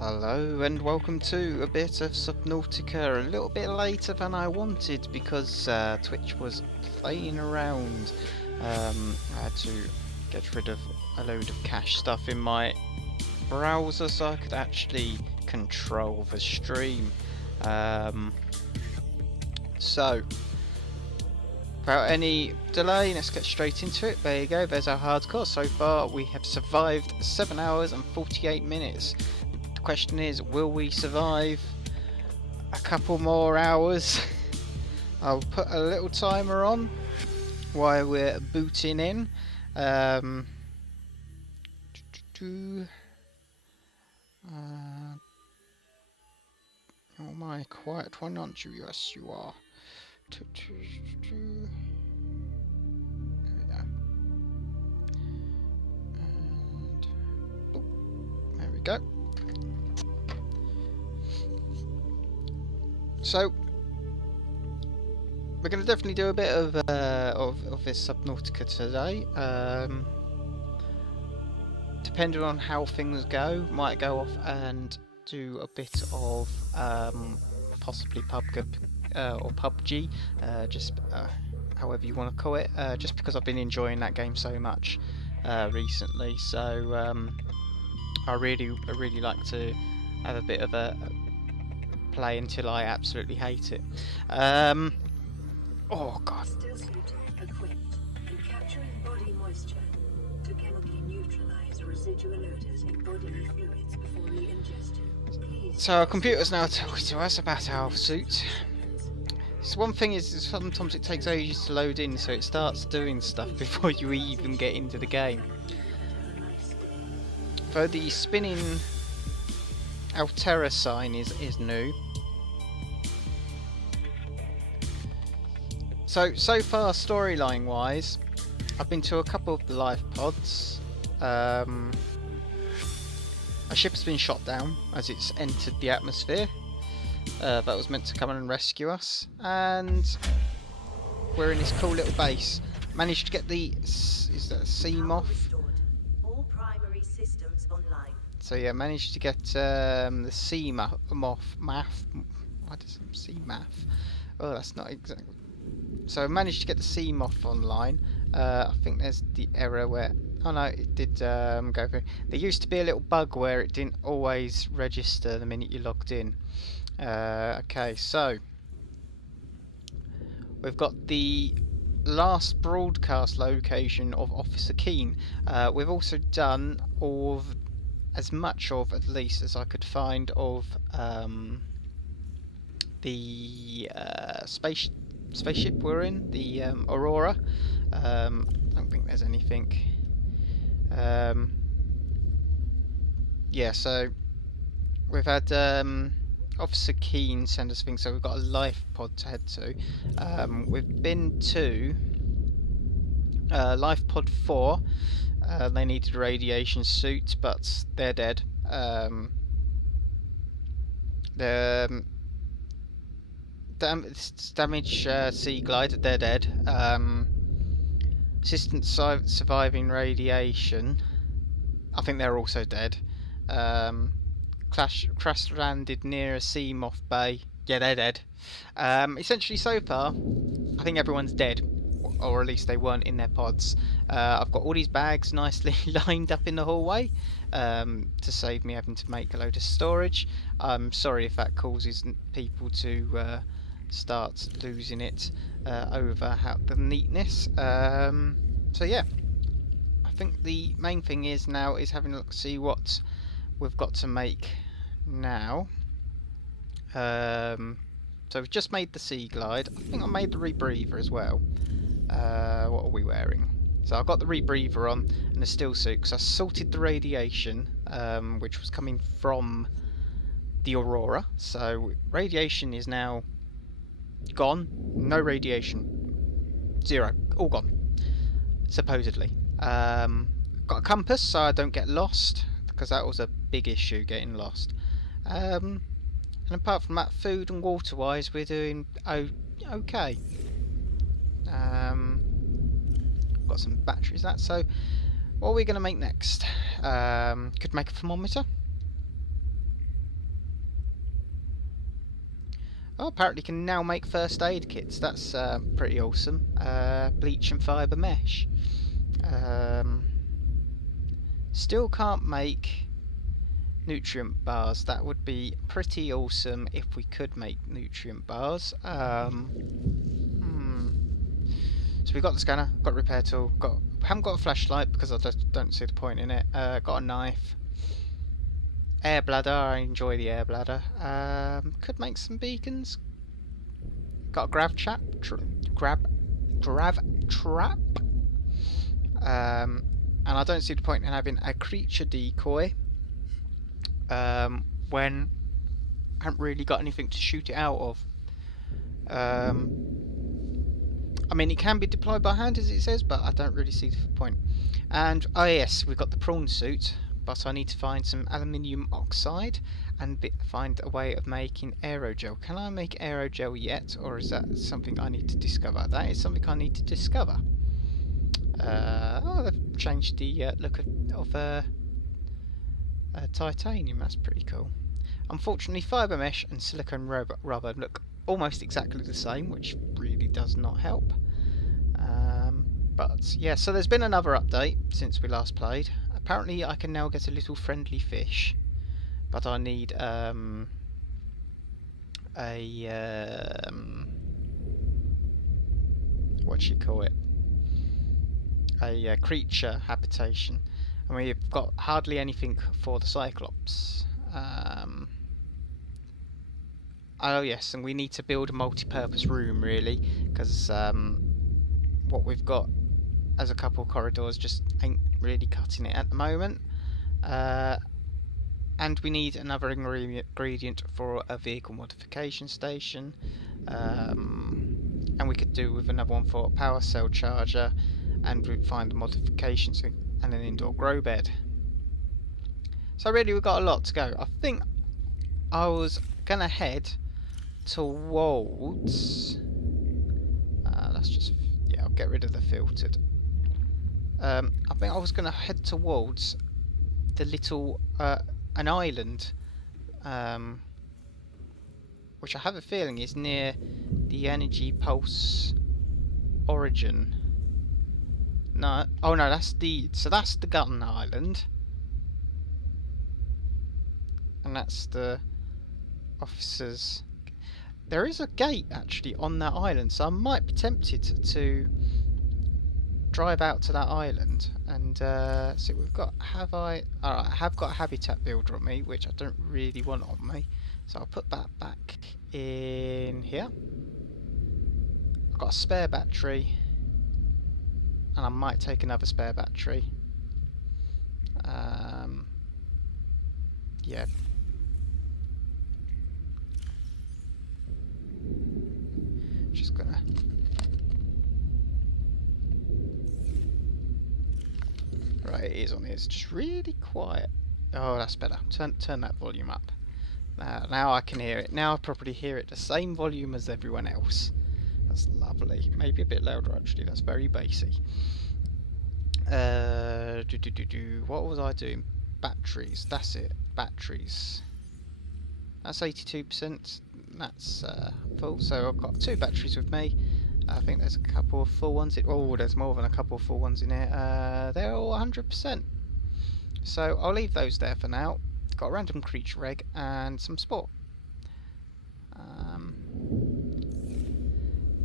Hello and welcome to a bit of Subnautica, a little bit later than I wanted because Twitch was playing around. I had to get rid of a load of cache stuff in my browser so I could actually control the stream. So, without any delay, let's get straight into it. There you go, there's our hardcore. So far we have survived 7 hours and 48 minutes. The question is, will we survive a couple more hours? I'll put a little timer on while we're booting in. Am I quiet one, aren't you? Yes, you are. There we go. And there we go. So we're going to definitely do a bit of this Subnautica today. Depending on how things go, might go off and do a bit of possibly PUBG, just however you want to call it. Just because I've been enjoying that game so much recently, so I really like to have a bit of a play until I absolutely hate it. Oh god. Still suit equipped and capturing body moisture to chemically neutralize residual odors in bodily fluids before re-ingestion. Please. So our computer's now talking to us about our suit. So one thing is sometimes it takes ages to load in, so it starts doing stuff before you even get into the game. Though the spinning Altera sign is new. So far, storyline wise, I've been to a couple of the life pods. A ship has been shot down as it's entered the atmosphere. That was meant to come and rescue us, and we're in this cool little base. Managed to get the Seamoth. All primary systems online. So yeah, managed to get the Seamoth. What is it? Seamoth? Oh, that's not exactly. So I managed to get the Seamoth online. I think there's the error where... Oh no, it did go through. There used to be a little bug where it didn't always register the minute you logged in. Okay, so we've got the last broadcast location of Officer Keane. We've also done as much of, at least as I could find, of the spaceship we're in, the Aurora. I don't think there's anything. Yeah, so we've had Officer Keane send us things, so we've got a life pod to head to. We've been to life pod 4. They needed a radiation suit, but they're dead. The damaged sea glider, they're dead. Assistant surviving radiation, I think they're also dead. Crash landed near a Seamoth bay, yeah, they're dead. Essentially so far, I think everyone's dead, or at least they weren't in their pods. I've got all these bags nicely lined up in the hallway to save me having to make a load of storage. I'm sorry if that causes people to start losing it over the neatness. So yeah, I think the main thing is now is having a look, see what we've got to make now. So we've just made the Sea Glide. I think I made the rebreather as well. What are we wearing? So I've got the rebreather on and the still suit because I sorted the radiation which was coming from the Aurora. So radiation is now gone. No radiation. Zero. All gone. Supposedly. Got a compass so I don't get lost, because that was a big issue, getting lost. And apart from that, food and water wise, we're doing okay. Got some batteries, that. So what are we going to make next? Could make a thermometer. Oh, apparently can now make first aid kits. That's pretty awesome. Bleach and fibre mesh. Um, Still can't make nutrient bars. That would be pretty awesome if we could make nutrient bars. So we got the scanner, got a repair tool, haven't got a flashlight because I just don't see the point in it. Got a knife. Air bladder, I enjoy the air bladder. Could make some beacons. Got a grav trap. Grav trap. And I don't see the point in having a creature decoy when I haven't really got anything to shoot it out of. I mean, it can be deployed by hand as it says, but I don't really see the point. And oh yes, we've got the prawn suit, but I need to find some aluminium oxide and find a way of making aerogel. Can I make aerogel yet, or is that something I need to discover? That is something I need to discover. Oh, they've changed the look of titanium. That's pretty cool. Unfortunately, fibre mesh and silicone rubber look almost exactly the same, which really does not help. But yeah, so there's been another update since we last played. Apparently I can now get a little friendly fish, but I need what you call it, a creature habitation, and we've got hardly anything for the Cyclops. Oh yes, and we need to build a multi-purpose room really, because what we've got as a couple corridors just ain't really cutting it at the moment. And we need another ingredient for a vehicle modification station, and we could do with another one for a power cell charger, and we'd find the modifications and an indoor grow bed. So really we've got a lot to go. I think I was gonna head towards I'll get rid of the filtered. I think I was going to head towards the little an island, which I have a feeling is near the energy pulse origin. No, oh no, that's the gun island, and that's the officers. There is a gate actually on that island, so I might be tempted to drive out to that island and see what we've got. Alright, I have got a habitat builder on me, which I don't really want on me, so I'll put that back in here. I've got a spare battery, and I might take another spare battery. Yeah. Just gonna right, it is on here. It's just really quiet. Oh, that's better. Turn that volume up. Now I can hear it. Now I properly hear it the same volume as everyone else. That's lovely. Maybe a bit louder actually. That's very bassy. What was I doing? Batteries. That's it. Batteries. That's 82%. That's full. So I've got 2 batteries with me. I think there's a couple of full ones. Oh, there's more than a couple of full ones in here. They're all 100%. So I'll leave those there for now. Got a random creature egg and some sport.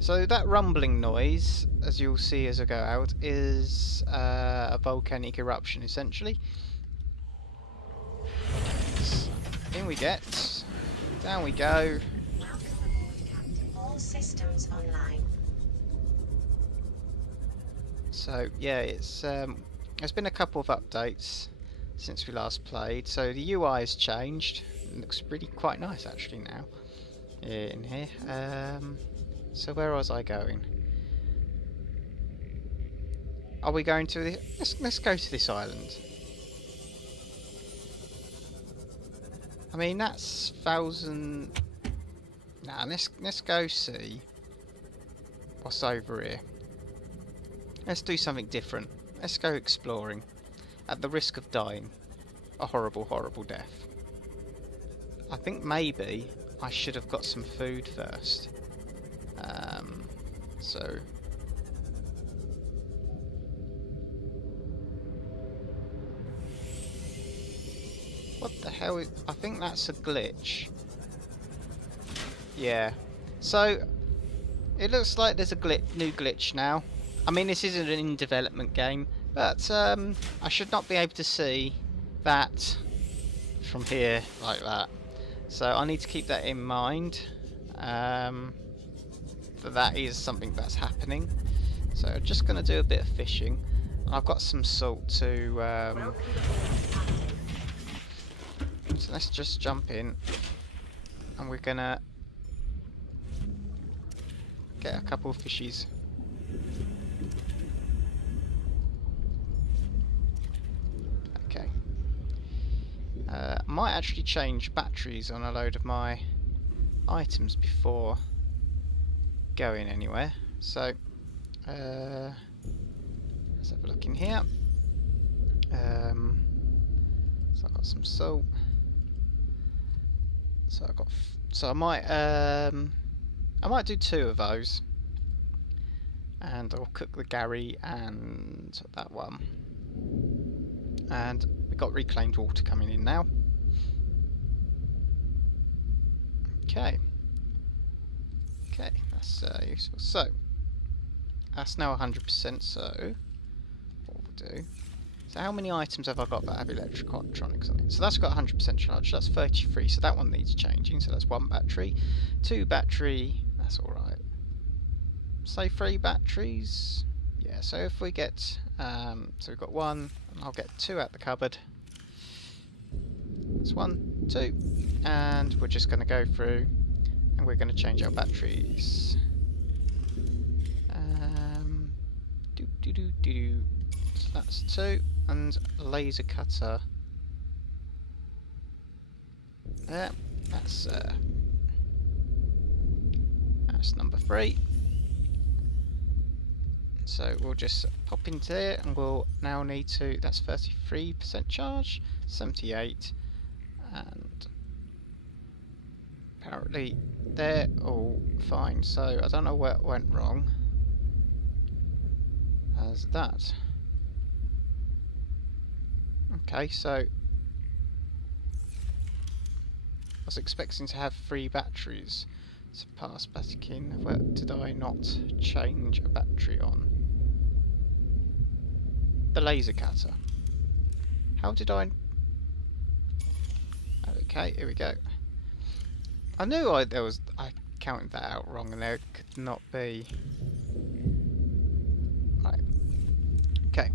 So that rumbling noise, as you'll see as I go out, is a volcanic eruption essentially. In we get. Down we go. All systems online. So yeah, it's there's been a couple of updates since we last played. So the UI has changed. It looks really quite nice actually now in here. So where was I going? Are we going to the? Let's go to this island. I mean that's 1,000. Nah, let's go see what's over here. Let's do something different. Let's go exploring, at the risk of dying a horrible, horrible death. I think maybe I should have got some food first. So what the hell is... I think that's a glitch. Yeah. So it looks like there's a new glitch now. I mean, this isn't an in-development game, but I should not be able to see that from here like that. So I need to keep that in mind. That is something that's happening. So I'm just going to do a bit of fishing. I've got some salt to... So let's just jump in. And we're going to get a couple of fishies. Okay. I might actually change batteries on a load of my items before going anywhere. So let's have a look in here. So I've got some salt. So I've got. So I might do 2 of those, and I'll cook the Gary and that one. And we've got reclaimed water coming in now. Okay. Okay, that's useful. So that's now 100%. So what we'll do. So how many items have I got that have electronics on it? So that's got 100% charge. That's 33. So that one needs changing. So that's 1 battery, 2 battery. That's all right. Say 3 batteries. Yeah. So if we get, so we've got 1, and I'll get 2 out the cupboard. That's 1, 2, and we're just going to go through, and we're going to change our batteries. So that's 2, and laser cutter. There. That's number 3. So we'll just pop into there, and we'll now need to. That's 33% charge, 78, and apparently they're all fine. So I don't know where it went wrong. As that. Okay, so I was expecting to have 3 batteries to pass back in. Where did I not change a battery on? The laser cutter. How did I... Okay, here we go. I knew I counted that out wrong, and there could not be... Right. Okay.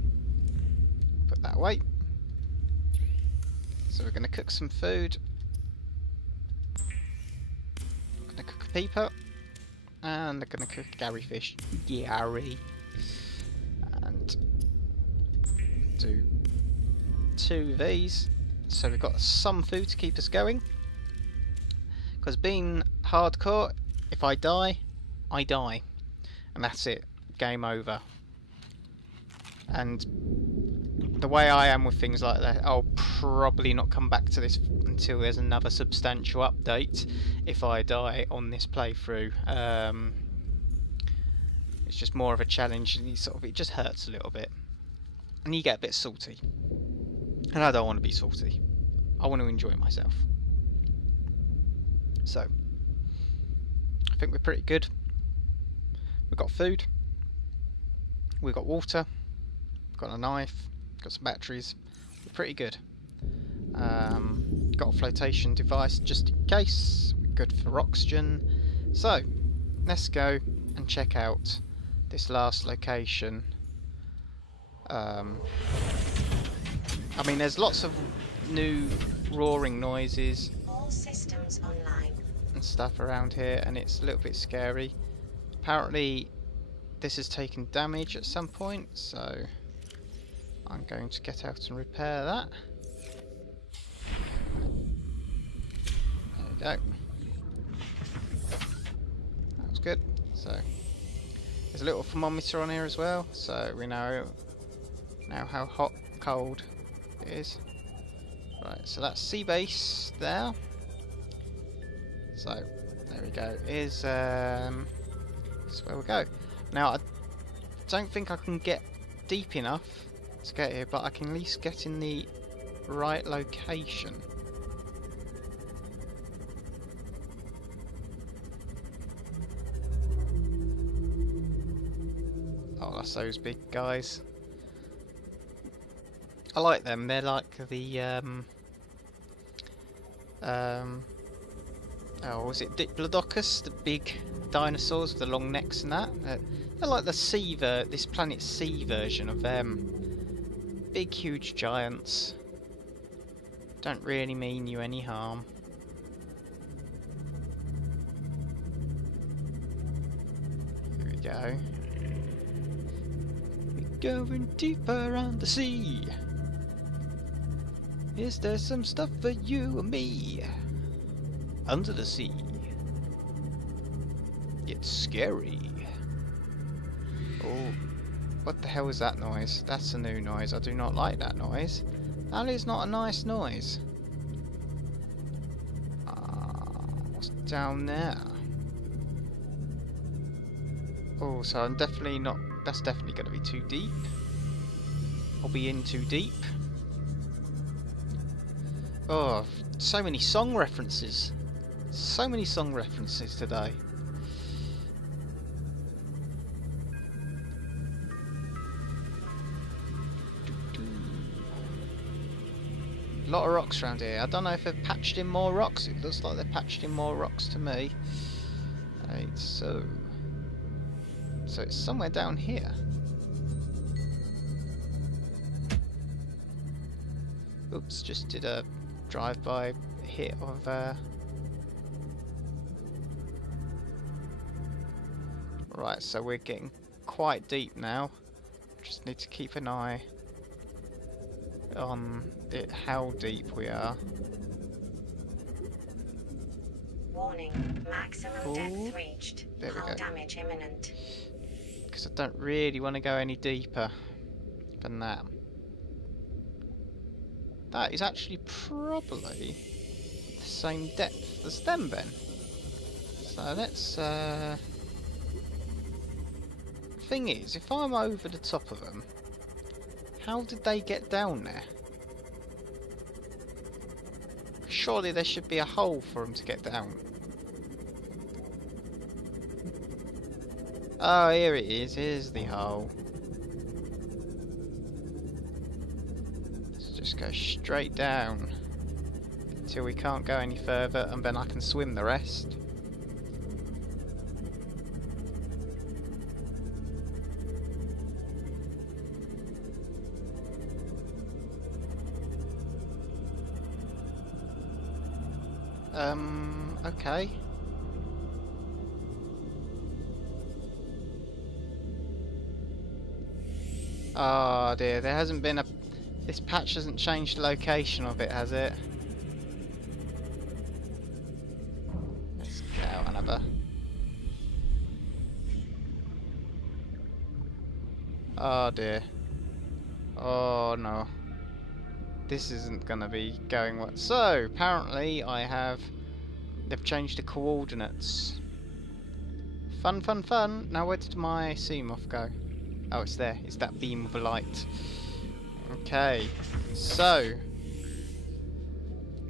Put that away. So we're going to cook some food. I'm going to cook a peeper. And I'm going to cook a Gary fish. Gary. And do 2 of these. So we've got some food to keep us going. Because being hardcore, if I die, I die. And that's it. Game over. And the way I am with things like that, I'll probably not come back to this until there's another substantial update if I die on this playthrough. It's just more of a challenge, and it just hurts a little bit. And you get a bit salty. And I don't want to be salty. I want to enjoy myself. So, I think we're pretty good. We've got food. We've got water. We've got a knife. Got some batteries. We're pretty good. Got a flotation device just in case. We're good for oxygen. So, let's go and check out this last location. I mean, there's lots of new roaring noises All systems online. and stuff around here, and it's a little bit scary. Apparently, this has taken damage at some point, so I'm going to get out and repair that. There we go. That was good. So there's a little thermometer on here as well, so we know now how hot, cold it is. Right, so that's sea base there. So there we go. Is this is where we go. Now I don't think I can get deep enough to get here, but I can at least get in the right location. Oh, that's those big guys. I like them. They're like the oh, was it Diplodocus, the big dinosaurs with the long necks and that? They're like the this planet's sea version of them. Big, huge giants. Don't really mean you any harm. Here we go. We're going deeper on the sea. Is there some stuff for you and me? Under the sea. It's scary. Oh, what the hell is that noise? That's a new noise. I do not like that noise. That is not a nice noise. What's down there? Oh, so I'm definitely not... That's definitely going to be too deep. I'll be in too deep. Oh, so many song references. So many song references today. A lot of rocks around here. I don't know if they've patched in more rocks. It looks like they've patched in more rocks to me. Right, so it's somewhere down here. Oops, just did a drive-by hit of Right, so we're getting quite deep now. Just need to keep an eye on how deep we are. Warning, maximum Ooh, depth reached. there we Hull go. damage imminent. Because I don't really want to go any deeper than that. That is actually probably the same depth as them then. So let's thing is, if I'm over the top of them, how did they get down there? Surely there should be a hole for them to get down. Oh, here it is. Here's the hole. Let's just go straight down until we can't go any further, and then I can swim the rest. Okay. Oh dear, there hasn't been a... This patch hasn't changed the location of it, has it? Let's get out another. Oh dear. Oh no. This isn't gonna be going well. So, apparently I have... They've changed the coordinates. Fun, fun, fun. Now where did my Seamoth go? Oh, it's there. It's that beam of light. Okay. So,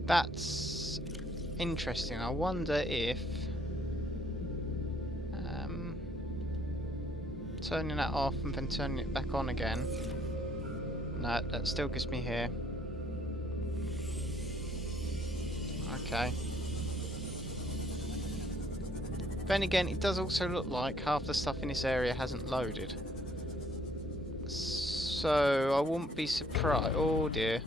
that's interesting. I wonder if... turning that off and then turning it back on again. No, that still gets me here. Okay. Then again, it does also look like half the stuff in this area hasn't loaded. So, I wouldn't be surprised... Oh dear.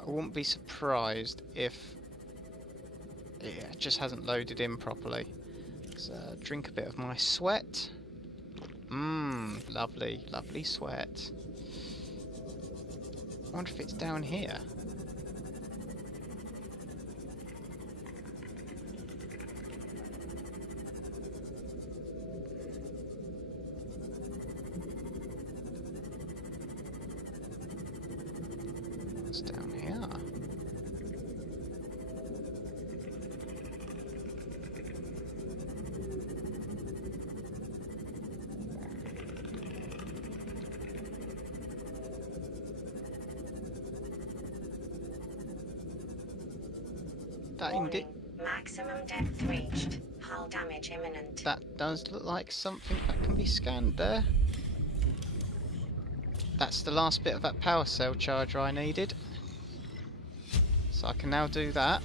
I wouldn't be surprised if... Yeah, it just hasn't loaded in properly. Let's drink a bit of my sweat. Mmm, lovely, lovely sweat. I wonder if it's down here. It's down here. that Warning. Maximum depth reached. Hull damage imminent. that does look like something that can be scanned there. That's the last bit of that power cell charger I needed. So I can now do that.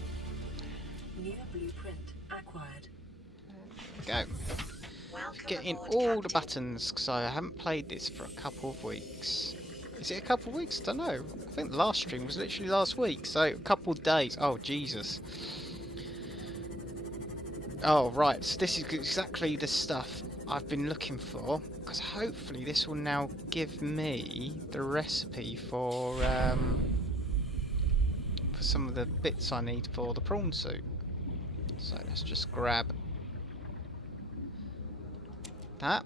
New blueprint acquired. Go. Welcome Getting aboard, all the Captain. buttons because I haven't played this for a couple of weeks. Is it a couple of weeks? I don't know. I think the last stream was literally last week, so a couple of days. Oh Jesus. Oh right, so this is exactly the stuff I've been looking for, because hopefully this will now give me the recipe for some of the bits I need for the prawn suit. So let's just grab that.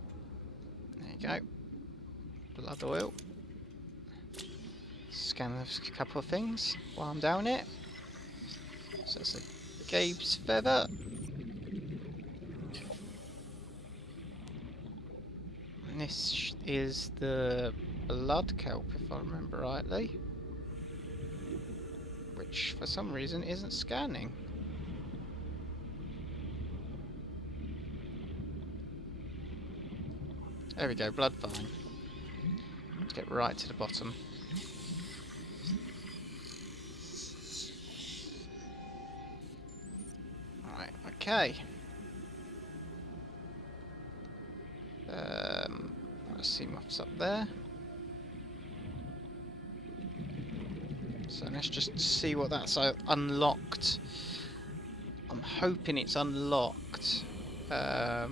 There you go. Blood oil. Scan a couple of things while I'm down it. So it's a Gabe's feather. And this is the blood kelp, if I remember rightly. Which for some reason isn't scanning. There we go, blood vine. Let's get right to the bottom. Right, okay. Let's see what's up there. So let's just see what that's unlocked. I'm hoping it's unlocked. A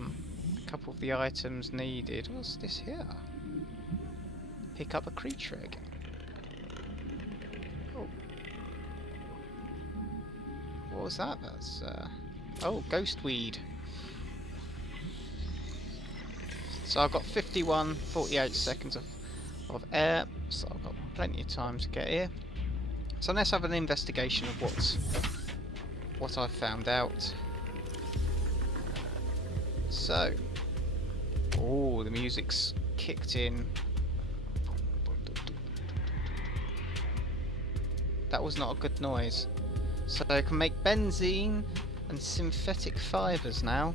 couple of the items needed. What's this here? Pick up a creature egg. Oh. What was that? That's oh, ghost weed. So I've got 48 seconds of air, so I've got plenty of time to get here. So let's have an investigation of what I've found out. So, oh, the music's kicked in. That was not a good noise. So I can make benzene and synthetic fibres now.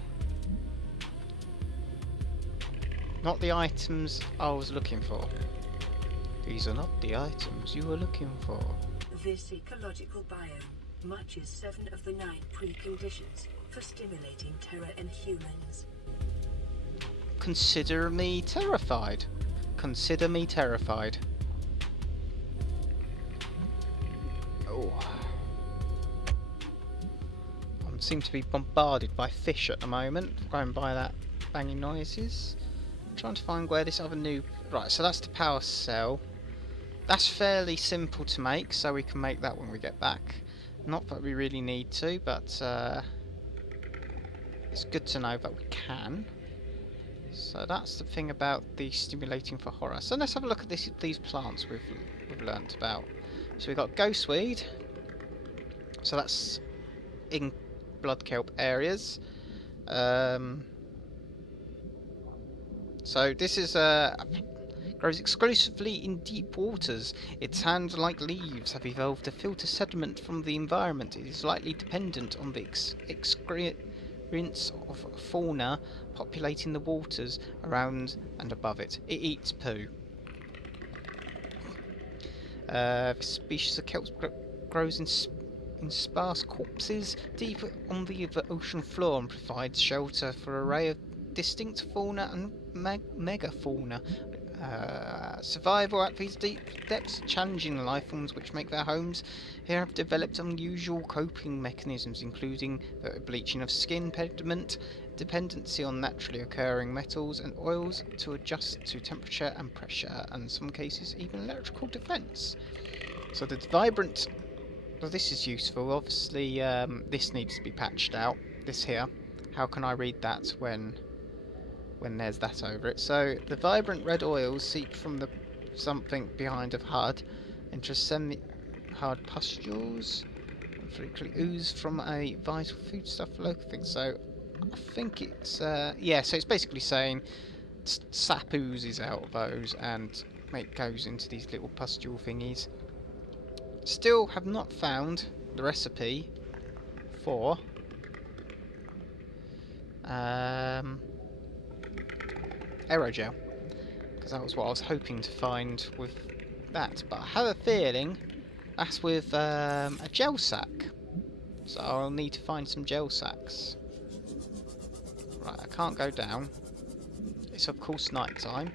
Not the items I was looking for. These are not the items you were looking for. This ecological biome matches 7 of the 9 preconditions for stimulating terror in humans. Consider me terrified. Consider me terrified. Oh. I seem to be bombarded by fish at the moment, going by that banging noises. I'm trying to find where this other new... Right, so that's the power cell. That's fairly simple to make, so we can make that when we get back. Not that we really need to, but it's good to know that we can. So that's the thing about the stimulating for horror. So let's have a look at these plants we've learnt about. So we've got ghostweed. So that's in blood kelp areas. So this is grows exclusively in deep waters. Its hand-like leaves have evolved to filter sediment from the environment. It is likely dependent on the excretions of fauna populating the waters around and above it. It eats poo. This species of kelp grows in sparse corpses deep on the ocean floor and provides shelter for an array of distinct fauna and megafauna. Survival at these deep depths, challenging the life forms which make their homes here have developed unusual coping mechanisms, including the bleaching of skin pigment, dependency on naturally occurring metals and oils to adjust to temperature and pressure, and in some cases even electrical defense. So the vibrant... Well, this is useful. Obviously, this needs to be patched out. This here. How can I read that when there's that over it? So the vibrant red oils seep from the something behind of HUD into semi-hard pustules and frequently ooze from a vital foodstuff local thing. So I think it's yeah. So it's basically saying sap oozes out of those and goes into these little pustule thingies. Still have not found the recipe for aerogel, because that was what I was hoping to find with that. But I have a feeling that's with a gel sack, so I'll need to find some gel sacks. Right, I can't go down. It's of course night time.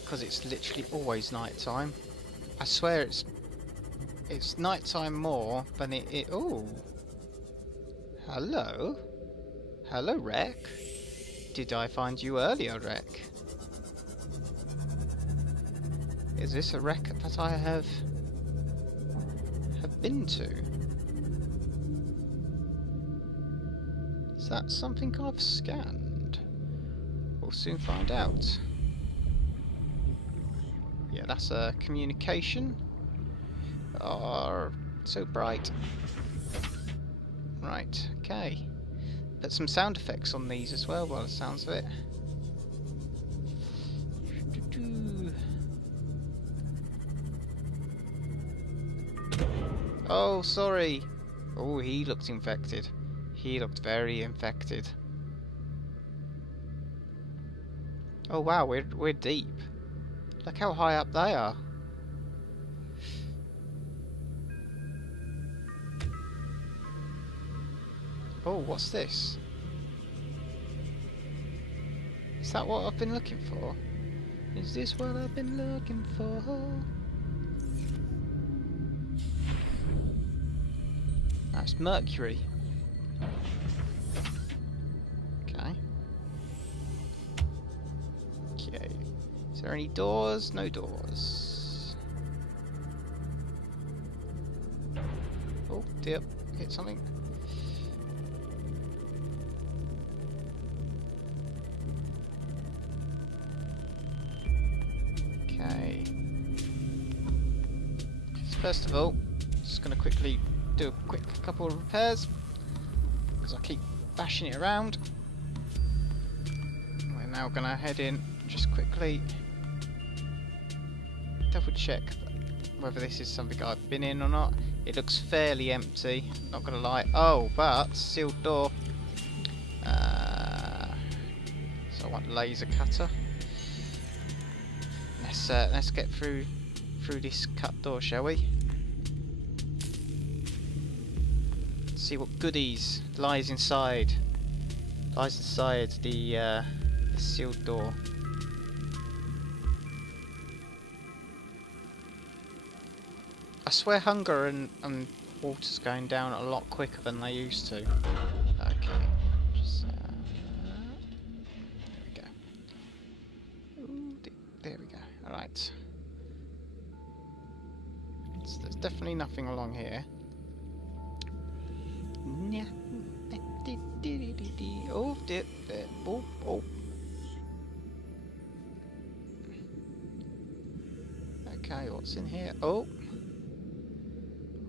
Because it's literally always night time. I swear it's night time more than it. Oh, hello, hello, Rec. Did I find you earlier, Rec? Is this a wreck that I have been to? Is that something I've scanned? We'll soon find out. Yeah, that's a communication. Oh, so bright. Right, okay. Put some sound effects on these as well, by the sounds of it. Oh, sorry. Oh, he looked infected. He looked very infected. Oh wow, we're deep. Look how high up they are. Oh, what's this? Is that what I've been looking for? Is this what I've been looking for? That's mercury. Okay. Okay. Is there any doors? No doors. Oh dear, hit something. Okay. So first of all, just gonna quickly do a quick couple of repairs because I keep bashing it around. We're now gonna head in, just quickly double check whether this is something I've been in or not. It looks fairly empty, not gonna lie. Oh, but sealed door. So I want laser cutter. Let's get through this cut door, shall we? See what goodies lies inside. Lies inside the sealed door. I swear hunger and water's going down a lot quicker than they used to. Okay. Just, there we go. Ooh, there we go. Alright. There's definitely nothing along here. Oh, dip, oh, oh. Okay, what's in here? Oh,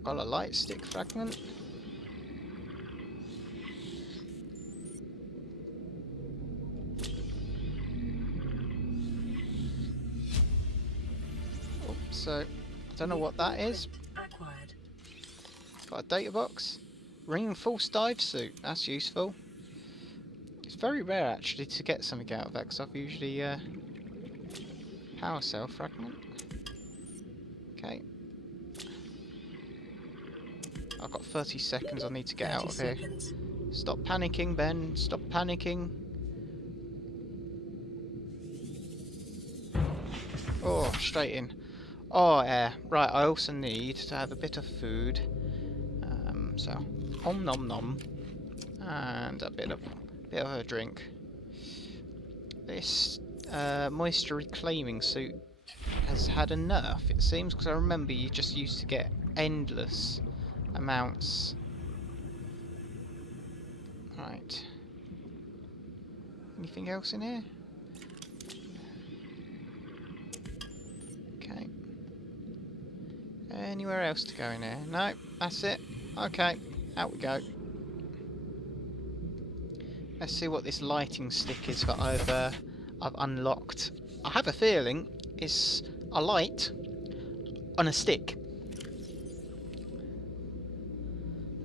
got a light stick fragment. Oh, so I don't know what that is. Acquired. Got a data box. Reinforced dive suit. That's useful. It's very rare actually to get something out of that because I've usually power cell fragment. Okay. I've got 30 seconds I need to get out of here. Stop panicking, Ben. Stop panicking. Oh, straight in. Oh, air. Right, I also need to have a bit of food. So, om nom nom. And a bit of a drink. This moisture reclaiming suit has had a nerf, it seems, because I remember you just used to get endless amounts. Right. Anything else in here? Okay. Anywhere else to go in here? No, that's it. Okay, out we go. Let's see what this lighting stick is that I've unlocked. I have a feeling it's a light on a stick.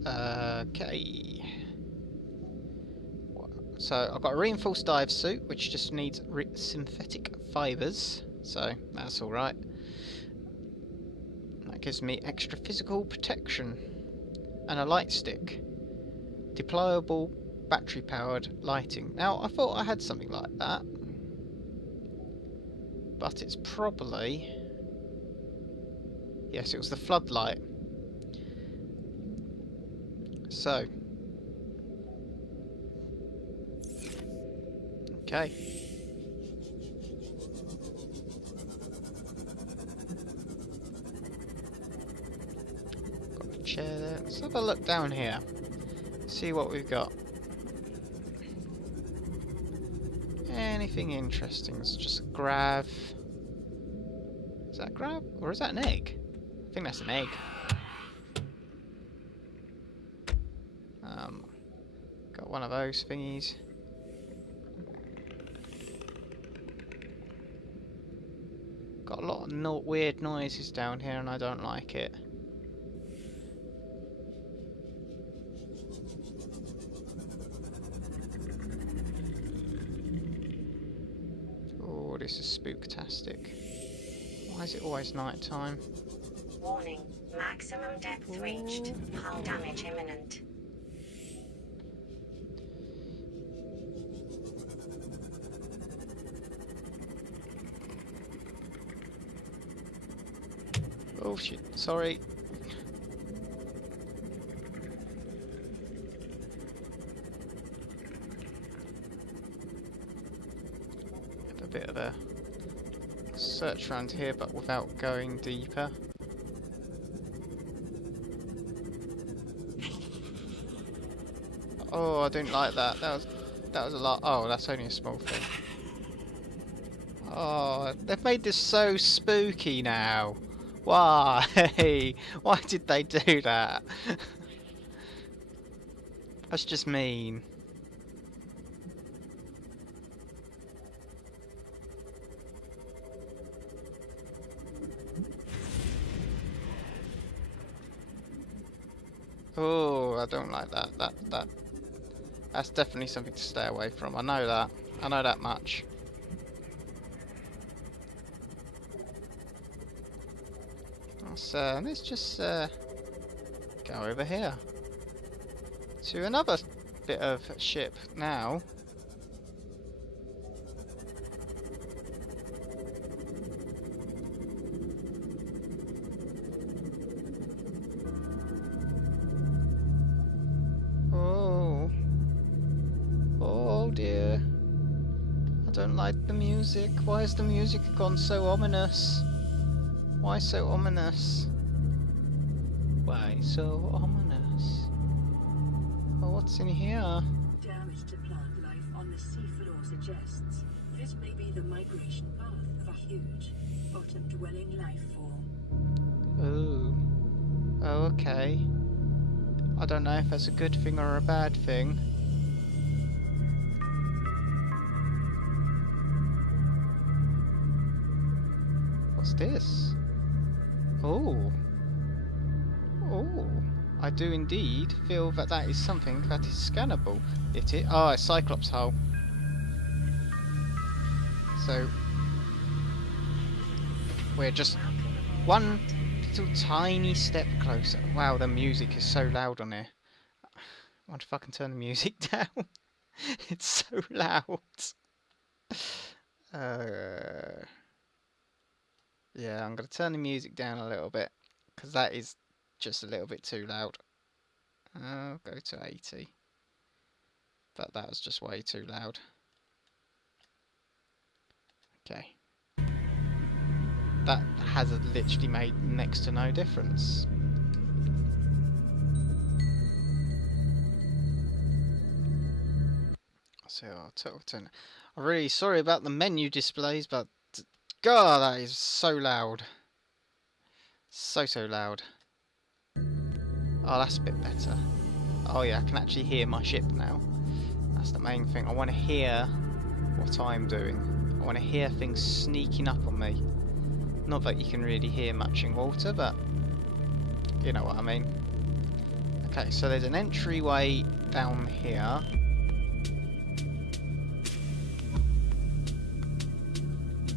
Okay. So I've got a reinforced dive suit, which just needs synthetic fibres, so that's all right. That gives me extra physical protection, and a light stick, deployable battery-powered lighting. Now I thought I had something like that, but it's probably, yes, it was the floodlight. So, okay. Got a chair there. Let's have a look down here. See what we've got. Anything interesting? It's just a grav. Is that a grav? Or is that an egg? I think that's an egg. Got one of those thingies. Got a lot of weird noises down here and I don't like it. Oh, this is spooktastic. Why is it always night time? Warning. Maximum depth reached. Hull damage imminent. Oh shit, sorry. Have a bit of a search around here, but without going deeper. Oh, I didn't like that. That was a lot. Oh, that's only a small thing. Oh, they've made this so spooky now. Why? Why did they do that? That's just mean. Oh, I don't like that. That's definitely something to stay away from. I know that. I know that much. Let's just go over here to another bit of ship now. Oh, oh dear! I don't like the music. Why has the music gone so ominous? Why so ominous? Why so ominous? Oh, what's in here? Damage to plant life on the seafloor suggests this may be the migration path of a huge, bottom-dwelling life form. Oh. Oh, okay. I don't know if that's a good thing or a bad thing. What's this? Oh. Oh. I do indeed feel that that is something that is scannable. Oh, a Cyclops hull. So we're just one little tiny step closer. Wow, the music is so loud on here. I wonder if I can turn the music down. It's so loud. Yeah, I'm going to turn the music down a little bit, because that is just a little bit too loud. I'll go to 80. But that was just way too loud. Okay. That has literally made next to no difference. So I'll turn. I'm really sorry about the menu displays, but God, that is so loud. So loud. Oh, that's a bit better. Oh yeah, I can actually hear my ship now. That's the main thing. I want to hear what I'm doing. I want to hear things sneaking up on me. Not that you can really hear much in water, but you know what I mean. Okay, so there's an entryway down here.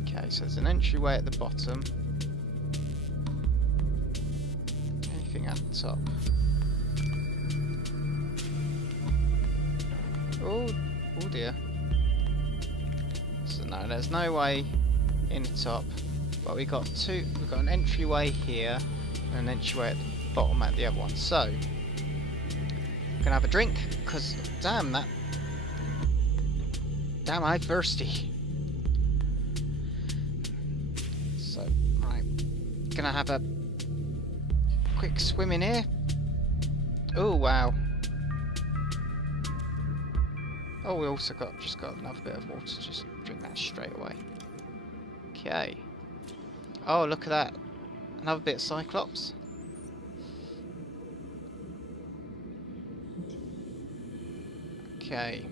Okay, so there's an entryway at the bottom. Anything at the top? Oh dear. So no, there's no way in the top. But we got an entryway here and an entryway at the bottom at the other one. So I'm gonna have a drink, because damn I'm thirsty. So right, gonna have a quick swim in here. Oh wow. Oh, we also just got another bit of water. Just drink that straight away. Okay. Oh, look at that. Another bit of Cyclops. Okay.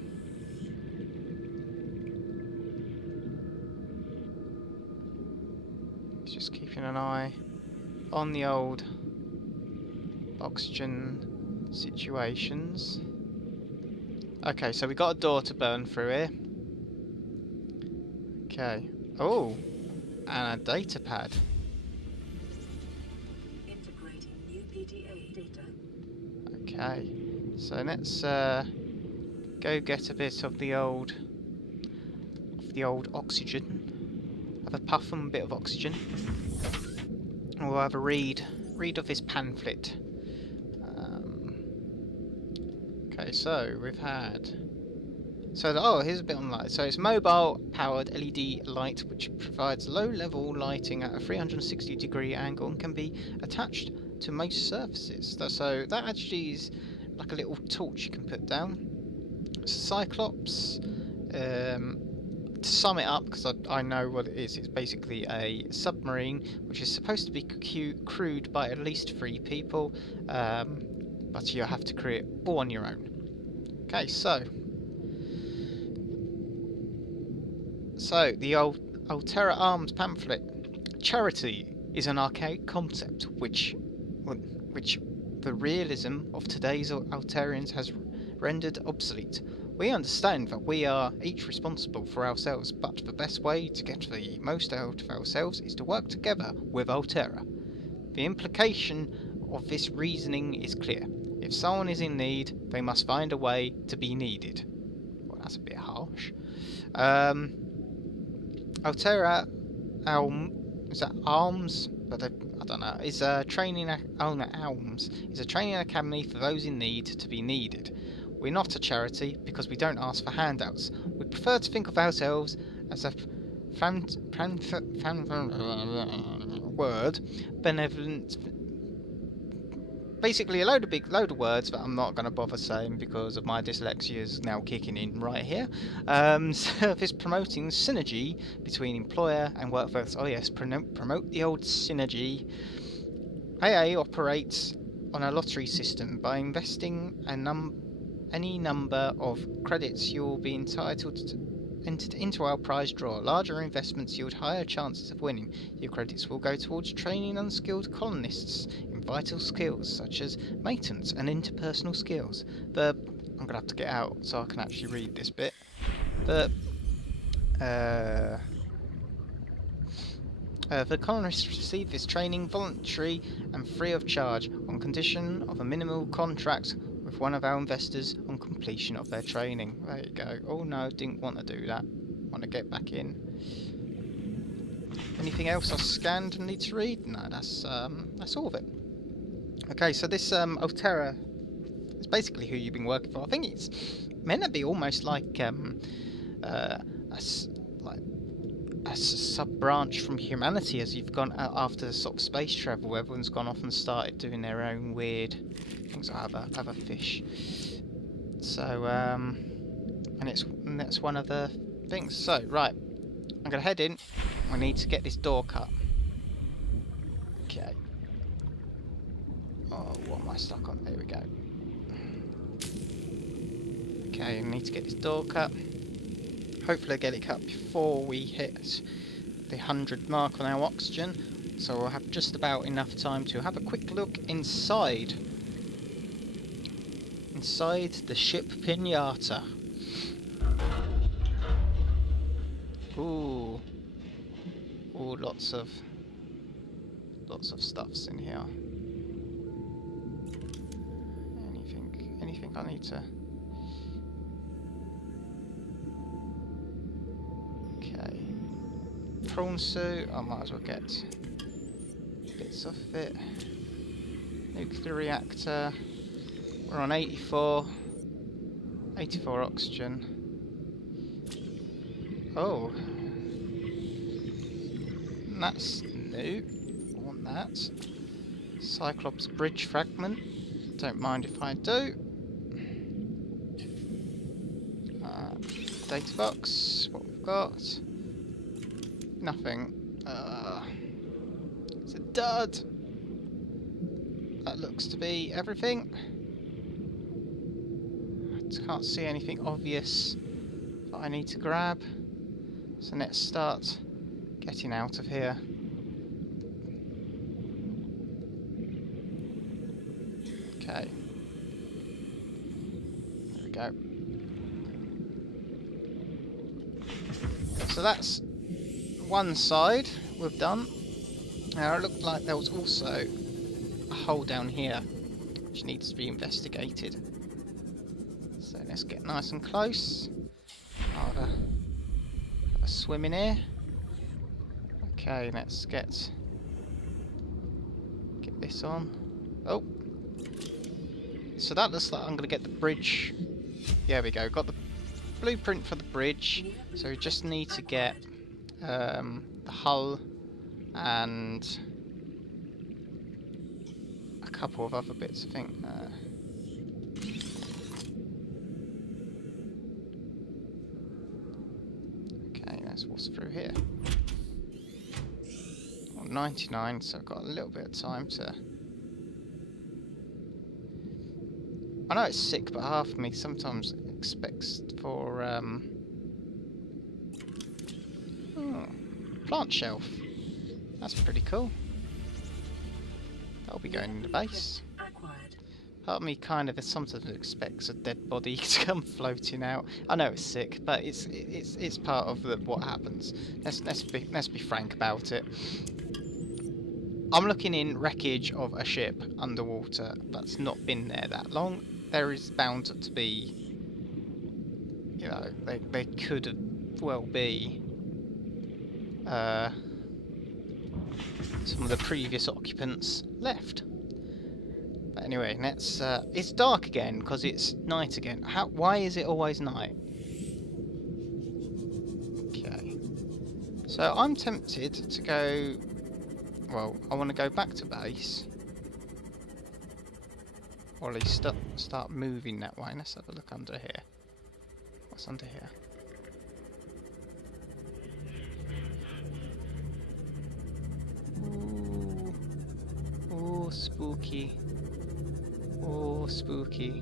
Just keeping an eye on the old oxygen situations. Okay, so we got a door to burn through here. Okay. Oh, and a data pad. Integrating new PDA data. Okay, so let's go get a bit of the old oxygen. Have a puff and a bit of oxygen. And we'll have a read of this pamphlet. Okay, so we've had. So here's a bit on light. So it's mobile powered LED light which provides low level lighting at a 360-degree angle and can be attached to most surfaces. So that actually is like a little torch you can put down. Cyclops, to sum it up, because I know what it is, it's basically a submarine which is supposed to be crewed by at least 3 people, but you have to crew it all on your own. Okay, so the Altera Arms pamphlet. Charity is an archaic concept which the realism of today's Alterians has rendered obsolete. We understand that we are each responsible for ourselves, but the best way to get the most out of ourselves is to work together with Altera. The implication of this reasoning is clear. If someone is in need, they must find a way to be needed. Well, that's a bit harsh. Altera is that Arms? But I don't know. Is a training Alms is a training academy for those in need to be needed. We're not a charity because we don't ask for handouts. We prefer to think of ourselves as a benevolent. Basically, a load of words that I'm not going to bother saying because of my dyslexia is now kicking in right here. Service promoting synergy between employer and workforce. Oh yes, promote the old synergy. AA operates on a lottery system. By investing any number of credits, you'll be entitled to entered into our prize draw. Larger investments yield higher chances of winning. Your credits will go towards training unskilled colonists in vital skills such as maintenance and interpersonal skills. I'm going to have to get out so I can actually read this bit. The colonists receive this training voluntary and free of charge on condition of a minimal contract with one of our investors on completion of their training. There you go. Oh no, didn't want to do that. Want to get back in. Anything else I scanned and need to read? No, that's all of it. Okay, so this Altera is basically who you've been working for. I think it's meant to be almost like a sub-branch from humanity, as you've gone out after sort of space travel. Everyone's gone off and started doing their own weird things like other fish. So and that's one of the things. So right, I'm gonna head in. I need to get this door cut. Okay. Oh, what am I stuck on? There we go. Okay, I need to get this door cut. Hopefully I get it cut before we hit the 100 mark on our oxygen, so we'll have just about enough time to have a quick look inside. Inside the ship Pinata. Ooh. Ooh, lots of stuffs in here. Anything I need to... Okay. Prawn suit, I might as well get bits of it. Nuclear reactor. We're on 84 oxygen. Oh. That's new. I want that. Cyclops bridge fragment. Don't mind if I do. Data box. What we've got. Nothing. It's a dud. That looks to be everything. I can't see anything obvious that I need to grab. So let's start getting out of here. Okay. There we go. So that's one side we've done. Now it looked like there was also a hole down here which needs to be investigated. So let's get nice and close. I'll have a swim in here. Okay, let's get this on. Oh, so that looks like I'm going to get the bridge. There we go. Got the blueprint for the bridge. So we just need to get the hull and a couple of other bits. I think. Okay, that's what's through here. 99, so I've got a little bit of time to... I know it's sick, but half of me sometimes expects for plant shelf. That's pretty cool. That'll be going in the base. Part of me kind of sometimes expects a dead body to come floating out. I know it's sick, but it's part of what happens. Let's be frank about it. I'm looking in wreckage of a ship underwater that's not been there that long. There is bound to be, you know, they could well be some of the previous occupants left. But anyway, let's. It's dark again because it's night again. Why is it always night? Okay. So I'm tempted to go. Well, I want to go back to base. Or at least start moving that way. Let's have a look under here. What's under here? Ooh. Oh, spooky. Oh, spooky.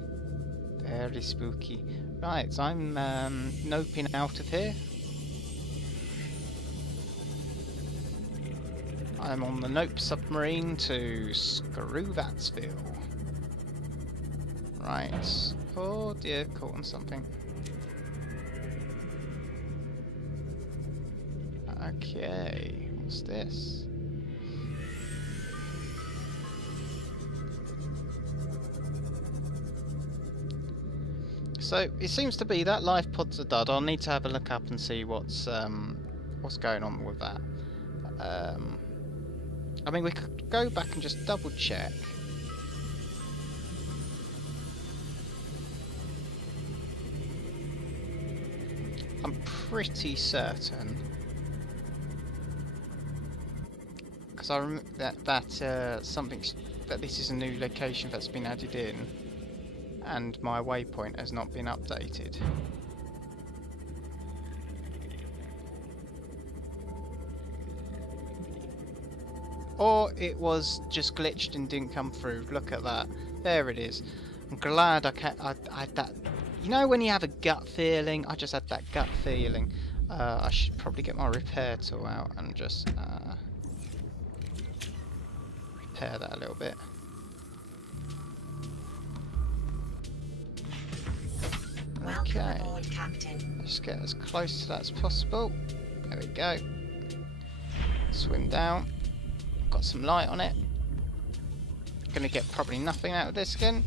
Very spooky. Right, so I'm noping out of here. I'm on the Nope submarine to Screwvatsville. Right. Oh dear, caught on something. Okay, what's this? So it seems to be that life pod's a dud. I'll need to have a look up and see what's going on with that. I mean, we could go back and just double check. I'm pretty certain, because I remember that this is a new location that's been added in, and my waypoint has not been updated. Or it was just glitched and didn't come through. Look at that. There it is. I'm glad I had that. You know when you have a gut feeling? I just had that gut feeling. I should probably get my repair tool out and just repair that a little bit. Welcome Okay, aboard, Captain. let's get as close to that as possible. There we go. Swim down. Got some light on it. Gonna get probably nothing out of this again.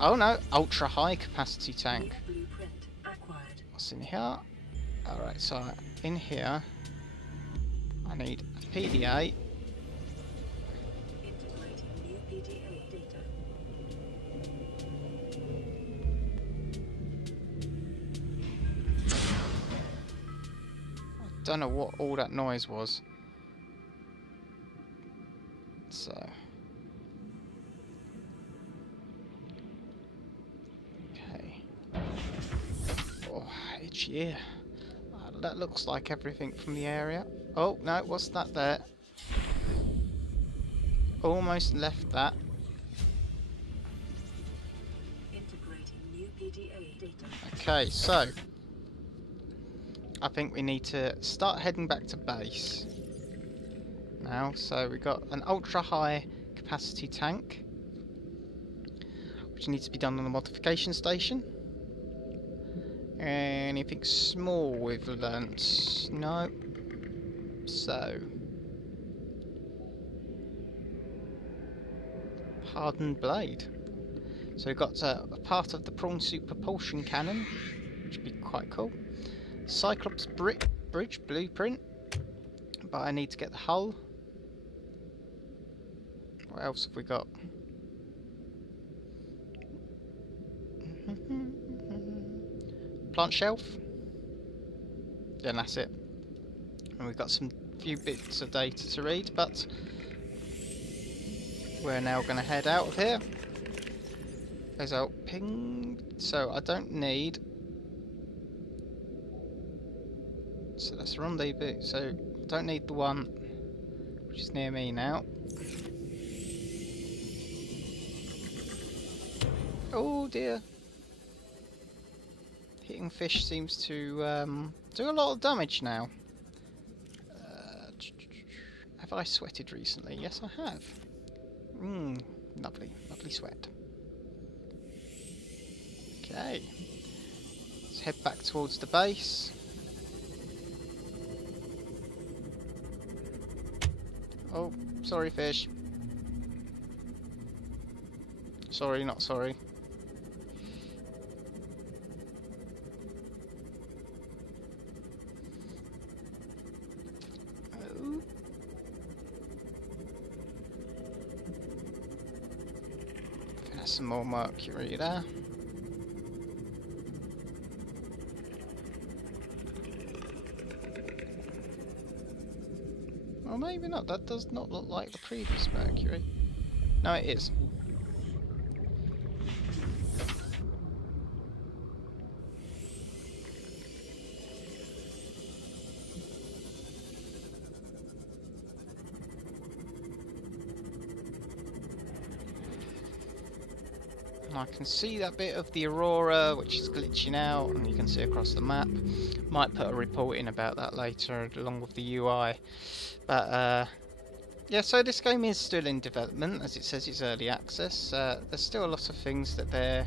Oh no, ultra high capacity tank. Blueprint acquired. What's in here? Alright, so in here I need a PDA. Integrating new PDA data. I don't know what all that noise was. So okay. Oh, itchy ear. That looks like everything from the area. Oh no, what's that there? Almost left that. Integrating new PDA data. Okay, so I think we need to start heading back to base now. So we've got an ultra high capacity tank, which needs to be done on the modification station. Anything small we've learnt? No. So hardened blade. So we've got a part of the prawn suit propulsion cannon, which would be quite cool. Cyclops bridge blueprint, but I need to get the hull. What else have we got? Plant shelf. Yeah, and that's it. And we've got some few bits of data to read, but we're now going to head out of here. There's our ping. So I don't need. So that's rendezvous. So I don't need the one which is near me now. Oh dear. Hitting fish seems to do a lot of damage now. Have I sweated recently? Yes, I have. Lovely, lovely sweat. Okay. Let's head back towards the base. Oh, sorry fish. Sorry, not sorry. Oh. There's some more mercury there. Or maybe not, that does not look like the previous mercury. No, it is. And I can see that bit of the aurora which is glitching out, and you can see across the map. Might put a report in about that later along with the UI. But yeah, so this game is still in development, as it says it's early access. There's still a lot of things that they're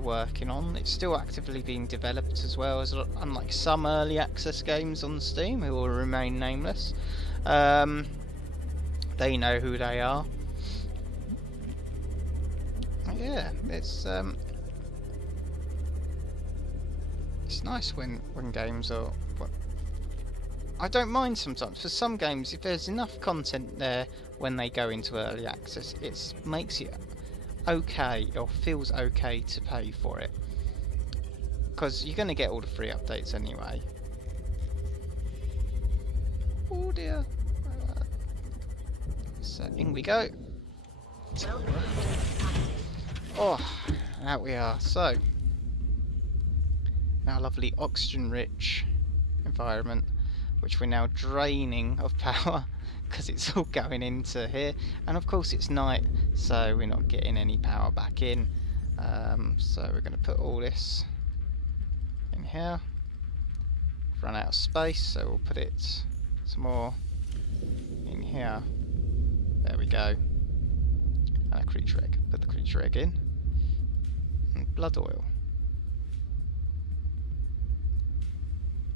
working on. It's still actively being developed as well, as unlike some early access games on Steam who will remain nameless. They know who they are. Yeah, it's nice when games are. Well, I don't mind sometimes. For some games, if there's enough content there when they go into early access, it makes it okay or feels okay to pay for it, because you're going to get all the free updates anyway. Oh dear. So in we go. Oh, out we are. So, our lovely oxygen-rich environment, which we're now draining of power because it's all going into here. And of course it's night, so we're not getting any power back in. So we're going to put all this in here. run out of space, so we'll put it some more in here. There we go. And a creature egg. Put the creature egg in. And blood oil,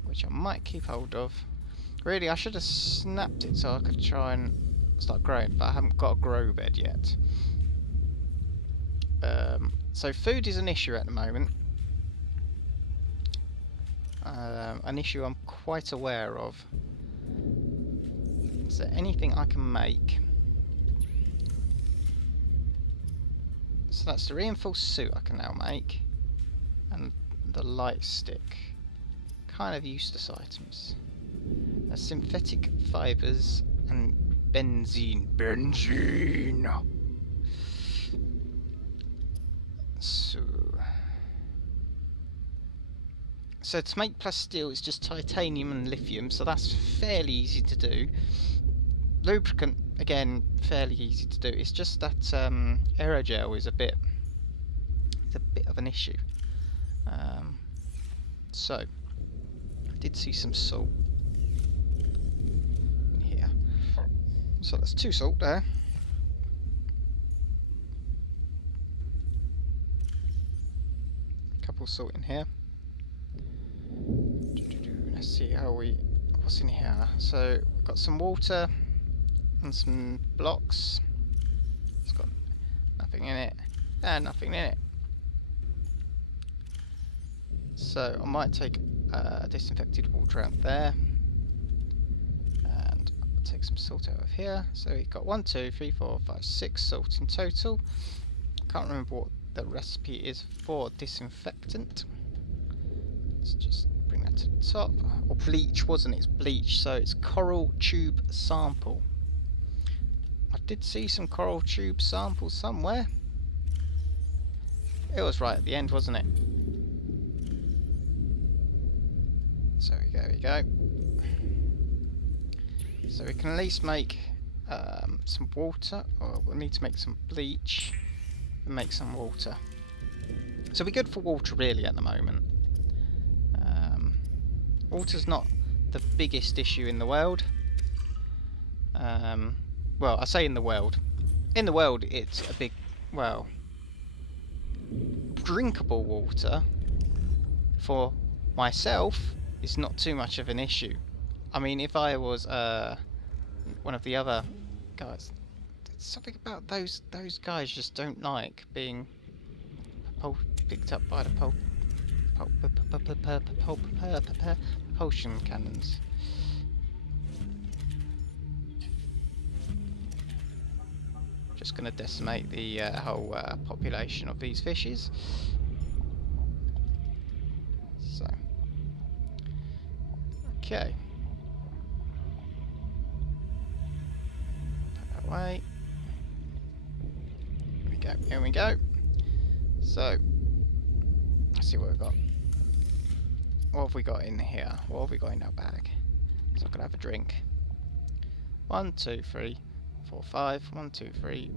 which I might keep hold of. Really, I should have snapped it so I could try and start growing, but I haven't got a grow bed yet. So food is an issue at the moment. An issue I'm quite aware of. Is there anything I can make? So that's the reinforced suit I can now make. And the light stick. Kind of useless items. Synthetic fibres and benzene. Benzene! So to make plasteel, it's just titanium and lithium, so that's fairly easy to do. Lubricant, again, fairly easy to do. It's just that aerogel is a bit of an issue. So I did see some salt in here. So that's 2 salt there. Couple salt in here. Let's see what's in here. So we've got some water and some blocks. It's got nothing in it and nothing in it. So I might take disinfected water out there and I'll take some salt out of here. So we've got 1, 2, 3, 4, 5, 6 salt in total. Can't remember what the recipe is for disinfectant. Let's just bring that to the top. Or bleach, wasn't it? It's bleach, so it's coral tube sample. I did see some coral tube samples somewhere. It was right at the end, wasn't it? So there we go. So we can at least make some water, or we'll need to make some bleach and make some water. So we're good for water really at the moment. Water's not the biggest issue in the world. Well, I say in the world. In the world, it's a big, well, drinkable water for myself is not too much of an issue. I mean, if I was one of the other guys, there's something about those guys just don't like being picked up by the propulsion cannons. Just going to decimate the whole population of these fishes. So, okay. Put that away. Here we go. Here we go. So, let's see what we've got. What have we got in here? What have we got in our bag? So I can have a drink. 1, 2, 3, 4, 5. 1, 2, 3,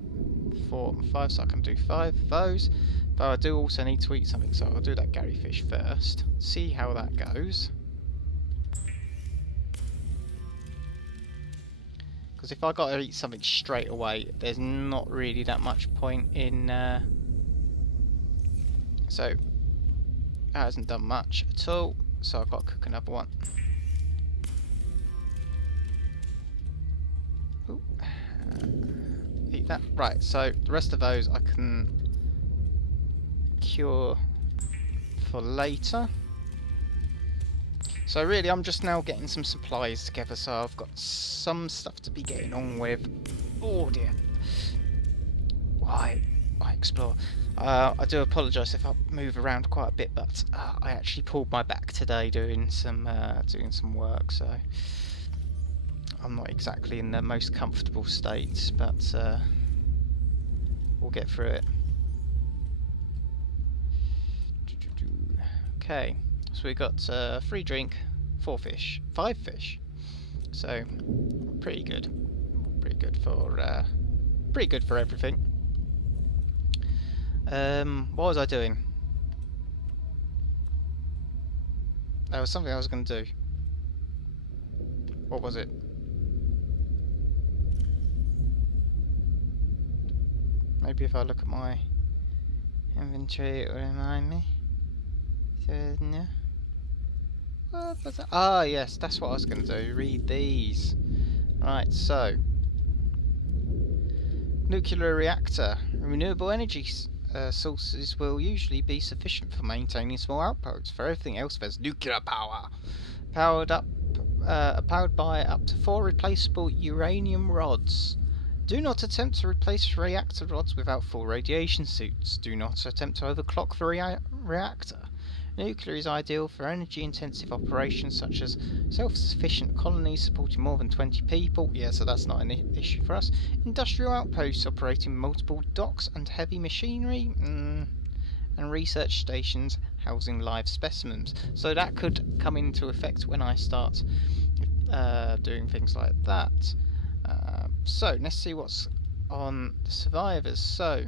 4, and 5. So I can do 5 of those. But I do also need to eat something, so I'll do that Gary fish first. See how that goes. Because if I got to eat something straight away, there's not really that much point in. So that hasn't done much at all. So I've got to cook another one. Ooh. Eat that. Right, so the rest of those I can cure for later. So really I'm just now getting some supplies together, so I've got some stuff to be getting on with. Oh dear. Why? I explore. I do apologise if I move around quite a bit, but I actually pulled my back today doing some work, so I'm not exactly in the most comfortable state, but we'll get through it. Okay, so we got 3 drink, 4 fish, 5 fish, so pretty good for everything. What was I doing? There was something I was going to do. What was it? Maybe if I look at my inventory, it will remind me. So, no. What was that? Ah, yes, that's what I was going to do. Read these. Right, so. Nuclear reactor. Renewable energy sources will usually be sufficient for maintaining small outposts. For everything else, there's nuclear power. Powered by up to 4 replaceable uranium rods. Do not attempt to replace reactor rods without full radiation suits. Do not attempt to overclock the reactor. Nuclear is ideal for energy-intensive operations such as self-sufficient colonies supporting more than 20 people. Yeah, so that's not an issue for us. Industrial outposts operating multiple docks and heavy machinery. And research stations housing live specimens. So that could come into effect when I start doing things like that. So let's see what's on the survivors. So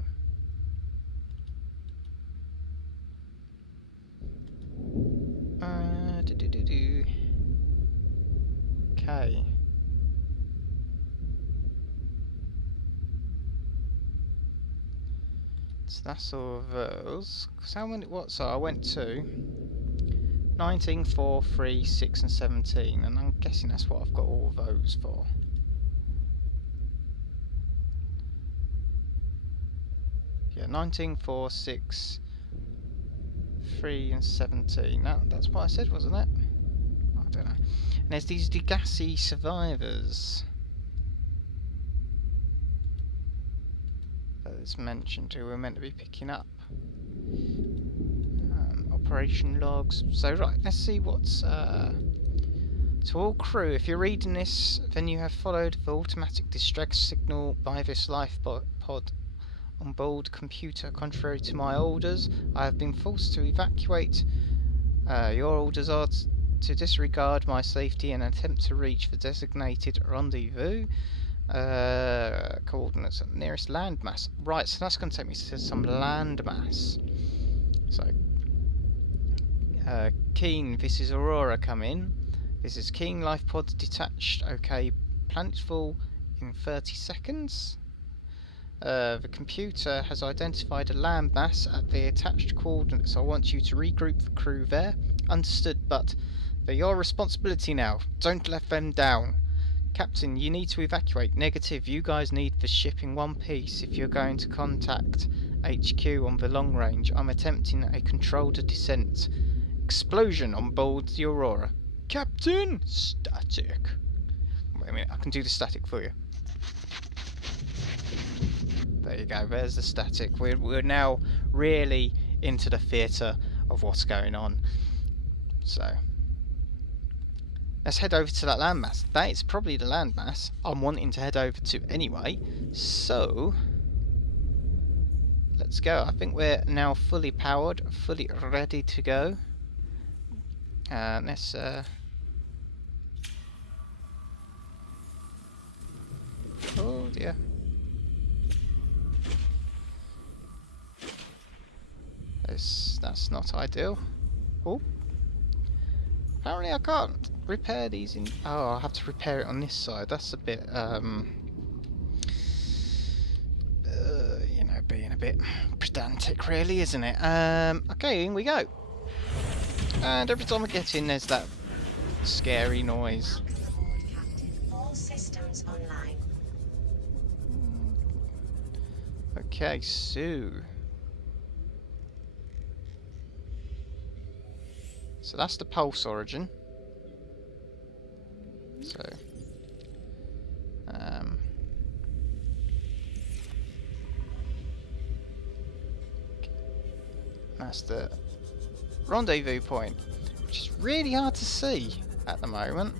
okay. So that's all of those. So what? So I went to 19, 4, 3, 6 and 17, and I'm guessing that's what I've got all of those for. Yeah, 19, 4, 6, 3 and 17. That's what I said, wasn't it? I don't know. And there's these Degassi survivors that is mentioned who we're meant to be picking up. Operation logs. So right, let's see what's to all crew. If you're reading this, then you have followed the automatic distress signal by this life pod on board computer. Contrary to my orders, I have been forced to evacuate. Your orders are to disregard my safety and attempt to reach the designated rendezvous. Coordinates at the nearest landmass. Right, so that's going to take me to some landmass. So, Keen, this is Aurora, come in. This is Keen, life pods detached. Okay, planetfall in 30 seconds. The computer has identified a landmass at the attached coordinates. I want you to regroup the crew there. Understood, but they're your responsibility now. Don't let them down. Captain, you need to evacuate. Negative, you guys need the ship in one piece if you're going to contact HQ on the long range. I'm attempting a controlled descent. Explosion on board the Aurora. Captain! Static. Wait a minute, I can do the static for you. There you go, there's the static. We're now really into the theatre of what's going on. So, let's head over to that landmass. That is probably the landmass I'm wanting to head over to anyway. So, let's go. I think we're now fully powered, fully ready to go. Let's oh dear. That's not ideal. Oh. Apparently I can't repair these in... Oh, I'll have to repair it on this side. That's a bit, you know, being a bit pedantic really, isn't it? Okay, in we go. And every time I get in, there's that scary noise. Report, Captain. All systems online. Okay, so that's the pulse origin. So, that's the rendezvous point, which is really hard to see at the moment.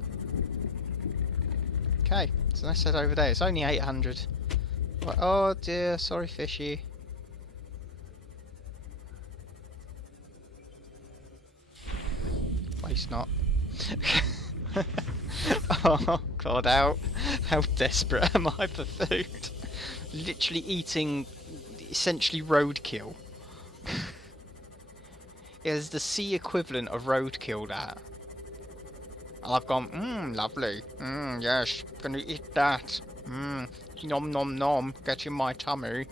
Okay, so let's head over there. It's only 800. Oh dear, sorry fishy. Waste not. Oh god, how desperate am I for food? Literally eating essentially roadkill. It is the sea equivalent of roadkill, that. I've gone, lovely. Yes, gonna eat that. Nom nom nom, get in my tummy.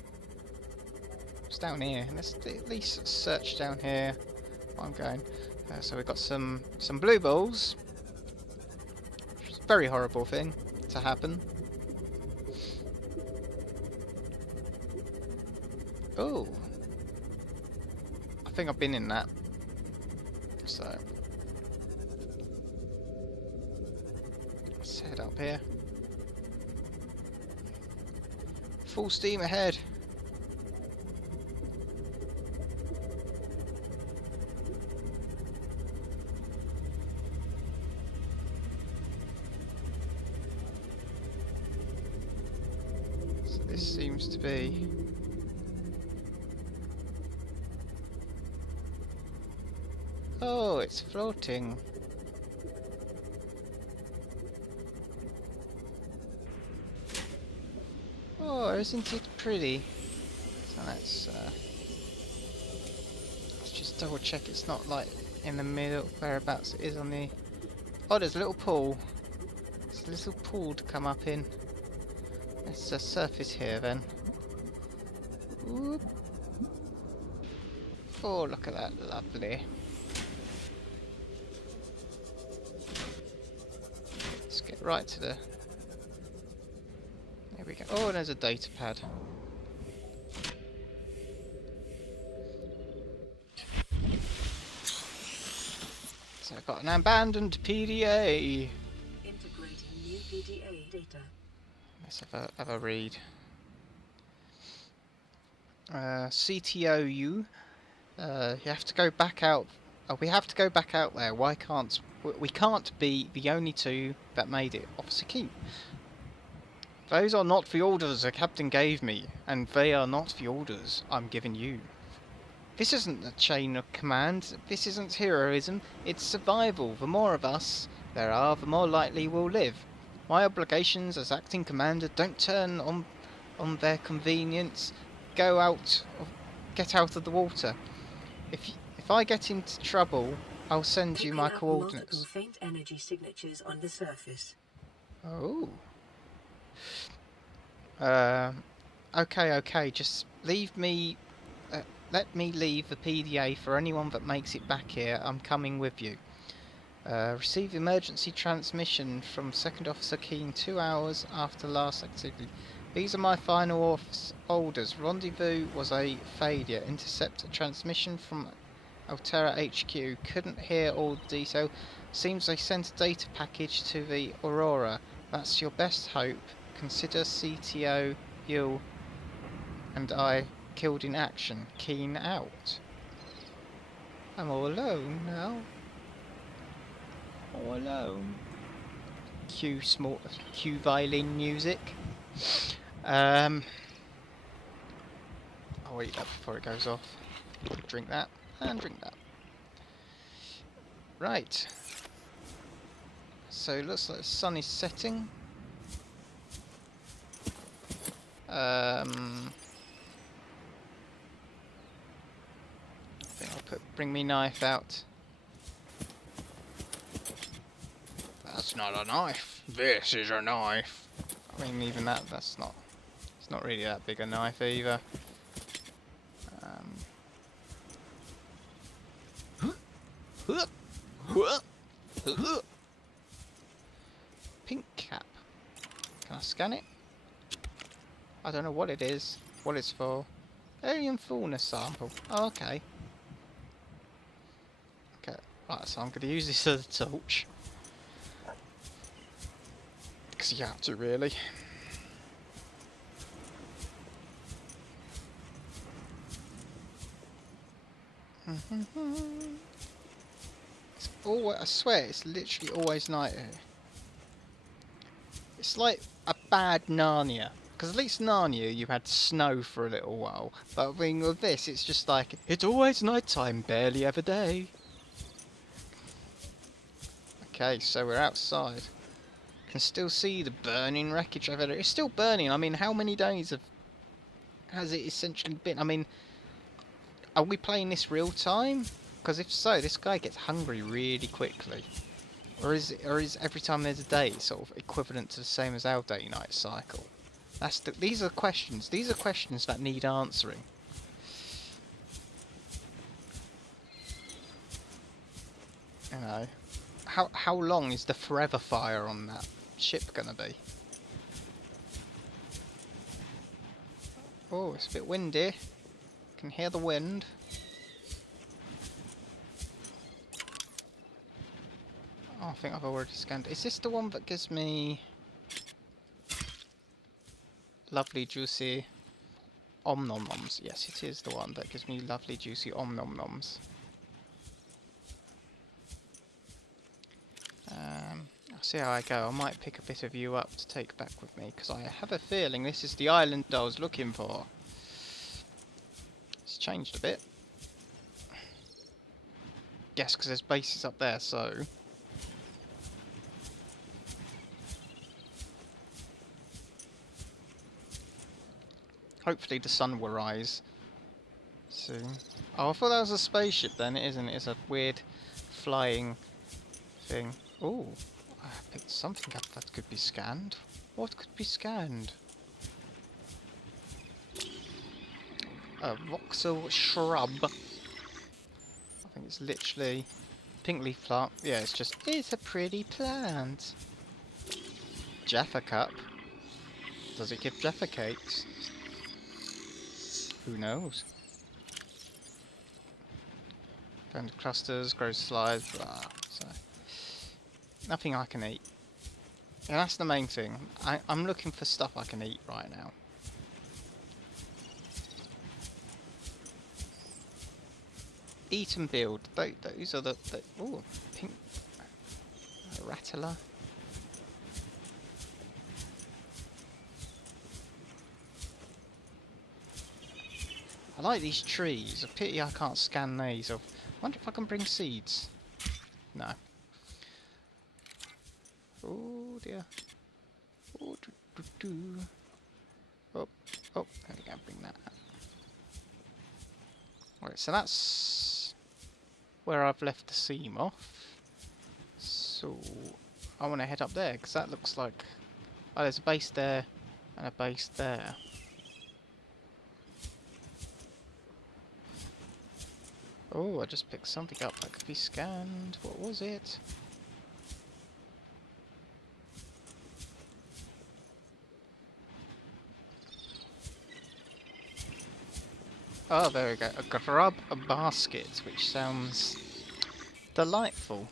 It's down here. Let's at least search down here. I'm going. So we've got some blue balls. Which is a very horrible thing to happen. Oh, I think I've been in that. So let's head up here. Full steam ahead. So this seems to be. Oh, it's floating. Oh, isn't it pretty? So let's just double check it's not like in the middle whereabouts it is on the. Oh, there's a little pool. There's a little pool to come up in. Let's surface here then. Whoop. Oh, look at that, lovely. Let's get right to the. There we go. Oh, there's a data pad. So I've got an abandoned PDA. Integrating new PDA data. Let's have a read. CTOU. You have to go back out. We have to go back out there. Why can't we can't be the only two that made it? Officer Keep. Those are not the orders the captain gave me, and they are not the orders I'm giving you. This isn't a chain of command. This isn't heroism. It's survival. The more of us there are, the more likely we'll live. My obligations as acting commander don't turn on their convenience. Get out of the water. If I get into trouble, I'll send you my coordinates. Multiple faint energy signatures on the surface. Oh. Okay. Just leave me. Let me leave the PDA for anyone that makes it back here. I'm coming with you. Receive emergency transmission from Second Officer Keane 2 hours after last activity. These are my final orders. Rendezvous was a failure. Intercept a transmission from Altera HQ. Couldn't hear all the detail. Seems they sent a data package to the Aurora. That's your best hope. Consider CTO, you, and I killed in action. Keen out. I'm all alone now. All alone. Cue violin music. I'll eat that before it goes off. Drink that and drink that. Right. So it looks like the sun is setting. I think I'll bring me knife out. That's not a knife. This is a knife. I mean, even that's not. It's not really that big a knife either. Pink cap. Can I scan it? I don't know what it is. What it's for. Alien fauna sample. Oh, okay. Okay. Right, so I'm going to use this as a torch. Because you have to, really. It's always, I swear, it's literally always night here. It's like a bad Narnia. Because at least Narnia, you had snow for a little while. But I mean, with this, it's just like, it's always night time, barely ever day. Okay, so we're outside. Can still see the burning wreckage over there. It's still burning. I mean, how many days has it essentially been? I mean, are we playing this real time? Because if so, this guy gets hungry really quickly. Or is every time there's a day sort of equivalent to the same as our day-night cycle? These are questions. These are questions that need answering. You know, how long is the forever fire on that ship gonna be? Oh, it's a bit windy. Can hear the wind. Oh, I think I've already scanned. Is this the one that gives me lovely juicy om nom noms? Yes, it is the one that gives me lovely juicy om nom noms. I'll see how I go. I might pick a bit of you up to take back with me, because I have a feeling this is the island I was looking for. It's changed a bit. Yes, because there's bases up there, so... hopefully the sun will rise soon. Oh, I thought that was a spaceship then. It isn't. It's a weird flying thing. Oh, I picked something up that could be scanned. What could be scanned? A voxel shrub. I think it's literally pink leaf plant. Yeah, it's a pretty plant. Jaffa cup. Does it give Jaffa cakes? Who knows? Found clusters, grows slides, blah. So nothing I can eat. And that's the main thing. I'm looking for stuff I can eat right now. Eat and build. Those are the ooh, pink rattler. I like these trees. A pity I can't scan these. I wonder if I can bring seeds. No. Oh dear. Oh, oh, oh, there we go. Bring that up. Right, so that's where I've left the seam off. So I want to head up there because that looks like oh, there's a base there and a base there. Oh, I just picked something up that could be scanned. What was it? Oh, there we go. A grub a basket, which sounds delightful.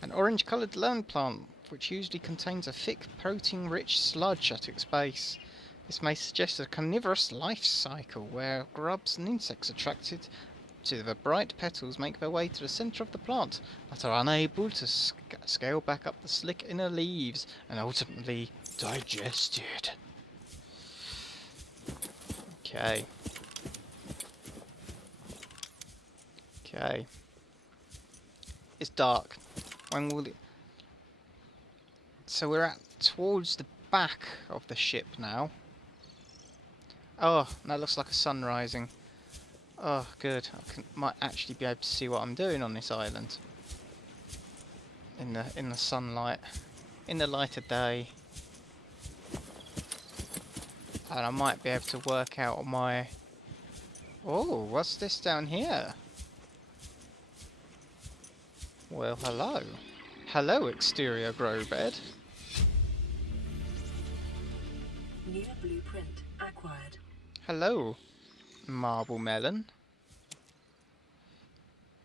An orange-coloured land plant, which usually contains a thick, protein-rich sludge at its base. This may suggest a carnivorous life cycle, where grubs and insects attracted to the bright petals make their way to the centre of the plant, but are unable to scale back up the slick inner leaves, and ultimately digested. Okay. Okay. It's dark. When will it... So we're towards the back of the ship now. Oh, that looks like a sun rising. Oh, good. Might actually be able to see what I'm doing on this island. In the sunlight, in the light of day. And I might be able to work out my... Oh, what's this down here? Well, hello. Hello, exterior grow bed. New blueprint acquired. Hello, marble melon.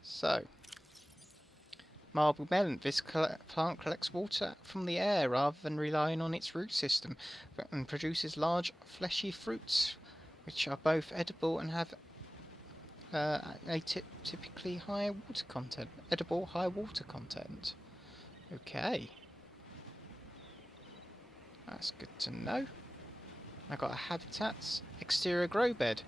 So, marble melon. This plant collects water from the air rather than relying on its root system, and produces large, fleshy fruits, which are both edible and have typically high water content. Edible, high water content. Okay, that's good to know. I got a habitats, exterior grow bed.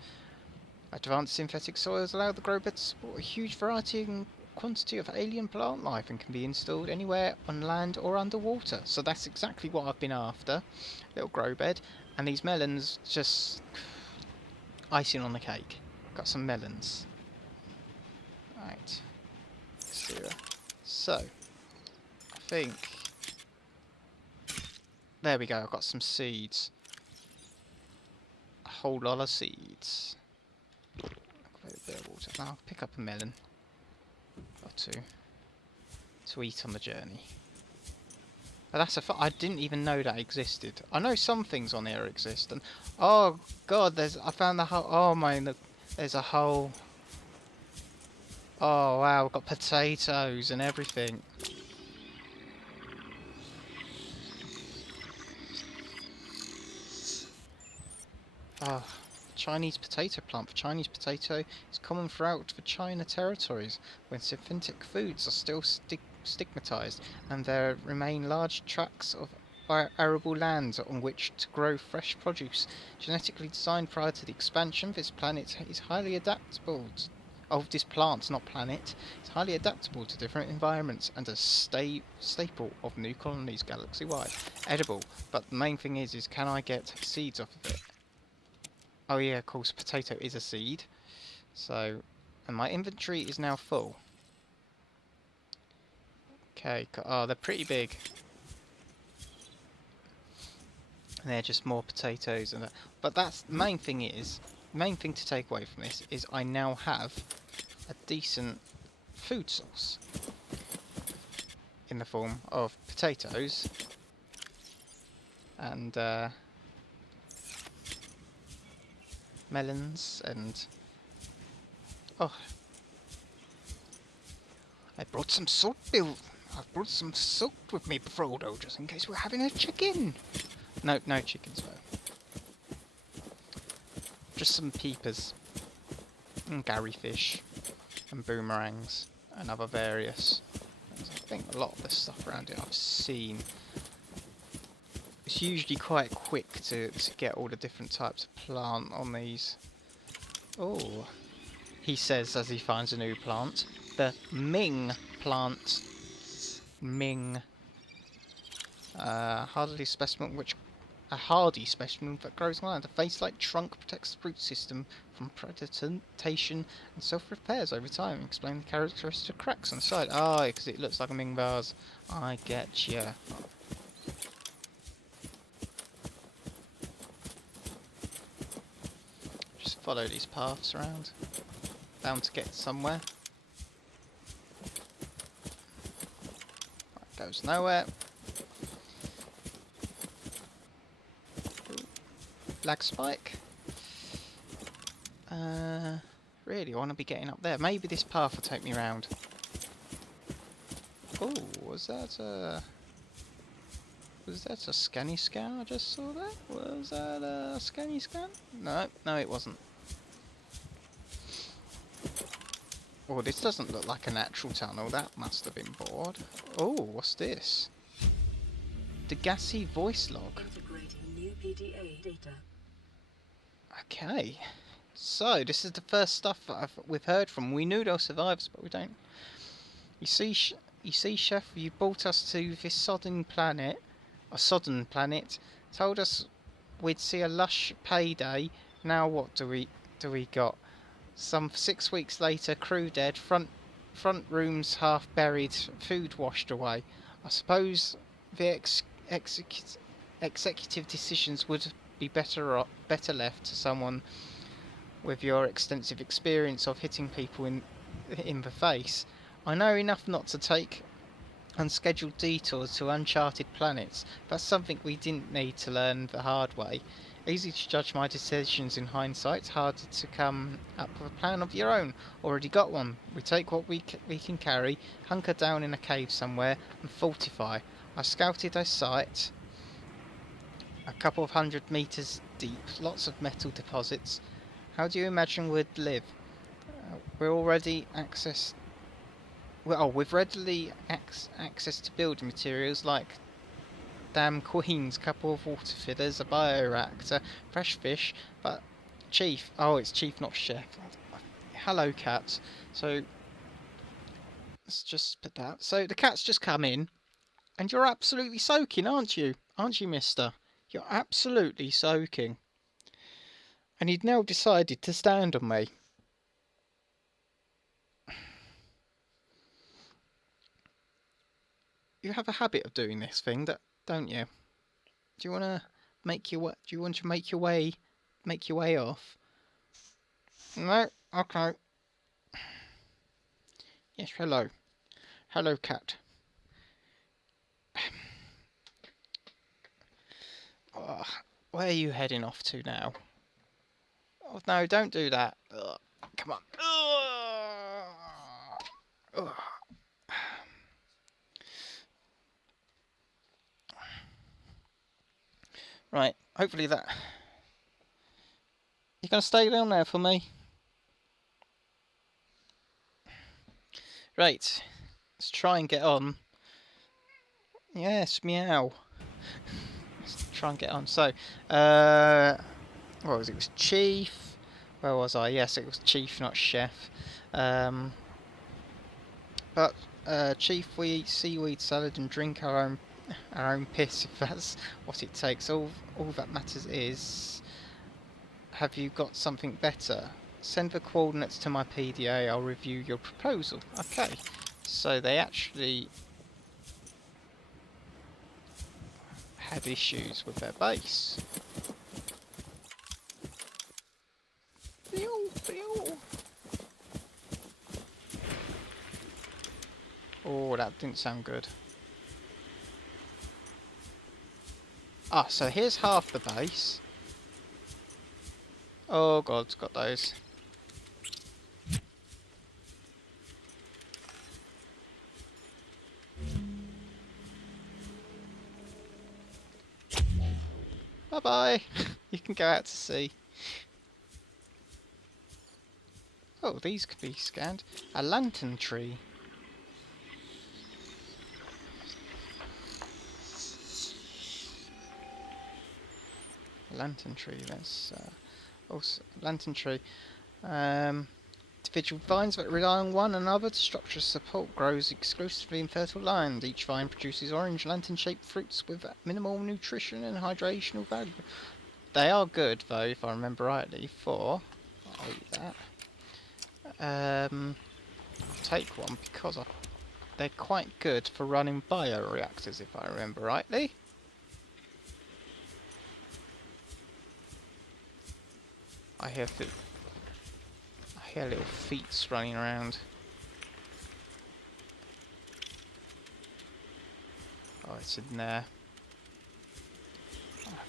Advanced synthetic soils allow the grow bed to support a huge variety and quantity of alien plant life and can be installed anywhere on land or underwater. So that's exactly what I've been after. Little grow bed, and these melons just icing on the cake. Got some melons. Right. So think... There we go, I've got some seeds. A whole lot of seeds. A bit of water. Now I'll pick up a melon. Or two. To eat on the journey. But that's I didn't even know that existed. I know some things on here exist, and oh god, I found the whole. Oh my, look, there's a whole. Oh wow, we've got potatoes and everything. Oh, Chinese potato plant. The Chinese potato is common throughout the China territories, where synthetic foods are still stigmatized, and there remain large tracts of arable land on which to grow fresh produce. Genetically designed prior to the expansion, this planet is highly adaptable. This plant, not planet, is highly adaptable to different environments and a staple of new colonies galaxy-wide. Edible, but the main thing is can I get seeds off of it? Oh yeah, of course, potato is a seed. So, and my inventory is now full. Okay, oh, they're pretty big. And they're just more potatoes and that. But that's the main thing main thing to take away from this is I now have a decent food source. In the form of potatoes. And, melons and oh, I brought some salt with me, Frodo, just in case we're having a chicken. No chickens though. Just some peepers and Gary fish and boomerangs and other various. I think a lot of the stuff around it I've seen. It's usually quite quick to get all the different types of plant on these. Oh, he says as he finds a new plant. The Ming plant. Ming. A hardy specimen that grows on land. A face-like trunk protects the root system from predation and self-repairs over time. Explain the characteristic cracks on the side. Ah, because it looks like a Ming vase. I get ya. Follow these paths around. Bound to get somewhere. That goes nowhere. Lag spike. Really, I want to be getting up there. Maybe this path will take me around. Oh, was that a scanny scan I just saw there? Was that a scanny scan? No it wasn't. Oh, this doesn't look like a natural tunnel. That must have been bored. Oh, what's this? The gassy voice log. Integrating new PDA data. Okay. So, this is the first stuff that we've heard from. We knew there were survivors, but we don't. You see, Chef, you brought us to this sodden planet. Told us we'd see a lush payday. Now what do we got? Some 6 weeks later, crew dead, front rooms half buried, food washed away. I suppose the executive decisions would be better left to someone with your extensive experience of hitting people in the face. I know enough not to take unscheduled detours to uncharted planets. That's something we didn't need to learn the hard way. Easy to judge my decisions in hindsight, harder to come up with a plan of your own. Already got one. We take what we can carry, hunker down in a cave somewhere, and fortify. I scouted a site, a couple of 100 meters deep, lots of metal deposits. How do you imagine we'd live? We've readily access to building materials like damn queens, couple of water fillers, a bioreactor, fresh fish, but Chief, it's Chief not Chef. Hello cat. So let's just put that. So the cat's just come in and you're absolutely soaking, aren't you? Aren't you, mister? You're absolutely soaking. And he'd now decided to stand on me. You have a habit of doing this thing, don't you? Do you want to make your way? Do you want to make your way off? No. Okay. Yes. Hello. Hello, cat. Oh, where are you heading off to now? Oh no! Don't do that. Ugh. Come on. Ugh. Right. Hopefully that. You gonna stay down there for me? Right. Let's try and get on. Yes, meow. Let's try and get on. So, what was it? It was Chief. Where was I? Yes, it was Chief, not Chef. But Chief, we eat seaweed salad and drink our own piss if that's what it takes. All that matters is, have you got something better? Send the coordinates to my PDA. I'll review your proposal. Okay. So they actually had issues with their base. Oh, that didn't sound good. Ah, so here's half the base. Oh god, it's got those. Bye bye. You can go out to sea. Oh, these could be scanned. A lantern tree. Lantern tree. That's also lantern tree. Individual vines that rely on one another to structure support grows exclusively in fertile land. Each vine produces orange lantern-shaped fruits with minimal nutrition and hydrational value. They are good, though, if I remember rightly. For I'll eat that. Take one because they're quite good for running bioreactors, if I remember rightly. I hear little feet running around. Oh, it's in there.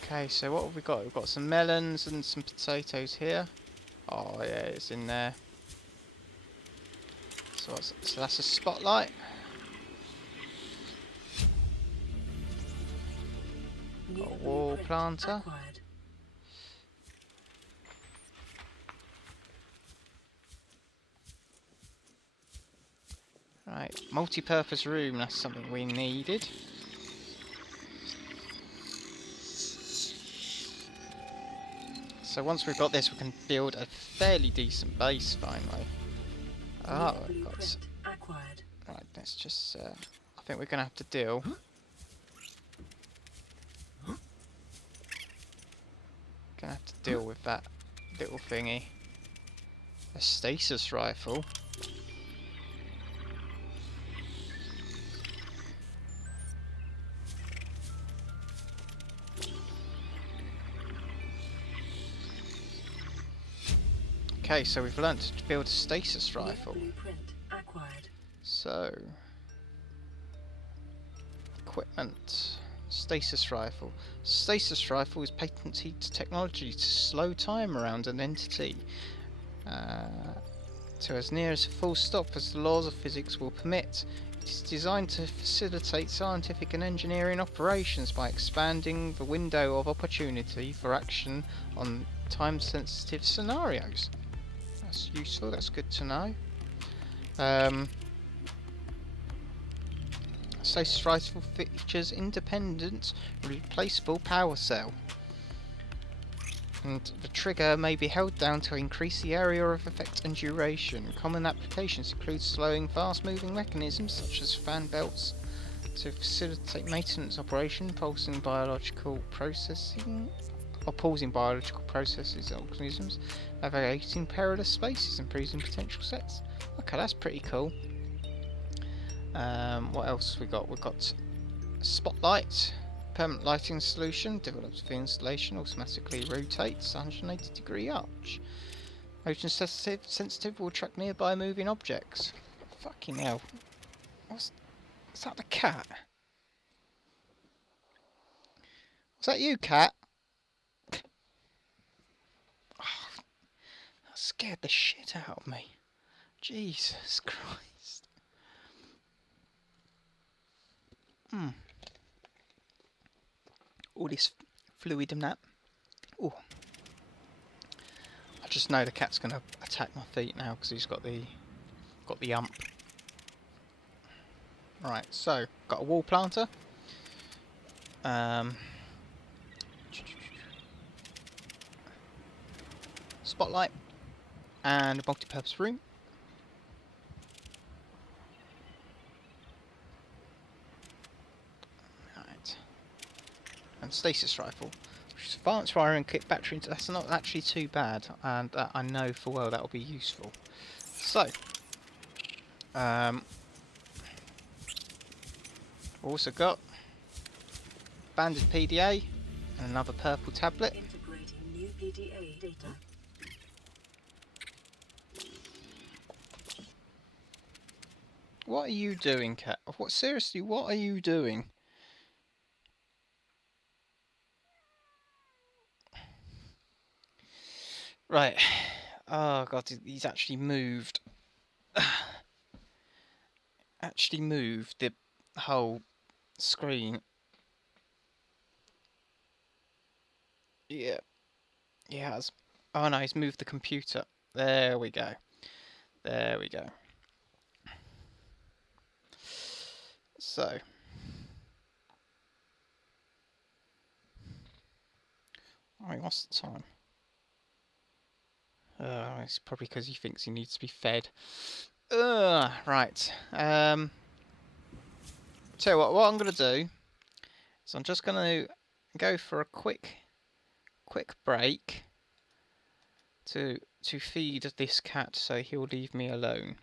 Okay, so what have we got? We've got some melons and some potatoes here. Oh yeah, it's in there. So that's a spotlight. Got a wall planter. Acquired. Right, multi-purpose room, that's something we needed. So once we've got this, we can build a fairly decent base finally. Oh, we've got... Acquired. Right, let's just... I think we're going to have to deal... Gonna have to deal with that little thingy. A stasis rifle. Okay, so we've learnt to build a stasis rifle. Blueprint acquired. So, equipment, stasis rifle. Stasis rifle is patented technology to slow time around an entity to as near as a full stop as the laws of physics will permit. It is designed to facilitate scientific and engineering operations by expanding the window of opportunity for action on time-sensitive scenarios. That's useful, that's good to know. Stasis rifle features independent, replaceable power cell. And the trigger may be held down to increase the area of effect and duration. Common applications include slowing fast-moving mechanisms such as fan belts to facilitate maintenance operation, pausing biological processes and organisms, navigating perilous spaces and freezing potential sets. Okay, that's pretty cool. What else we got? We've got Spotlight. Permanent lighting solution. Develops the installation. Automatically rotates 180-degree arch. Motion sensitive will track nearby moving objects. Fucking hell. Is that the cat? Was that you, cat? Oh, that scared the shit out of me. Jesus Christ. All this fluid and that. Oh. I just know the cat's going to attack my feet now because he's got the ump. Right, so got a wall planter. Spotlight and a multi-purpose room. Right, and stasis rifle. Advanced firing kit battery. That's not actually too bad, and I know full well that will be useful. So, also got banded PDA and another purple tablet. Integrating new PDA data. What are you doing, cat? What, seriously? What are you doing? Right. Oh god, he's actually moved. Actually moved the whole screen. Yeah. He has. Oh no, he's moved the computer. There we go. There we go. So. Alright, what's the time? It's probably because he thinks he needs to be fed. Right. Tell you what I'm going to do is I'm just going to go for a quick break to feed this cat so he'll leave me alone.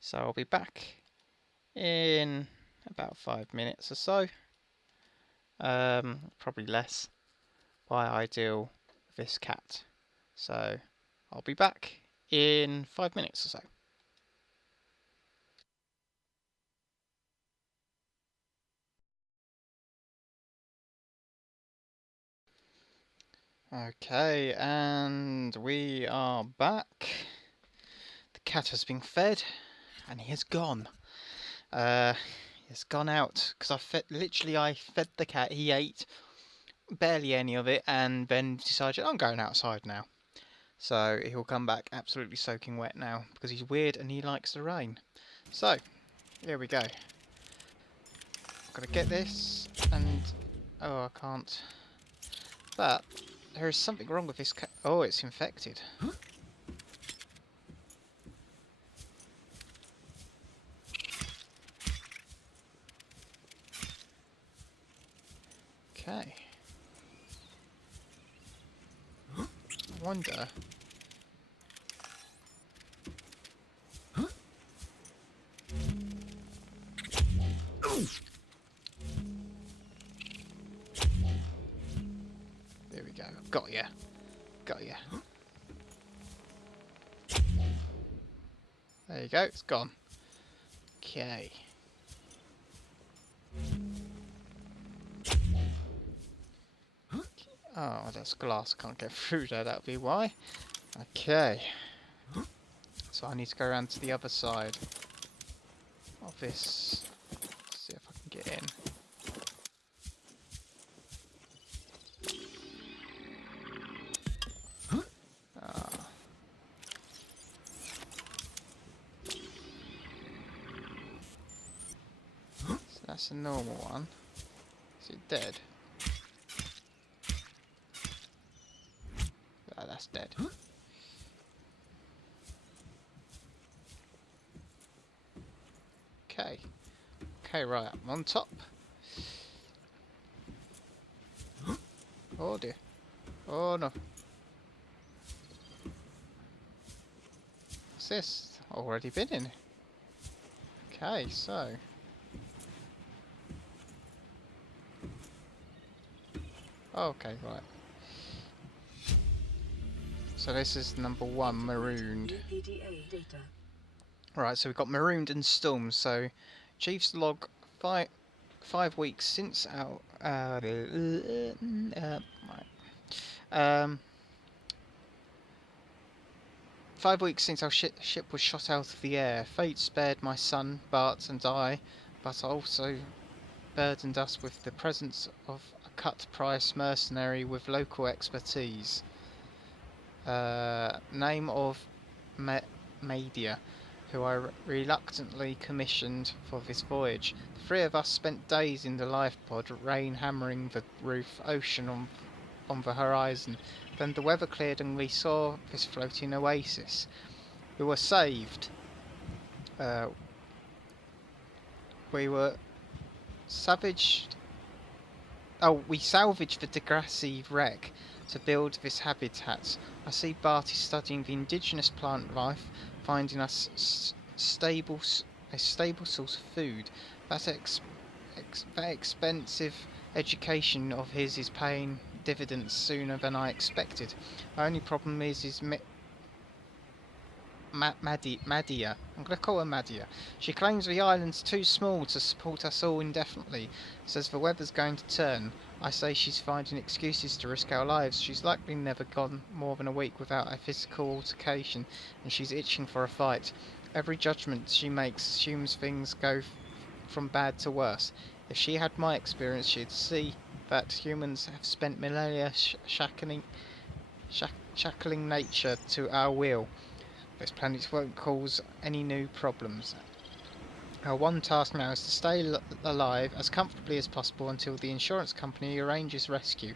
So I'll be back in about 5 minutes or so. Probably less while I deal with this cat. So I'll be back in 5 minutes or so. Okay, and we are back. The cat has been fed, and he has gone. He's gone out because I fed the cat. He ate barely any of it, and then decided I'm going outside now. So he'll come back absolutely soaking wet now because he's weird and he likes the rain. So here we go. Gotta get this, and oh, I can't. But there is something wrong with this cat. Oh, it's infected. Okay. I wonder. There we go. Got ya. Got ya. There you go. It's gone. Okay. Oh, that's glass. Can't get through there. That'll be why. Okay. So I need to go around to the other side of this. See if I can get in. So that's a normal one. Is it dead? Ah, that's dead. Okay. Okay, right. I'm on top. Oh dear. Oh no. What's this? Already been in. Okay, so. Oh, okay, right. So this is number 1, marooned. UPDA data. Right, so we've got marooned and storms. So Chief's log 5 weeks since our right. Um 5 weeks since our ship was shot out of the air. Fate spared my son, Bart, and I, but also burdened us with the presence of a cut-price mercenary with local expertise. Name of Media, who I reluctantly commissioned for this voyage. The three of us spent days in the life pod, rain hammering the roof, ocean on the horizon. Then the weather cleared and we saw this floating oasis. We were saved. Uh, we were savaged. Oh, we salvaged the Degrassi wreck to build this habitat. I see Barty studying the indigenous plant life, finding us a stable source of food. That expensive education of his is paying dividends sooner than I expected. The only problem is Madia. I'm going to call her Madia. She claims the island's too small to support us all indefinitely. Says the weather's going to turn. I say she's finding excuses to risk our lives. She's likely never gone more than a week without a physical altercation, and she's itching for a fight. Every judgment she makes assumes things go from bad to worse. If she had my experience, she'd see that humans have spent millennia shackling nature to our will. This planet won't cause any new problems. Our one task now is to stay alive as comfortably as possible until the insurance company arranges rescue.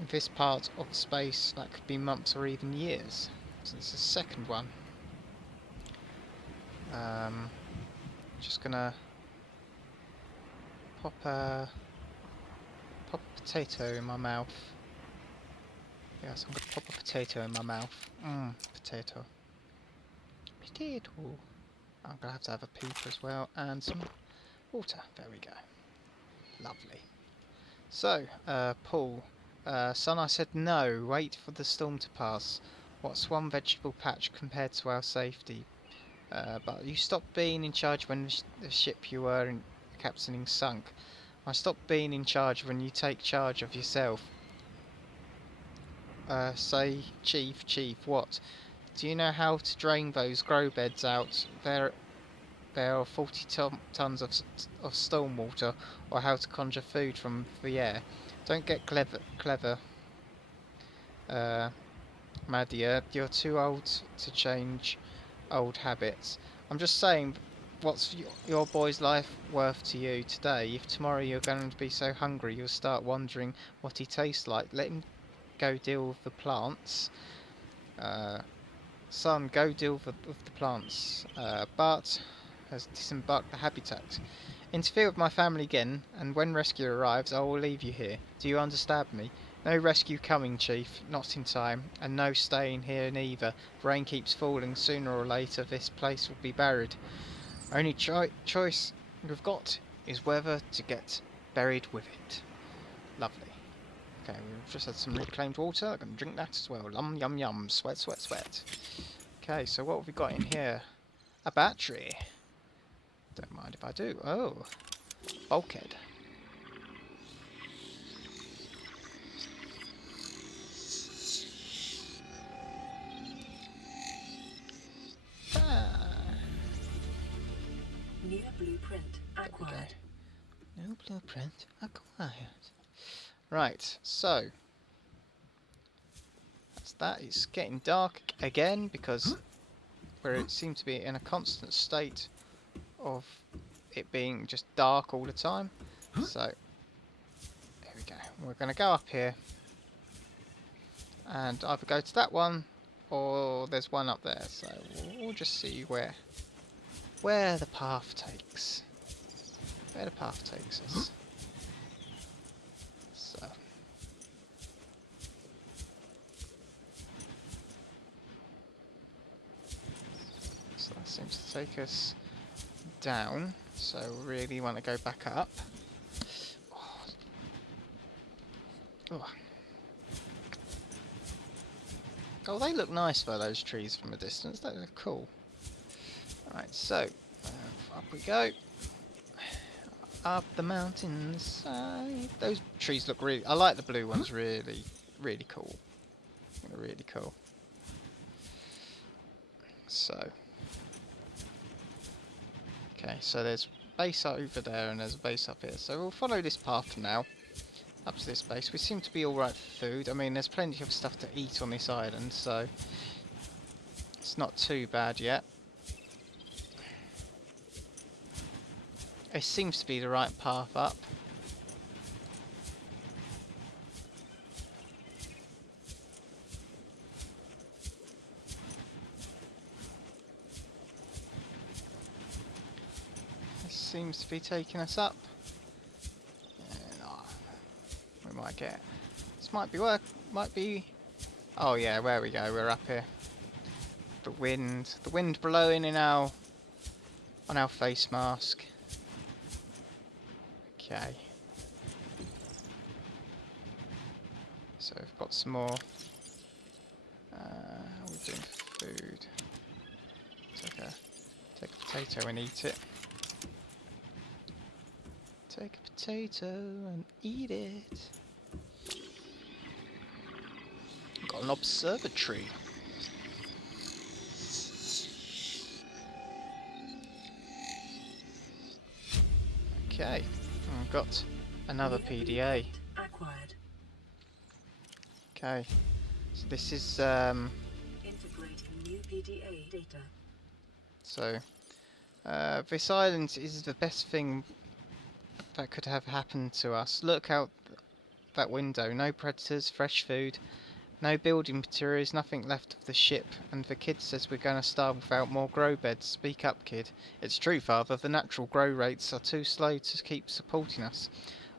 In this part of space, that could be months or even years. So this is the second one. Just gonna pop a potato in my mouth. Yes, I'm gonna pop a potato in my mouth. Potato. Potato. I'm gonna have to have a peep as well, and some water. There we go. Lovely. So, Paul. Son, I said no. Wait for the storm to pass. What's one vegetable patch compared to our safety? But you stopped being in charge when the ship you were captaining sunk. I stopped being in charge when you take charge of yourself. Say, Chief, what? Do you know how to drain those grow beds out? There are 40 tons of storm water, or how to conjure food from the air. Don't get clever, Madia. You're too old to change old habits. I'm just saying, what's your boy's life worth to you today? If tomorrow you're going to be so hungry, you'll start wondering what he tastes like. Let him go deal with the plants. Son, go deal with the plants. Bart has disembarked the habitat. Interfere with my family again, and when rescue arrives, I will leave you here. Do you understand me? No rescue coming, Chief. Not in time. And no staying here neither. If rain keeps falling, sooner or later this place will be buried. Only choice we've got is whether to get buried with it. Lovely. Okay, we've just had some reclaimed water. I'm going to drink that as well. Yum yum. Sweat. Okay, so what have we got in here? A battery. Don't mind if I do. Oh, bulkhead. New blueprint acquired. No blueprint acquired. Right, so that's that. It's getting dark again because it seems to be in a constant state of it being just dark all the time. So here we go. We're going to go up here and either go to that one or there's one up there. So we'll just see where the path takes. Where the path takes us. So that seems to take us down. So we really want to go back up. Oh. Oh, they look nice though, those trees from a distance. They look cool. Alright, so up we go. Up the mountainside. Those trees look really... I like the blue ones, really, really cool. They're really cool. So... Okay, so there's a base over there and there's a base up here. So we'll follow this path now. Up to this base. We seem to be alright for food. I mean, there's plenty of stuff to eat on this island, so... It's not too bad yet. It seems to be the right path up. This seems to be taking us up. And, we might get... This might be work... Might be... Oh yeah, there we go, we're up here. The wind blowing in our... on our face mask. Okay. So we've got some more. We're doing food. Take a potato and eat it. Take a potato and eat it. Got an observatory. Okay. I've got another PDA. Acquired. Okay, so this is Integrating new PDA data. so this island is the best thing that could have happened to us. Look out that window. No predators, fresh food, no building materials, nothing left of the ship. And the kid says we're going to starve without more grow beds. Speak up, kid. It's true, father. The natural grow rates are too slow to keep supporting us.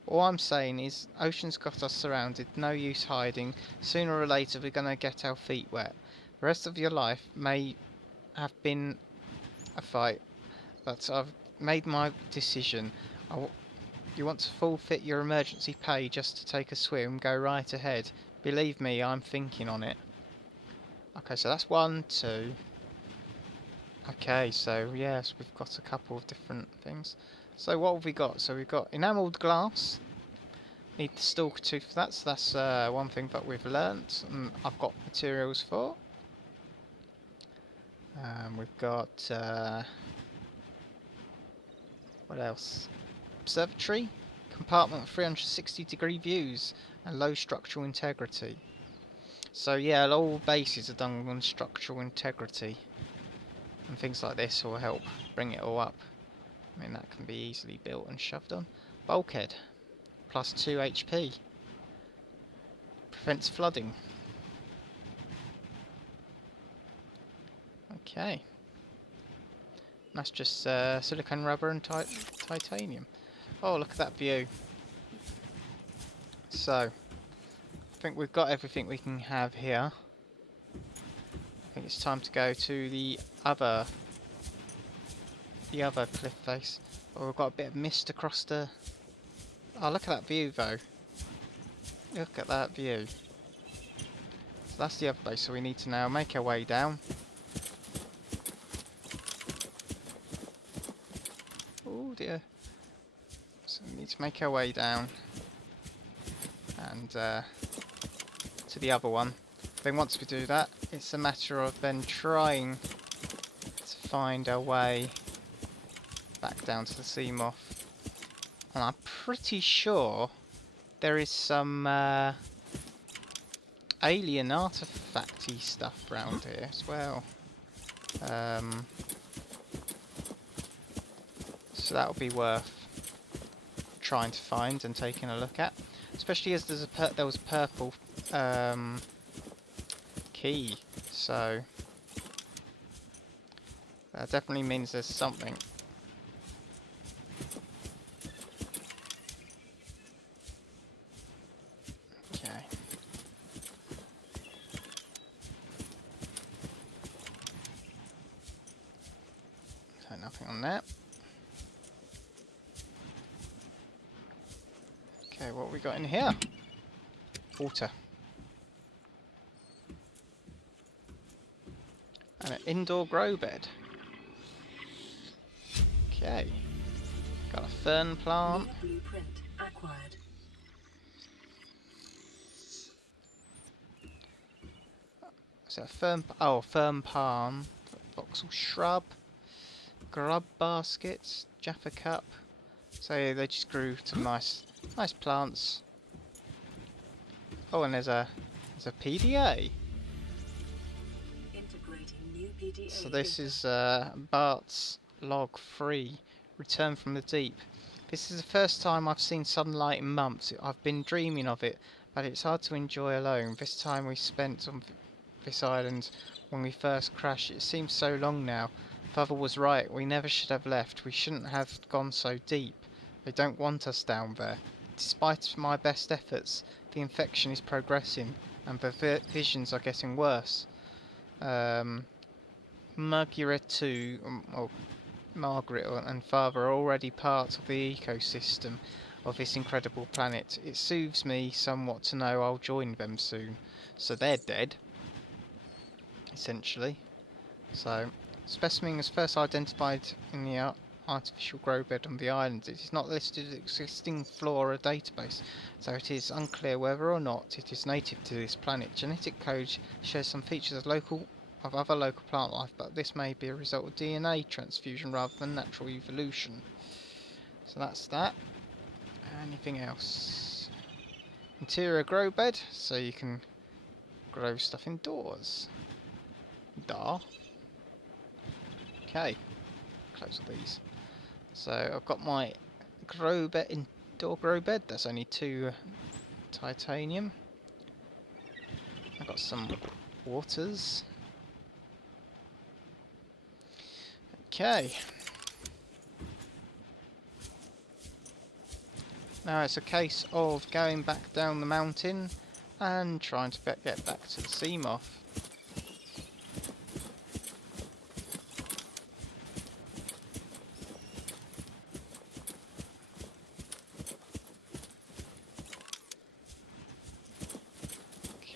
All I'm saying is, ocean's got us surrounded, no use hiding. Sooner or later we're going to get our feet wet. The rest of your life may have been a fight, but I've made my decision. You want to forfeit your emergency pay just to take a swim? Go right ahead. Believe me, I'm thinking on it. Okay, so that's 1, 2. Okay, so yes, we've got a couple of different things. So what have we got? So we've got enamelled glass. Need the stalker tooth for that, so that's one thing that we've learnt and I've got materials for. We've got what else? Observatory, compartment with 360-degree views and low structural integrity. So yeah, all bases are done on structural integrity, and things like this will help bring it all up. I mean, that can be easily built and shoved on. Bulkhead, plus 2 HP. Prevents flooding. Okay. That's just silicone rubber and titanium. Oh, look at that view. So, I think we've got everything we can have here. I think it's time to go to the other cliff face. Oh, we've got a bit of mist across the... Oh, look at that view though. Look at that view. So that's the other base, so we need to now make our way down. Oh dear. So we need to make our way down. And to the other one. Then once we do that, it's a matter of then trying to find our way back down to the sea moth. And I'm pretty sure there is some alien artifacty stuff around here as well. So that'll be worth trying to find and taking a look at. Especially as there was a purple key, so that definitely means there's something. Okay. So nothing on that. Okay, what have we got in here? water. And an indoor grow bed. Okay. Got a fern plant. New blueprint acquired. So a fern, oh, fern palm, voxel shrub, grub baskets, Jaffa cup. So they just grew some nice plants. Oh, and there's a PDA. Integrating new PDA. So this data. is Bart's log 3, Return from the Deep. This is the first time I've seen sunlight in months. I've been dreaming of it, but it's hard to enjoy alone. This time we spent on this island when we first crashed, it seems so long now. Father was right, we never should have left. We shouldn't have gone so deep. They don't want us down there. Despite my best efforts, the infection is progressing and the visions are getting worse. Margaret and Father are already part of the ecosystem of this incredible planet. It soothes me somewhat to know I'll join them soon. So they're dead, essentially. So, specimen was first identified in the artificial grow bed on the island. It is not listed as existing flora database, so it is unclear whether or not it is native to this planet. Genetic code shares some features of other local plant life, but this may be a result of DNA transfusion rather than natural evolution. So that's that. Anything else? Interior grow bed, so you can grow stuff indoors. Okay, close all these. So I've got my grow bed, indoor grow bed. That's only 2 titanium. I've got some waters. Okay. Now it's a case of going back down the mountain and trying to get back to the sea moth.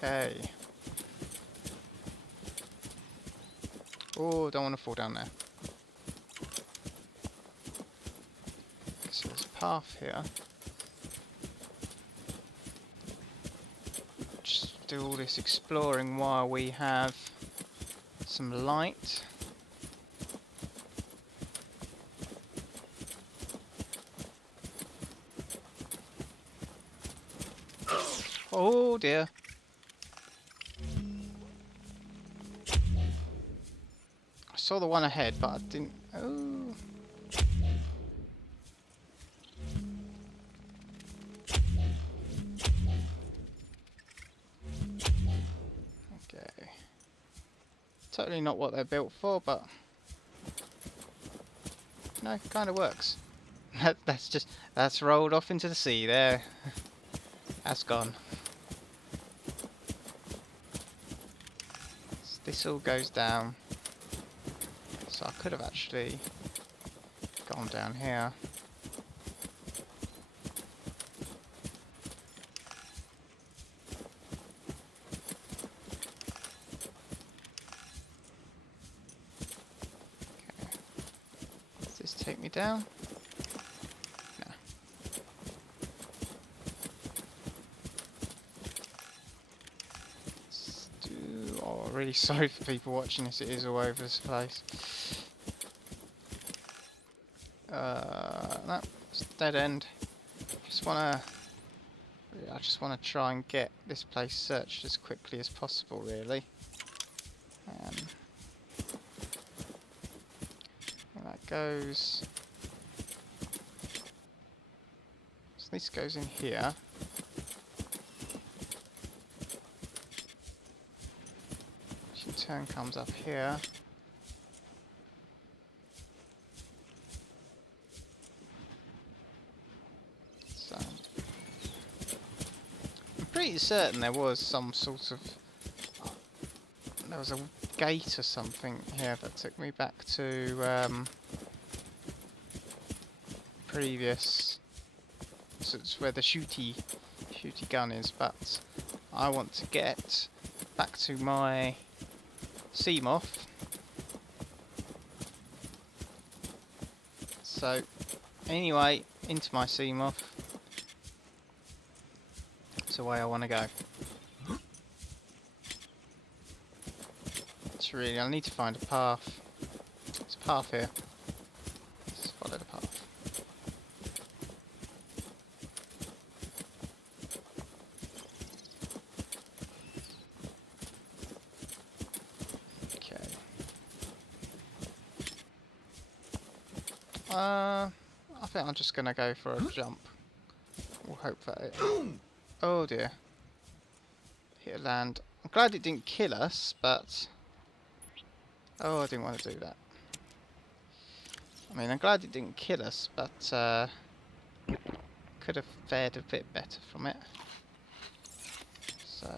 Okay. Oh, don't want to fall down there. So there's a path here. Just do all this exploring while we have some light. Oh dear. I saw the one ahead, but I didn't. Oh. Okay. Totally not what they're built for, but no, kind of works. That's rolled off into the sea there. That's gone. So this all goes down. So I could have actually gone down here. Okay. Does this take me down? No. Oh, really sorry for people watching this. It is all over this place. No, it's a dead end. I just wanna try and get this place searched as quickly as possible, really. And that goes. So this goes in here. Turn comes up here. So I'm pretty certain there was some sort of there was a gate or something here that took me back to previous. So it's where the shooty gun is, but I want to get back to my sea moth. So, anyway, into my sea moth. That's the way I want to go. It's really, I need to find a path. There's a path here. Let's follow the path. Okay. I think I'm just gonna go for a jump. We'll hope that it... Oh dear. Hit land. I'm glad it didn't kill us, but... Oh, I didn't want to do that. I mean, I'm glad it didn't kill us, but could have fared a bit better from it. So...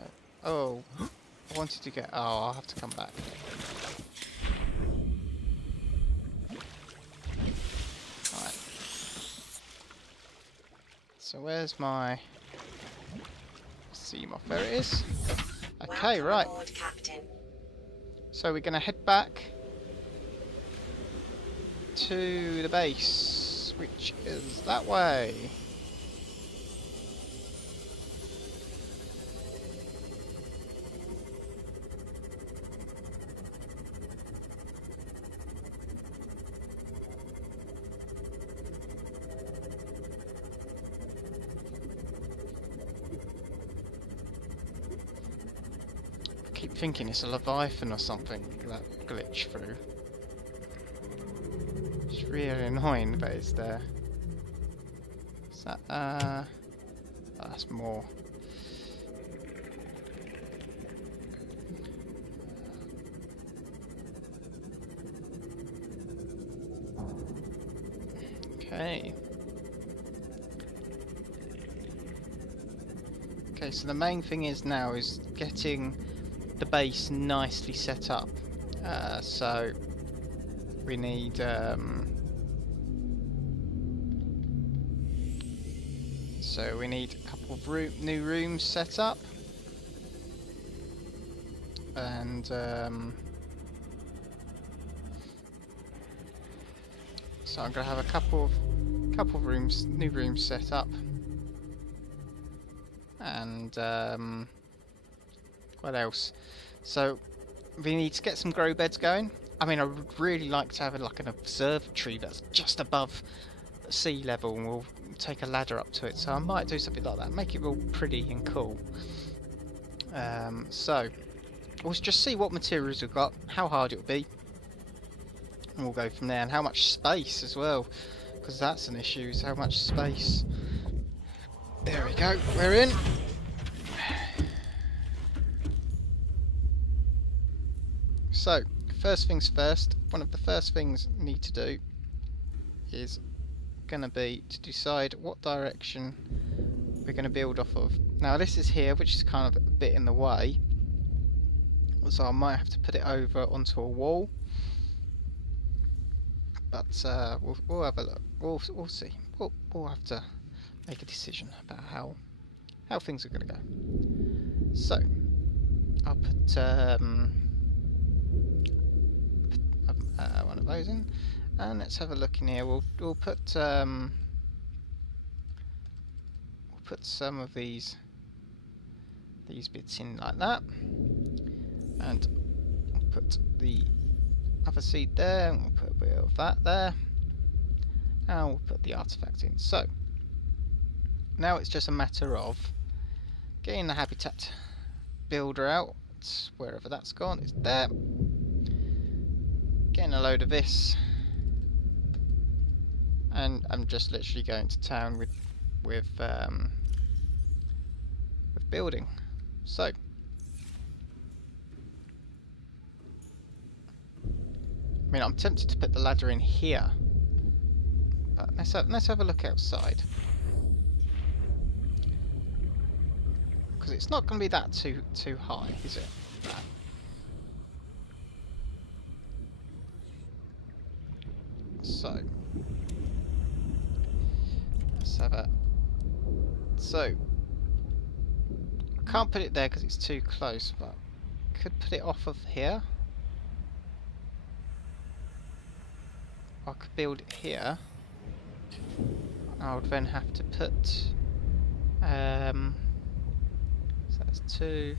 Oh, I wanted to get... Oh, I'll have to come back. Right. So where's my sea moth? There it is. Okay, Welcome right. aboard, Captain. So we're going to head back to the base, which is that way. I keep thinking it's a Leviathan or something that glitch through. It's really annoying, but it's there. Is that, oh, that's more. Okay. Okay, so the main thing is now is getting the base nicely set up. So we need a couple of new rooms set up, and so I'm gonna have a couple of rooms, new rooms set up, and what else? So we need to get some grow beds going. I mean, I would really like to have like an observatory that's just above sea level, and we'll take a ladder up to it. So I might do something like that, make it real pretty and cool. So we'll just see what materials we've got, how hard it'll be, and we'll go from there. And how much space as well, because that's an issue. Is how much space. There we go. We're in. So, first things first, one of the first things we need to do is going to be to decide what direction we're going to build off of. Now this is here, which is kind of a bit in the way, so I might have to put it over onto a wall, but we'll have a look. We'll see. We'll have to make a decision about how things are going to go. So, I'll put one of those in, and let's have a look in here. We'll put some of these bits in like that, and we'll put the other seed there, and we'll put a bit of that there, and we'll put the artifact in. So now it's just a matter of getting the habitat builder out, wherever that's gone. It's there. Getting a load of this, and I'm just literally going to town with building. So I mean, I'm tempted to put the ladder in here, but let's have a look outside, because it's not going to be that too high, is it? That. So let's have a. So I can't put it there because it's too close, but I could put it off of here. I could build it here. I would then have to put so that's 2,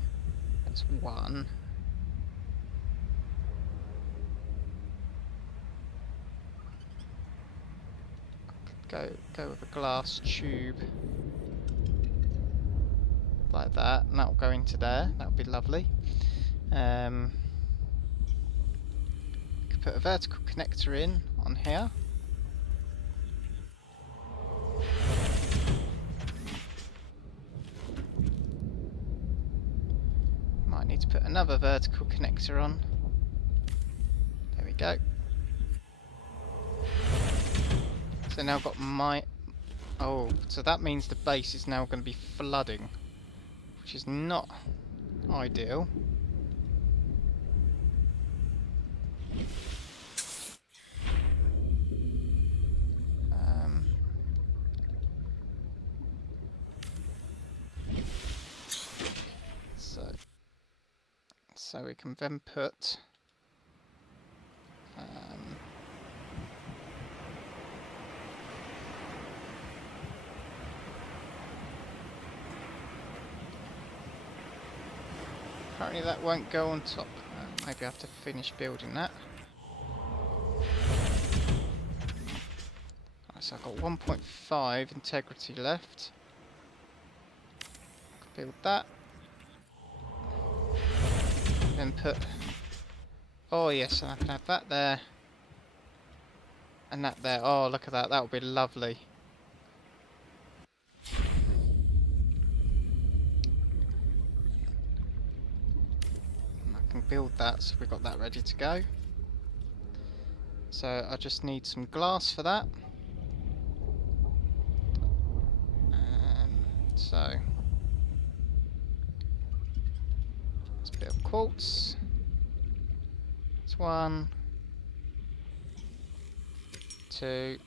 that's 1. I could go with a glass tube like that, and that'll go into there. That'll be lovely. Could put a vertical connector in on here. Might need to put another vertical connector on. There we go. So now I've got my... Oh, so that means the base is now going to be flooding, which is not ideal. So we can then put apparently that won't go on top. Maybe I have to finish building that. Right, so I've got 1.5 integrity left. Build that. Then put... Oh yes, I can have that there. And that there. Oh, look at that. That would be lovely. I can build that, so we've got that ready to go. So I just need some glass for that. So it's a bit of quartz. It's 1, 2.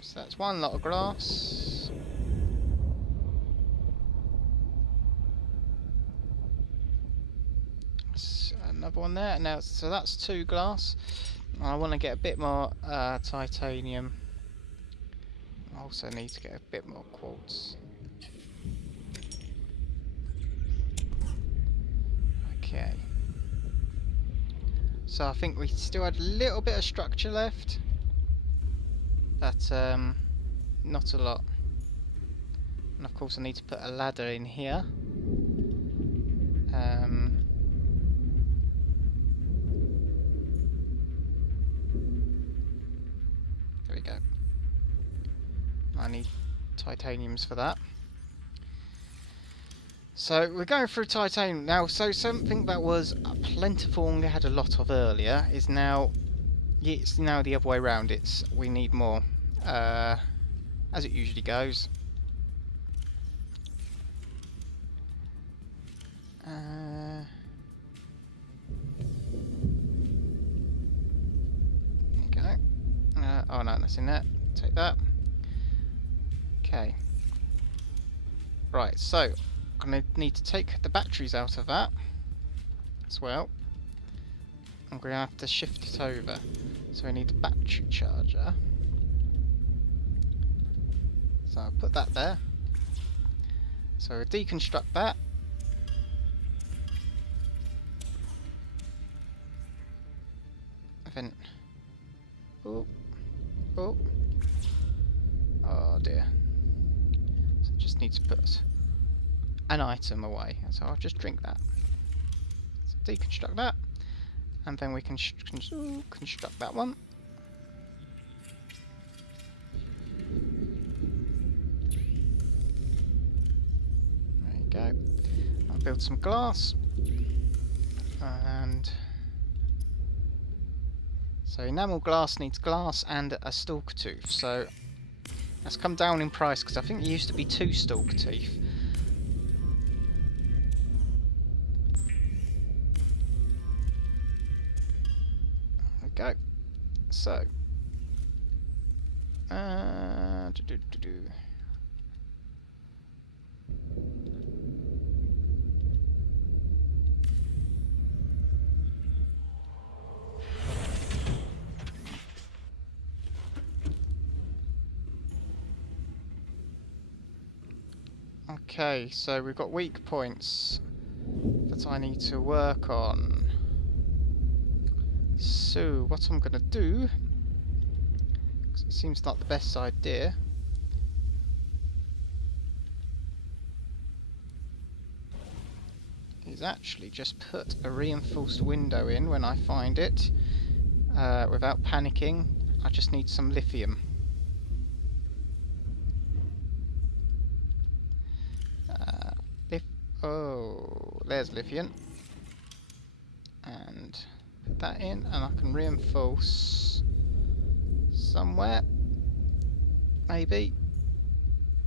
So that's 1 lot of glass. Another one there. Now, so that's 2 glass. I want to get a bit more titanium. I also need to get a bit more quartz. Okay. So I think we still had a little bit of structure left, but not a lot. And of course I need to put a ladder in here. There we go. I need titaniums for that. So we're going through titanium now. So something that was plentiful and we had a lot of earlier is now, it's now the other way around. It's we need more, as it usually goes. There you go. Oh no, that's in there. Take that. Okay. Right, so I'm going to need to take the batteries out of that as well. I'm going to have to shift it over. So we need a battery charger. So I'll put that there. So we'll deconstruct that. Then, oh dear. So just need to put an item away. So I'll just drink that. So deconstruct that, and then we can construct that one. There you go. I'll build some glass, and so enamel glass needs glass and a stalk tooth. So that's come down in price because I think there used to be 2 stalk teeth. Go. So, Okay, so we've got weak points that I need to work on. So what I'm gonna do, 'cause it seems like the best idea, is actually just put a reinforced window in when I find it, without panicking. I just need some lithium. Oh, there's lithium. And put that in, and I can reinforce somewhere. Maybe.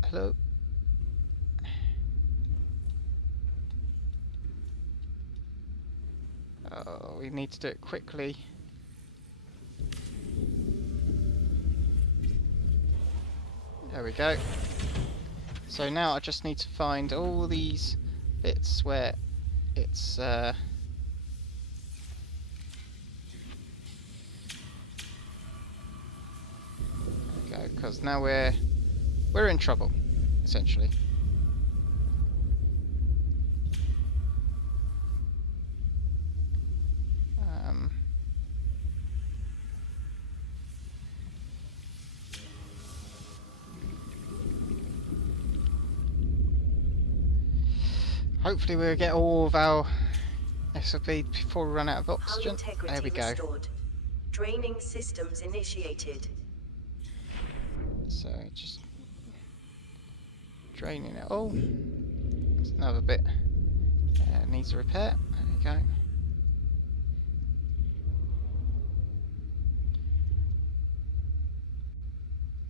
Hello? Oh, we need to do it quickly. There we go. So now I just need to find all these bits where it's there we go, because now we're in trouble, essentially. Hopefully we'll get all of our SLB before we run out of Hull oxygen. integrity There we go. restored. Draining systems initiated. So just draining it all. There's another bit needs a repair. There we go.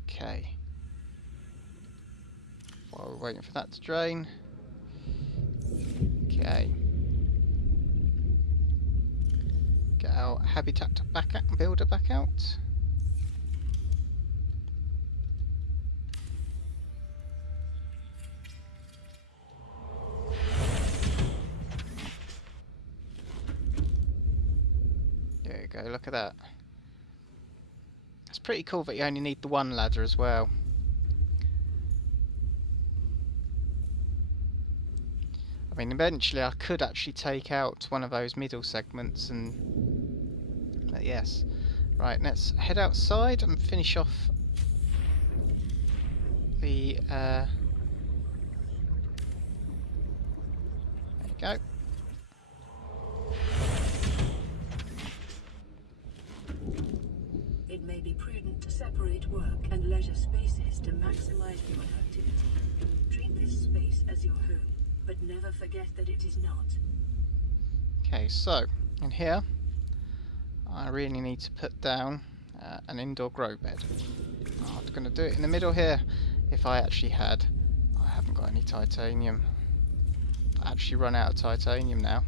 Okay. While we're waiting for that to drain. Okay. Get our habitat builder back out. There you go, look at that. It's pretty cool that you only need the one ladder as well. I mean, eventually I could actually take out one of those middle segments and... But yes. Right, let's head outside and finish off the... There you go. It may be prudent to separate work and leisure spaces to maximize productivity. Treat this space as your home, but never forget that it is not. Okay, so in here I really need to put down an indoor grow bed. I'm going to do it in the middle here. If I actually had, I haven't got any titanium. I actually run out of titanium now.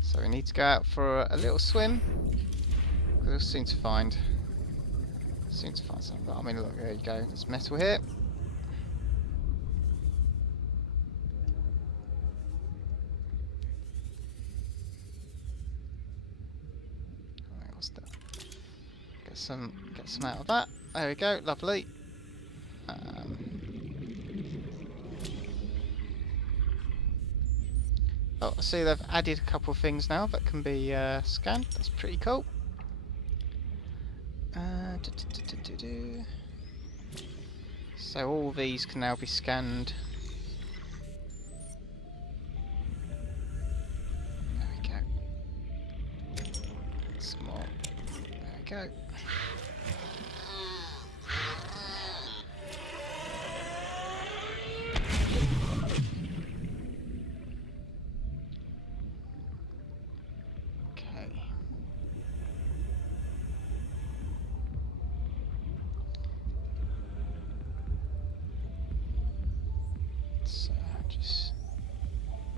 So we need to go out for a little swim. We'll soon to find something. I mean, look, there you go. There's metal here. Right, what's that? Get some out of that. There we go. Lovely. Oh, I see they've added a couple of things now that can be scanned. That's pretty cool. So all these can now be scanned. There we go. Some more. There we go.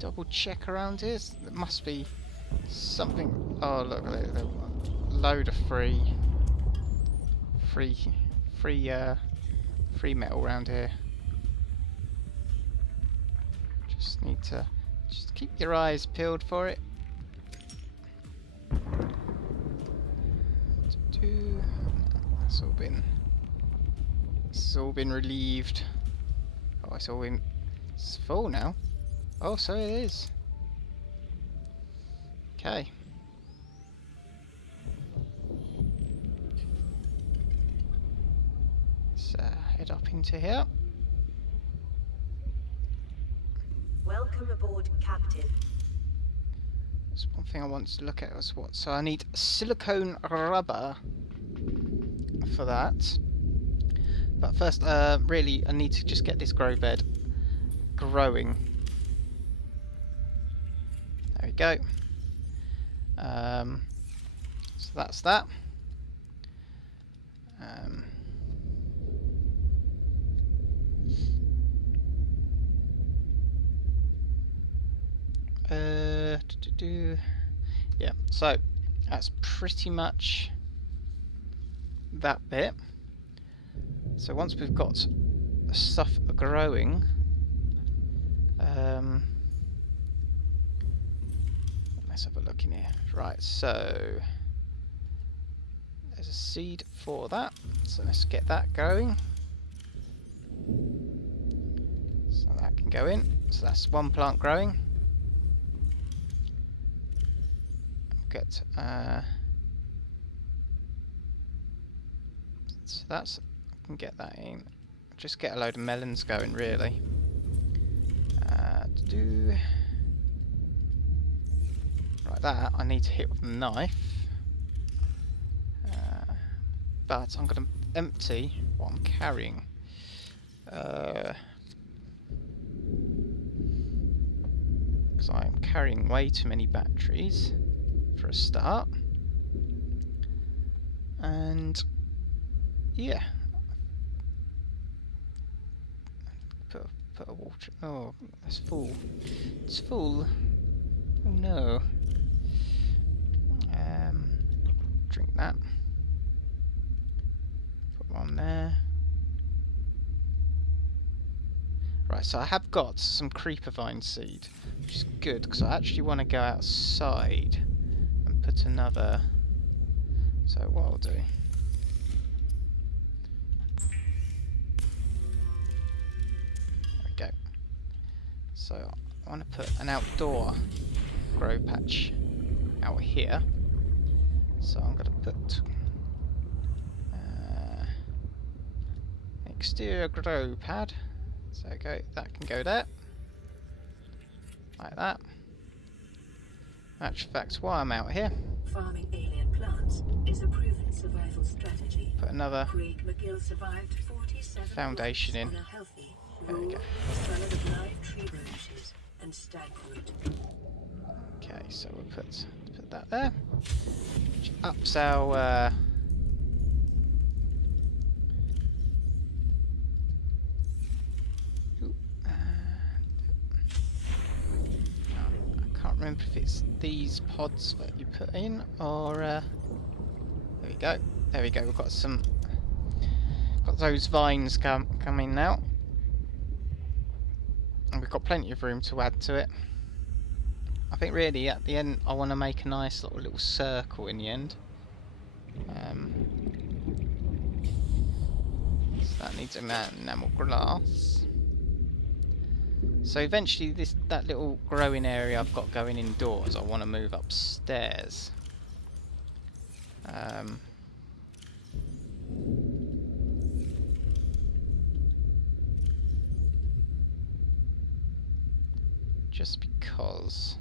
Double check around here. There must be something. Oh look, there's a load of free metal around here. Just need to keep your eyes peeled for it. It's all been relieved. Oh, it's all been It's full now. Oh, so it is. Okay. Let's head up into here. Welcome aboard, Captain. There's one thing I want to look at was what. So I need silicone rubber for that. But first, really, I need to just get this grow bed growing. There we go. So that's that. Yeah, so that's pretty much that bit. So once we've got the stuff growing, let's have a look in here. Right, so there's a seed for that. So let's get that going. So that can go in. So that's one plant growing. Get so that's I can get that in. Just get a load of melons going, really. Right, that I need to hit with a knife. But I'm going to empty what I'm carrying. Because I'm carrying way too many batteries for a start. And yeah. Put a water. Oh, it's full. It's full. Oh no. Drink that. Put one there. Right, so I have got some creeper vine seed, which is good because I actually want to go outside and put another. So what I'll do. There we go. So I want to put an outdoor grow patch out here. So I'm going to put an exterior grow pad. So go, that can go there, like that. Actual fact, while I'm out here, Farming alien plants is a proven survival strategy. put another Craig McGill survived 47 foundation in. on a healthy, There we raw go. salad of live tree branches and stagfruit. Okay, so we'll put that there. Which ups our I can't remember if it's these pods that you put in or there we go. There we go. We've got those vines coming now, and we've got plenty of room to add to it. I think really at the end I want to make a nice little circle in the end. So that needs enamel glass. So eventually that little growing area I've got going indoors, I want to move upstairs. Just because.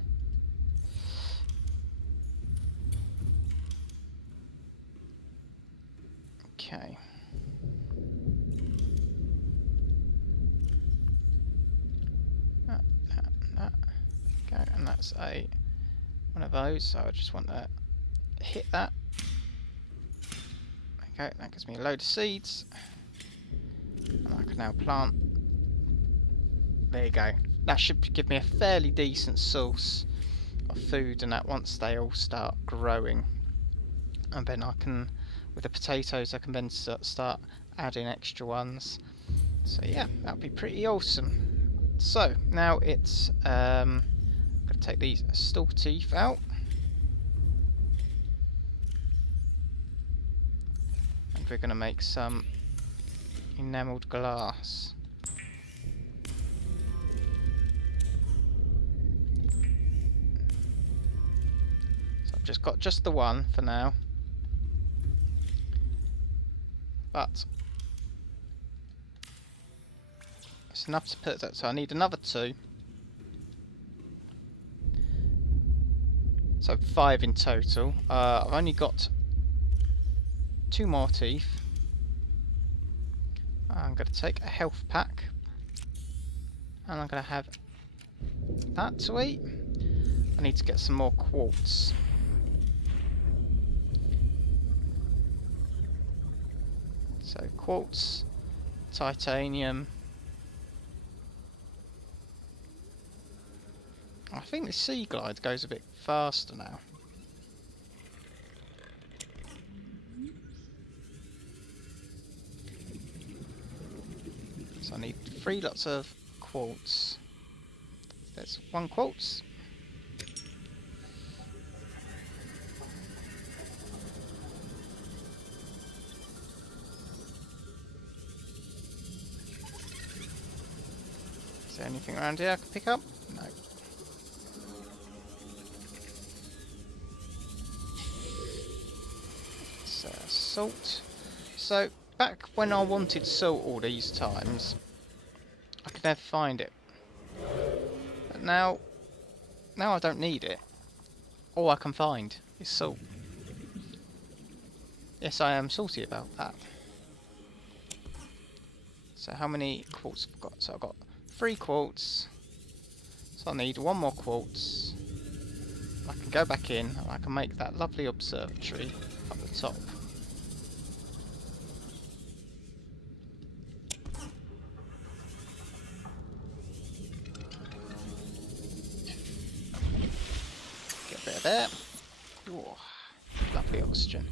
Okay. That. Okay, and that's one of those, so I just want to hit that. Okay, that gives me a load of seeds. And I can now plant. There you go. That should give me a fairly decent source of food and that once they all start growing. And then I can, with the potatoes, I can then start adding extra ones. So yeah, that'll be pretty awesome. So now it's I'm going to take these stall teeth out, and we're going to make some enamelled glass. just got just the one for now. But it's enough to put that, so I need another 2. So 5 in total. I've only got 2 more teeth. I'm going to take a health pack. And I'm going to have that to eat. I need to get some more quartz. So quartz, titanium. I think the sea glide goes a bit faster now. So I need 3 lots of quartz. There's 1 quartz. Is there anything around here I can pick up? No. It's salt. So back when I wanted salt all these times, I could never find it. But now I don't need it. All I can find is salt. Yes, I am salty about that. So how many quartz have I got? So I've got 3 quartz. So I need 1 more quartz. I can go back in and I can make that lovely observatory up the top. Get a bit of there. Ooh, lovely oxygen.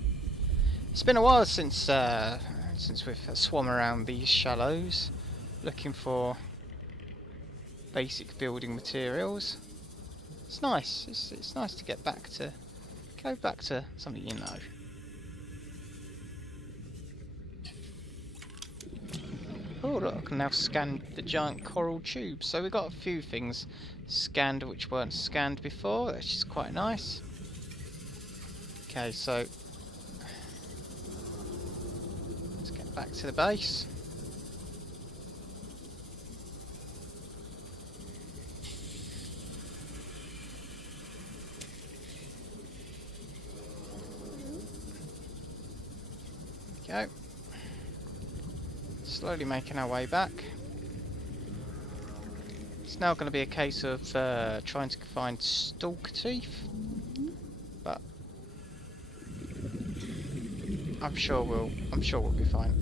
It's been a while since we've swum around these shallows, looking for basic building materials. It's nice. It's nice to go back to something you know. Oh look, I can now scan the giant coral tube. So we've got a few things scanned which weren't scanned before, which is quite nice. Okay, so let's get back to the base. Go. Slowly making our way back. It's now going to be a case of trying to find stalk teeth, but I'm sure we'll be fine.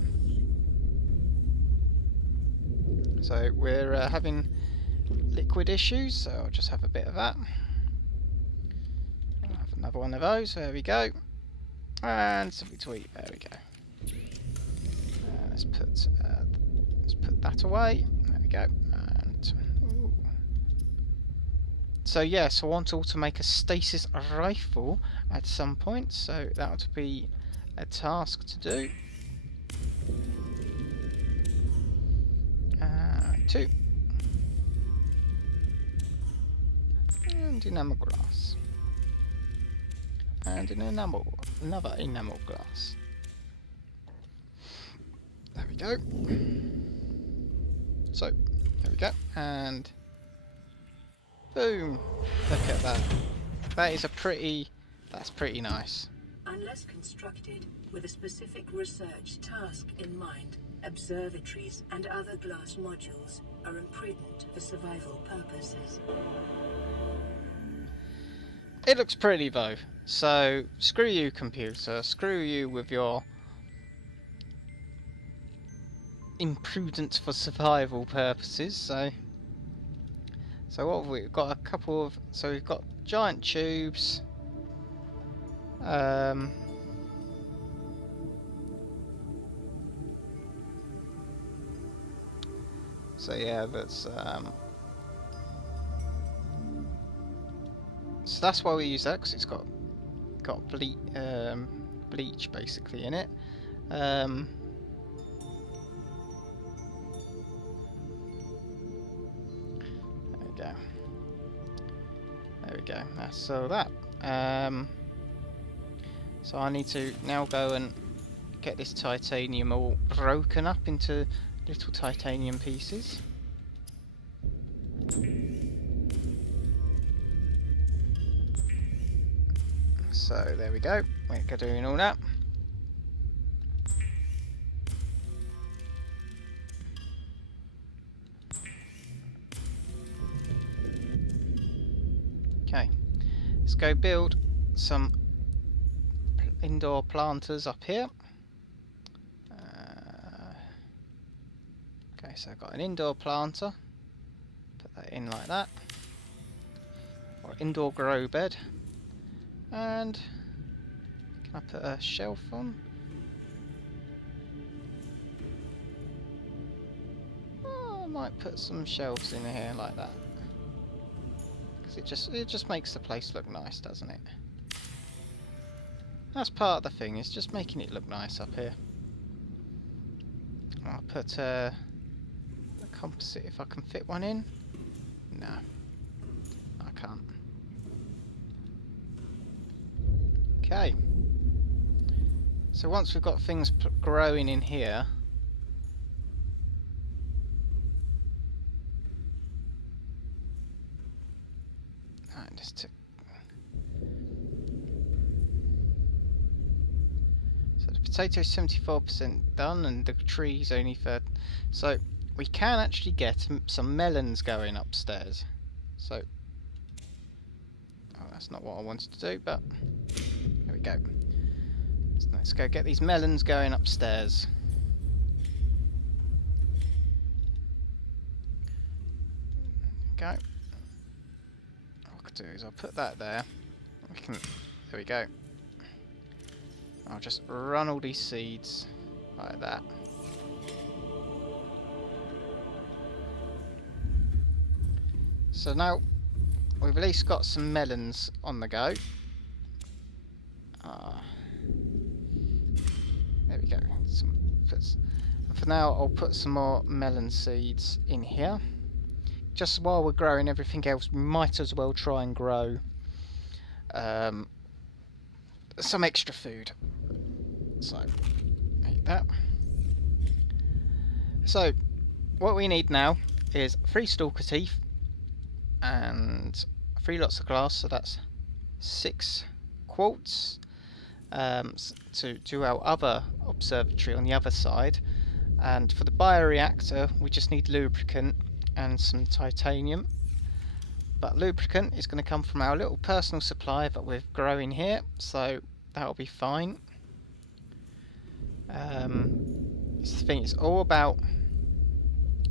So we're having liquid issues, so I'll just have a bit of that. I'll have another one of those. There we go, and something to eat. There we go. Let's put that away. There we go. And ooh. So yes, I want to make a stasis rifle at some point. So that would be a task to do. 2. And enamel glass. And another enamel glass. There we go. So, there we go. And boom. Look at that. That's pretty nice. Unless constructed with a specific research task in mind, observatories and other glass modules are imprudent for survival purposes. It looks pretty though. So, screw you, computer. Screw you with your imprudent for survival purposes. So what have we got? A couple of. So we've got giant tubes. So yeah, that's so that's why we use that, because it's got bleach basically in it. There we go. There we go. So that So I need to now go and get this titanium all broken up into little titanium pieces. So there we go, we're doing all that. Okay, let's go build some indoor planters up here. Okay, so I've got an indoor planter. Put that in like that. Or indoor grow bed. And can I put a shelf on? Oh, I might put some shelves in here like that. Because it just makes the place look nice, doesn't it? That's part of the thing, is just making it look nice up here. I'll put a composite if I can fit one in. No, I can't. Okay. So once we've got things growing in here, so the potato's 74% done, and the tree's only 30. So we can actually get some melons going upstairs. So, oh, that's not what I wanted to do, but there we go. So let's go get these melons going upstairs. Go. What I could do is I'll put that there. There we go. I'll just run all these seeds like that. So now we've at least got some melons on the go. There we go. And for now, I'll put some more melon seeds in here. Just while we're growing everything else, we might as well try and grow some extra food. So, eat that. So, what we need now is 3 stalker teeth and 3 lots of glass, so that's 6 quartz to do our other observatory on the other side. And for the bioreactor, we just need lubricant and some titanium. But lubricant is going to come from our little personal supply that we're growing here, so that'll be fine. This thing is all about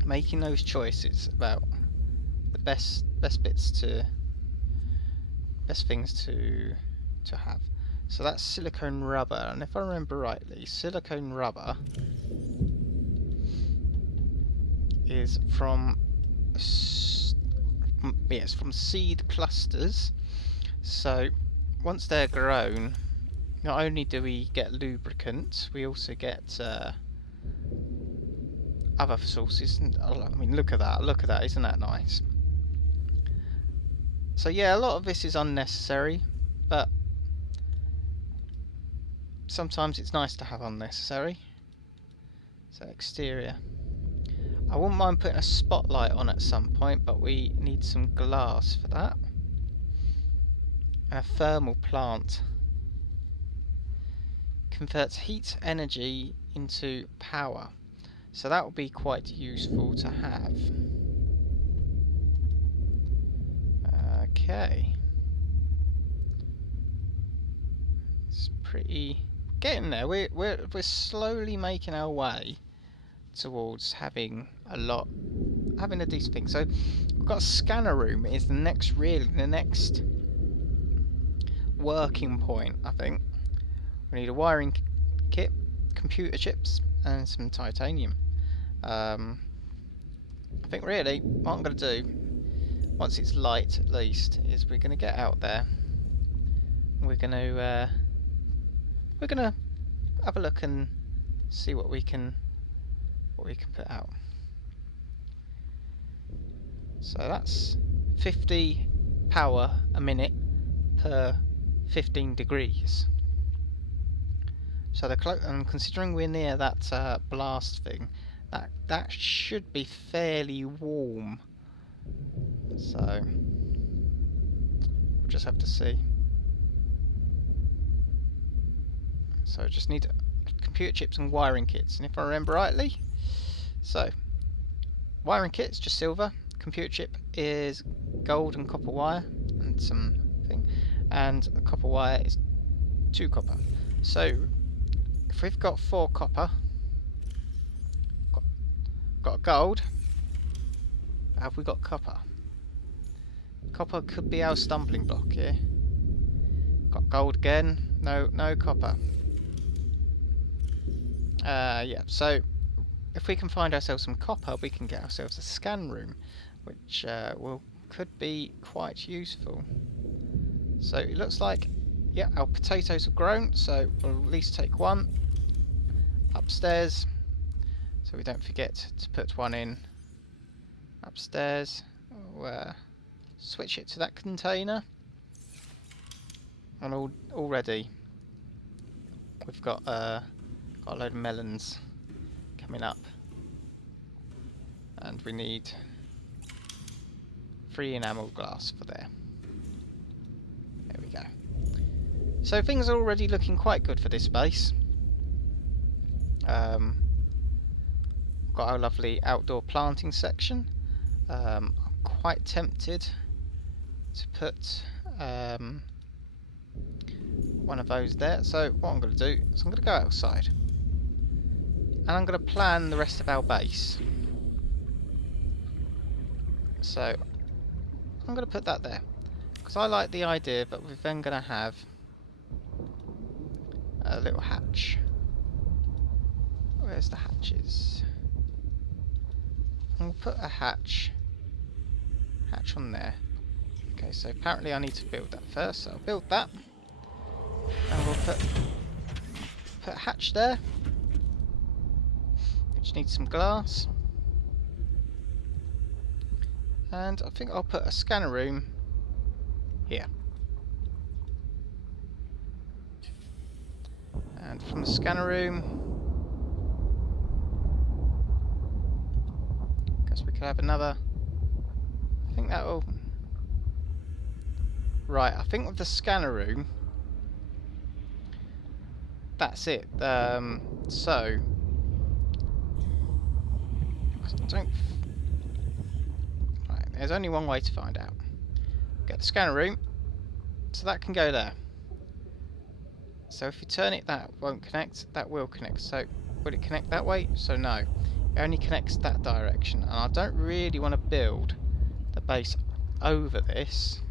making those choices about the best things to have. So that's silicone rubber, and if I remember rightly, silicone rubber is from seed clusters. So once they're grown, not only do we get lubricant, we also get other sources. I mean, look at that, isn't that nice? So yeah, a lot of this is unnecessary, but sometimes it's nice to have unnecessary. So exterior. I wouldn't mind putting a spotlight on at some point, but we need some glass for that. And a thermal plant. Converts heat energy into power. So that will be quite useful to have. Okay. It's pretty getting there. We're slowly making our way towards having a decent thing. So we've got a scanner room is the next working point, I think. We need a wiring kit, computer chips, and some titanium. I think really what I'm going to do, once it's light at least, is we're going to get out there. We're going to have a look and see what we can put out. So that's 50 power a minute per 15 degrees. So and considering we're near that blast thing, that should be fairly warm. So we'll just have to see. So just need computer chips and wiring kits, and if I remember rightly, so wiring kit is just silver, computer chip is gold and copper wire and some thing, and a copper wire is 2 copper. So if we've got 4 copper, got gold, have we got copper? Copper could be our stumbling block here. Got gold again, no copper. Yeah, so if we can find ourselves some copper, we can get ourselves a scan room, which could be quite useful. So it looks like, yeah, our potatoes have grown, so we'll at least take one upstairs, so we don't forget to put one in upstairs. We'll switch it to that container, and already we've got a load of melons coming up, and we need 3 enamel glass for there. There we go. So things are already looking quite good for this base. Got our lovely outdoor planting section. I'm quite tempted to put one of those there. So what I'm going to do is I'm going to go outside, and I'm going to plan the rest of our base. So I'm going to put that there, because I like the idea that we're then going to have a little hatch. Where's the hatches? I'll put a hatch on there. Okay, so apparently I need to build that first, so I'll build that. And we'll put a hatch there, which needs some glass. And I think I'll put a scanner room here. And from the scanner room, guess we could have another. I think that will. Right, I think with the scanner room, that's it. So I don't. Right, there's only one way to find out. Get the scanner room, so that can go there. So if you turn it, that won't connect. That will connect. So will it connect that way? So no, it only connects that direction. And I don't really want to build the base over this,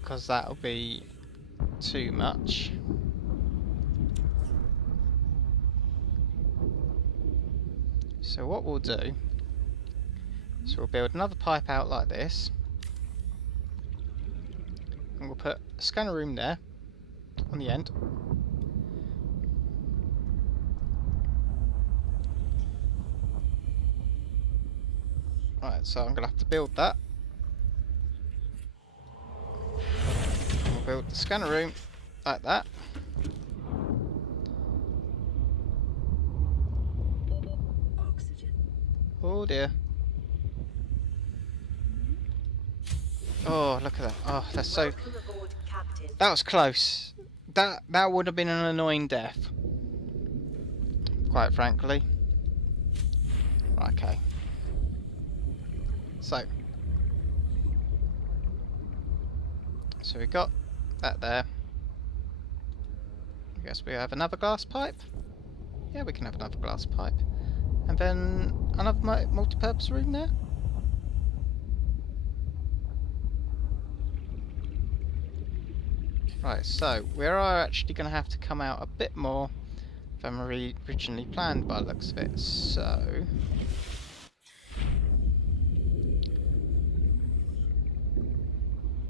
because that'll be too much. So what we'll do is we'll build another pipe out like this, and we'll put a scanner room there on the end. Right, so I'm going to have to build that. And we'll build the scanner room like that. Oxygen. Oh dear. Oh, look at that. Oh, that's so... Welcome aboard, Captain. That was close. That would have been an annoying death, quite frankly. Right, okay. So we got that there. I guess we have another glass pipe. Yeah, we can have another glass pipe. And then another multi-purpose room there. Right, so we are actually going to have to come out a bit more than we originally planned by the looks of it. So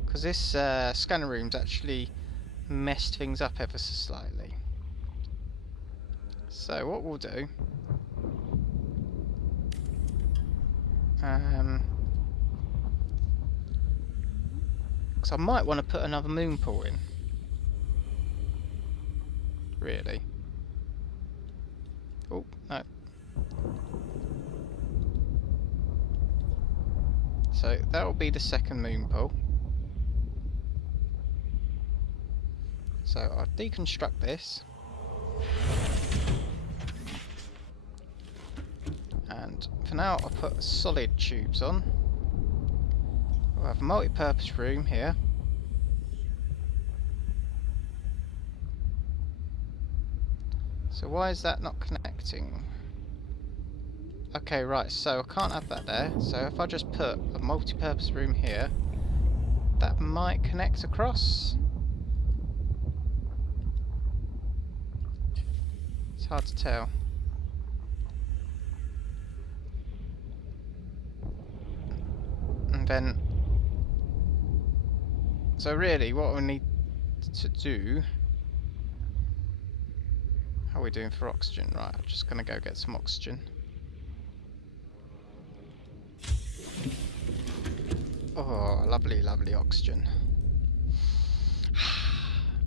because this scanner room's actually messed things up ever so slightly. So what we'll do, Because I might want to put another moon pool in. Really. Oh, no. So that will be the second moon pool. So I'll deconstruct this. And for now I'll put solid tubes on. We'll have a multi-purpose room here. So why is that not connecting? Okay, right, so I can't have that there. So if I just put a multi-purpose room here, that might connect across. It's hard to tell. And then, so really what we need to do, how are we doing for oxygen? Right, I'm just gonna go get some oxygen. Oh, lovely, lovely oxygen.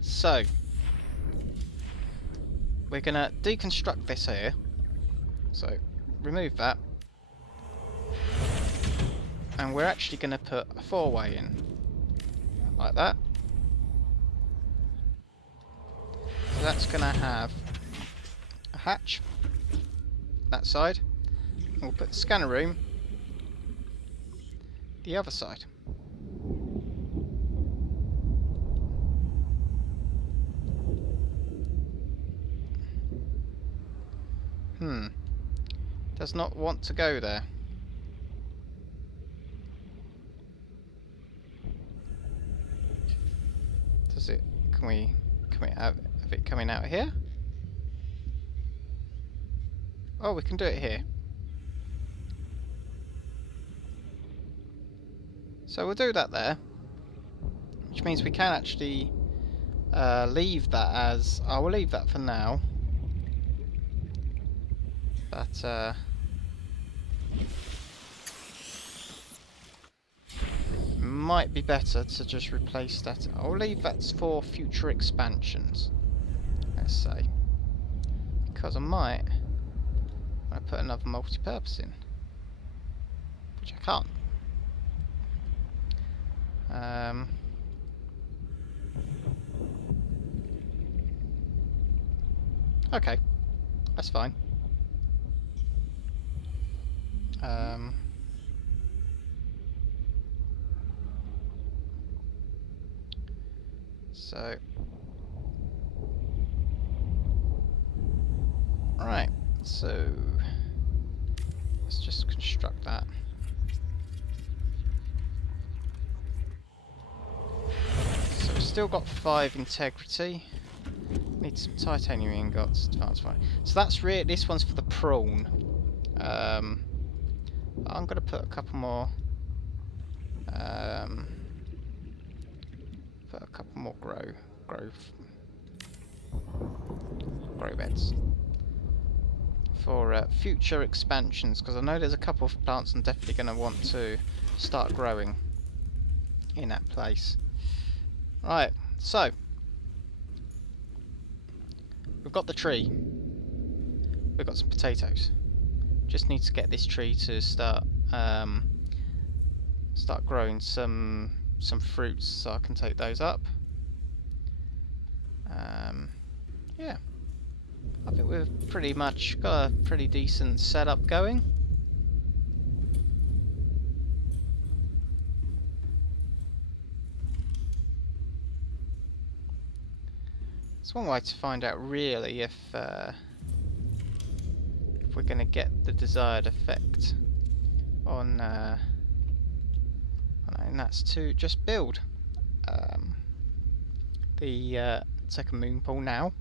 So, we're gonna deconstruct this here. So, remove that. And we're actually gonna put a four-way in. Like that. So that's gonna have a hatch. That side. And we'll put the scanner room the other side. Does not want to go there. Does it? Can we have it coming out here? Oh, we can do it here. So we'll do that there, which means we can actually leave that as... I will leave that for now. But might be better to just replace that. I'll leave that for future expansions, let's say, because I might put another multi-purpose in, which I can't. Okay, that's fine. So, right, so let's just construct that. So we've still got 5 integrity. Need some titanium ingots. Advanced fire. So that's really, this one's for the prawn. I'm gonna put a couple more. Put a couple more grow beds for future expansions, because I know there's a couple of plants I'm definitely going to want to start growing in that place. Right, so we've got the tree, we've got some potatoes. Just need to get this tree to start growing some fruits, so I can take those up. Yeah, I think we've pretty much got a pretty decent setup going. It's one way to find out really if we're going to get the desired effect on and that's to just build the second moon pool now.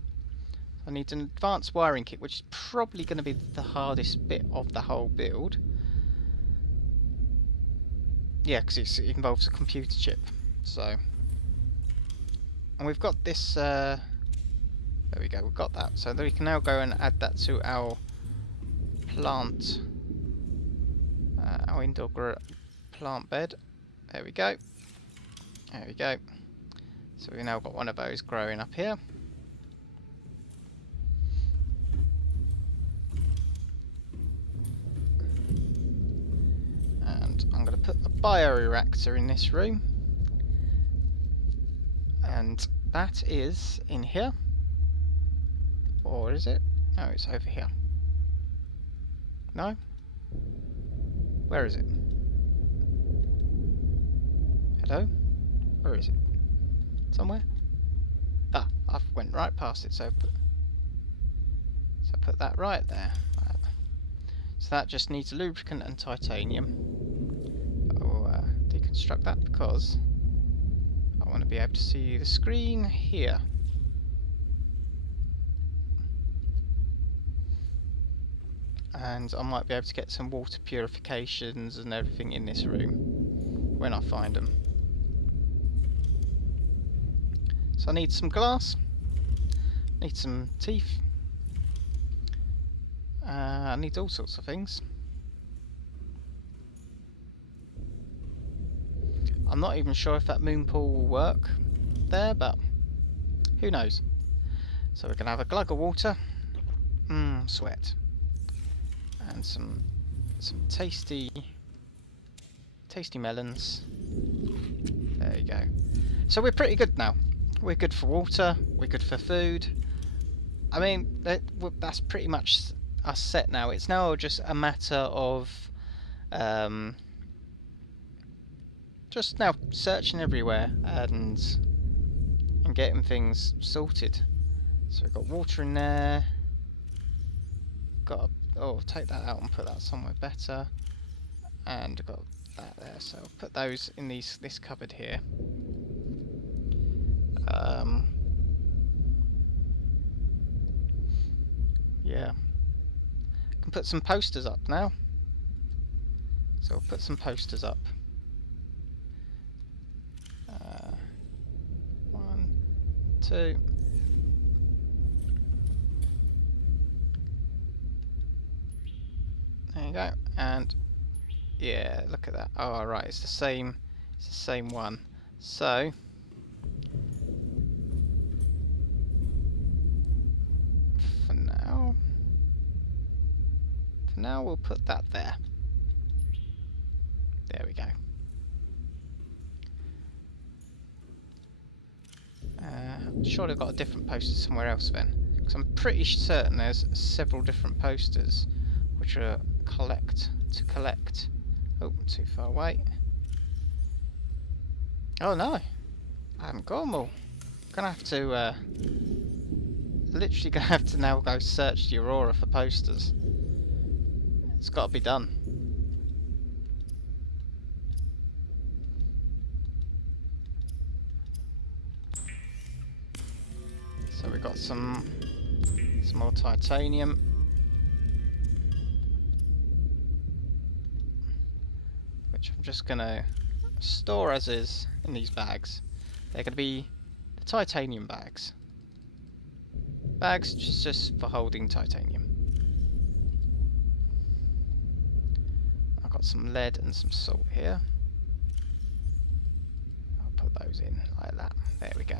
I need an advanced wiring kit, which is probably going to be the hardest bit of the whole build. Yeah, because it involves a computer chip. So, and we've got this. There we go. We've got that. So we can now go and add that to our plant, our indoor plant bed. There we go. There we go. So we've now got one of those growing up here. And I'm going to put a bioreactor in this room. And that is in here. Or is it? No, it's over here. No? Where is it? Hello? Where is it? Somewhere? Ah, I've went right past it, so put that right there. Right. So that just needs lubricant and titanium. I'll deconstruct that because I want to be able to see the screen here. And I might be able to get some water purifications and everything in this room when I find them. So I need some glass, need some teeth, I need all sorts of things. I'm not even sure if that moon pool will work there, but who knows. So we're going to have a glug of water, sweat, and some tasty melons. There you go. So we're pretty good now. We're good for water, we're good for food. I mean, that's pretty much us set now. It's now just a matter of just now searching everywhere and getting things sorted. So we've got water in there. Take that out and put that somewhere better. And I've got that there, so I'll put those in this cupboard here. Yeah. Can put some posters up now. So I'll put some posters up. 1, 2. There you go. And yeah, look at that. Oh, right, it's the same one. So for now we'll put that there. There we go. I'm sure they've got a different poster somewhere else then, because I'm pretty certain there's several different posters which are collect. Oh, too far away. Oh no, I haven't got them all. Gonna have to literally gonna have to now go search the Aurora for posters. It's got to be done. So we've got some more titanium. Which I'm just gonna store as is in these bags. They're gonna be the titanium bags. Bags just for holding titanium. I've got some lead and some salt here. I'll put those in like that. There we go.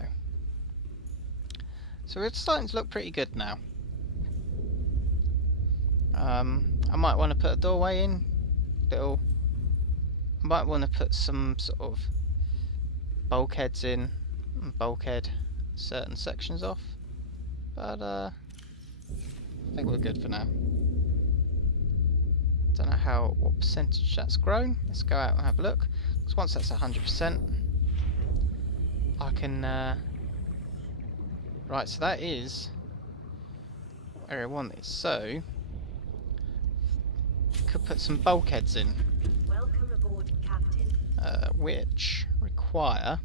So it's starting to look pretty good now. I might want to put a doorway in. I might want to put some sort of bulkheads in and bulkhead certain sections off. But I think we're good for now. Don't know what percentage that's grown. Let's go out and have a look. Because once that's 100%, I can. Right, so that is where I want it. So could put some bulkheads in. Welcome aboard, Captain. Which require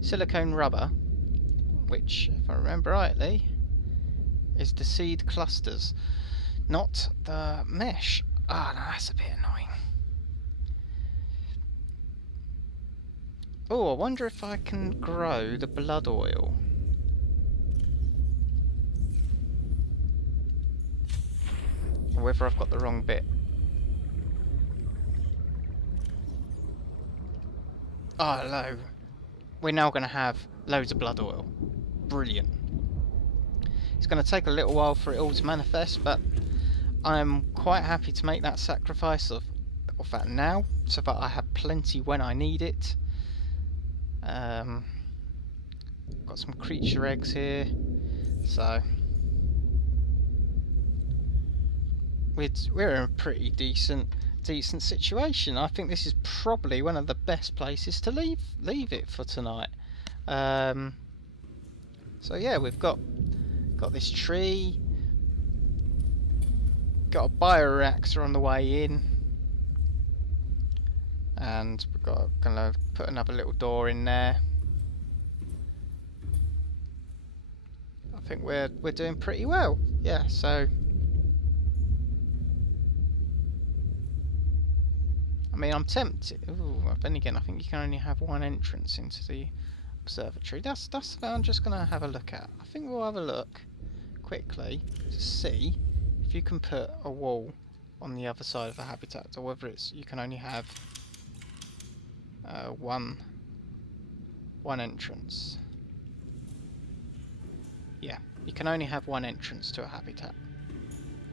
silicone rubber, which, if I remember rightly, is the seed clusters, not the mesh. Ah, no, that's a bit annoying. Oh, I wonder if I can grow the blood oil. or whether I've got the wrong bit. Oh, hello. We're now going to have loads of blood oil. Brilliant. It's going to take a little while for it all to manifest, but I'm quite happy to make that sacrifice of that now, so that I have plenty when I need it. Got some creature eggs here, so we're in a pretty decent situation. I think this is probably one of the best places to leave it for tonight. So yeah, we've got this tree, got a bioreactor on the way in, and we've gonna put another little door in there. I think we're doing pretty well. Yeah, so I mean, I'm tempted. Ooh, then again, I think you can only have one entrance into the observatory. That's what I'm just gonna have a look at. I think we'll have a look quickly to see if you can put a wall on the other side of the habitat, or whether you can only have one entrance. Yeah, you can only have one entrance to a habitat.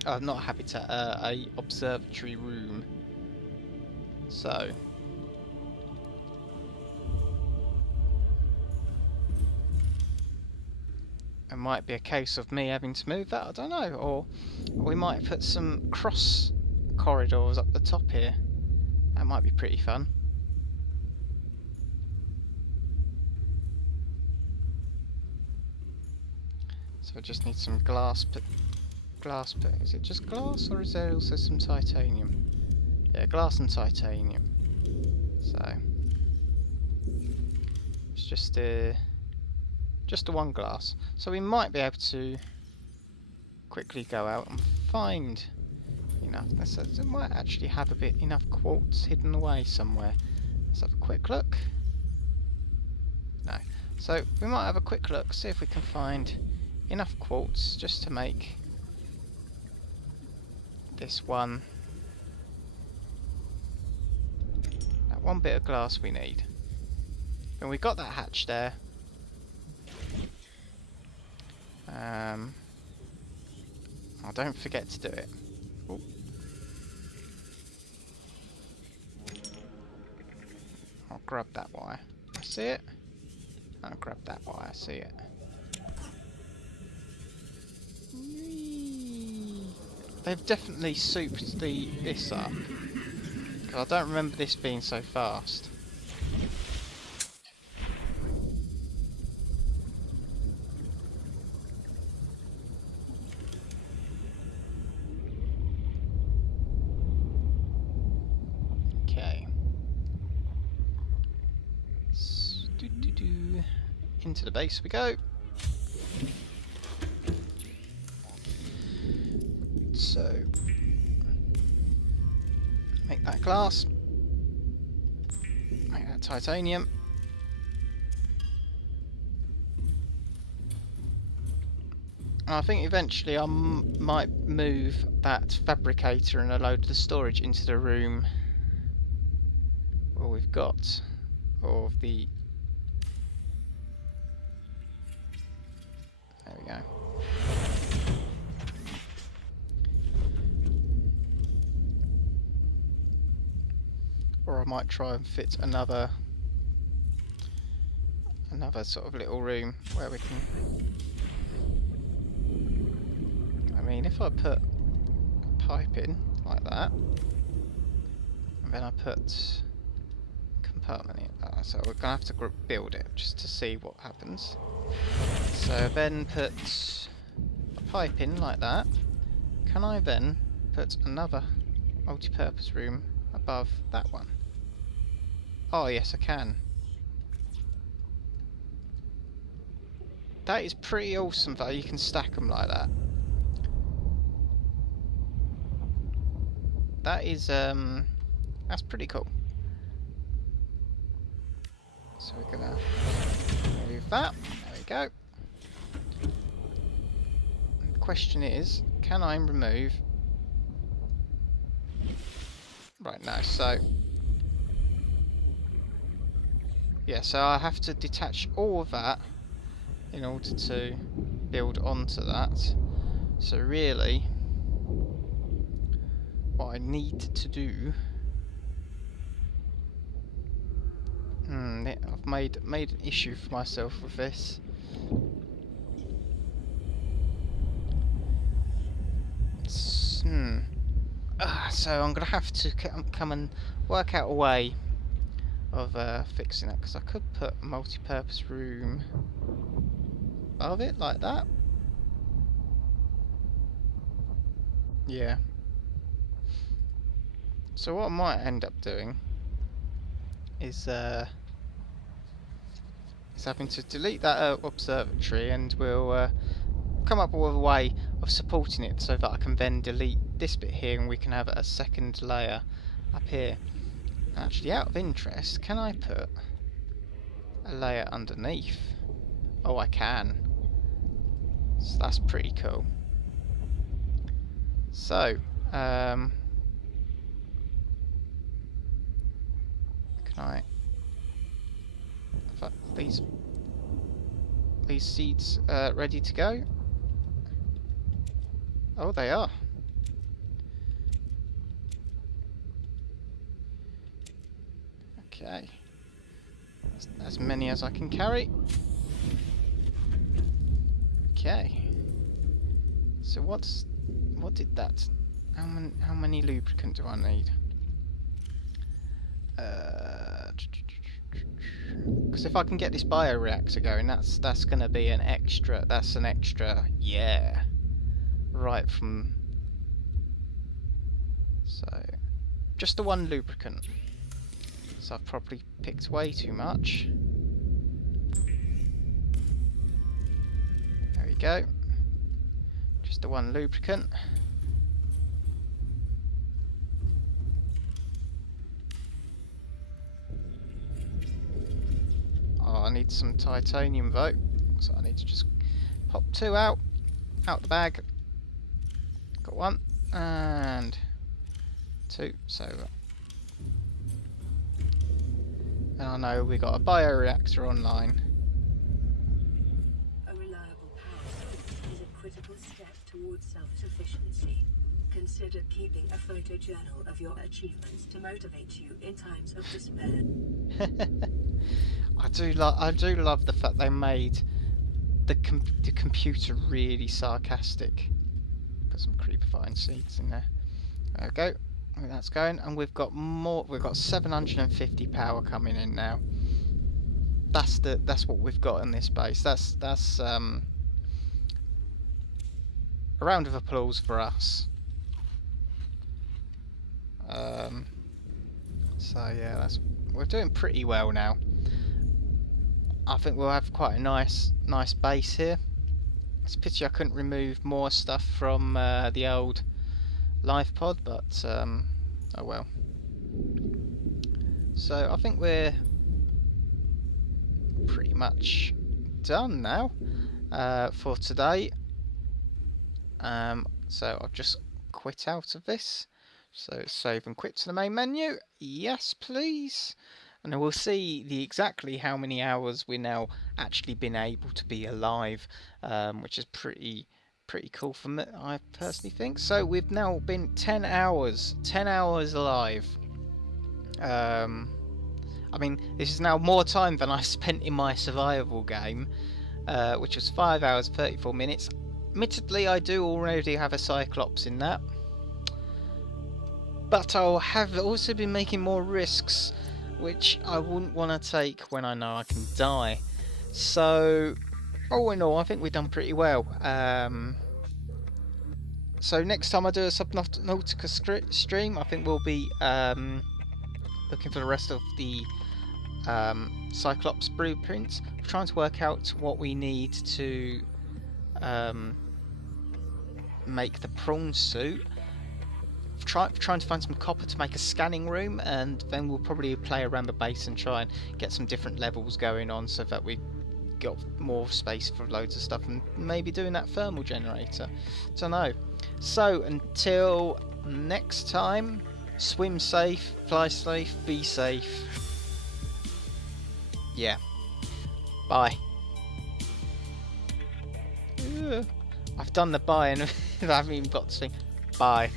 Not a habitat, a observatory room. So it might be a case of me having to move that, I don't know, or we might put some cross corridors up the top here. That might be pretty fun. So I just need some glass. Is it just glass, or is there also some titanium? Yeah, glass and titanium. So it's just the one glass. So we might be able to quickly go out and find enough. It might actually have enough quartz hidden away somewhere. Let's have a quick look. No. So we might have a quick look, see if we can find enough quartz just to make this one bit of glass we need. And we got that hatch there. Oh, don't forget to do it. Ooh. I'll grab that wire. I see it. I'll grab that wire. I see it. Whee! They've definitely souped this up. I don't remember this being so fast. Okay. Into the base we go. So make that glass, make that titanium. And I think eventually I might move that fabricator and a load of the storage into the room where we've got all of the... There we go. Or I might try and fit another sort of little room where we can... I mean, if I put a pipe in like that, and then I put a compartment in, so we're gonna have to build it just to see what happens. So then put a pipe in like that. Can I then put another multi-purpose room above that one? Oh yes, I can. That is pretty awesome though, you can stack them like that. That is, that's pretty cool. So we're gonna move that, there we go. The question is, can I remove Right, no, so... Yeah, so I have to detach all of that in order to build onto that. So really, what I need to do... I've made an issue for myself with this. So I'm going to have to come and work out a way of fixing that, because I could put a multi-purpose room above it, like that. Yeah. So what I might end up doing is having to delete that observatory, and we'll come up with a way of supporting it so that I can then delete this bit here and we can have a second layer up here. Actually, out of interest, can I put a layer underneath? Oh, I can. So that's pretty cool. So, can I... Have these seeds ready to go? Oh, they are. Okay. As many as I can carry. Okay. So what did that? How many lubricant do I need? Because if I can get this bioreactor going, that's going to be an extra. That's an extra. Yeah. Right from. So, just the one lubricant. So I've probably picked way too much. There we go. Just the one lubricant. Oh, I need some titanium though, so I need to just pop 2 out the bag. Got 1 and 2. So now I know we got a bioreactor online. A reliable power is a critical step towards self-sufficiency. Consider keeping a photojournal of your achievements to motivate you in times of despair. I do love the fact they made the computer really sarcastic. Put some creepifying seeds in there. There we go. That's going, and we've got more. We've got 750 power coming in now. That's what we've got in this base. That's a round of applause for us. So yeah, we're doing pretty well now. I think we'll have quite a nice base here. It's a pity I couldn't remove more stuff from the old life pod, but oh well. So I think we're pretty much done now for today. So I'll just quit out of this. So save and quit to the main menu. Yes, please. And we'll see exactly how many hours we're now actually been able to be alive, which is pretty cool for me, I personally think. So we've now been 10 hours alive. I mean, this is now more time than I spent in my survival game, which was 5 hours 34 minutes. Admittedly, I do already have a Cyclops in that, but I'll have also been making more risks, which I wouldn't want to take when I know I can die. So, all in all, I think we've done pretty well. So next time I do a Subnautica stream, I think we'll be looking for the rest of the Cyclops blueprints, trying to work out what we need to make the prawn suit. Trying to find some copper to make a scanning room, and then we'll probably play around the base and try and get some different levels going on so that we got more space for loads of stuff, and maybe doing that thermal generator. Don't know. So until next time, Swim safe, fly safe, be safe. Yeah. Bye. Ugh. I've done the bye and I haven't even got to sing. Bye.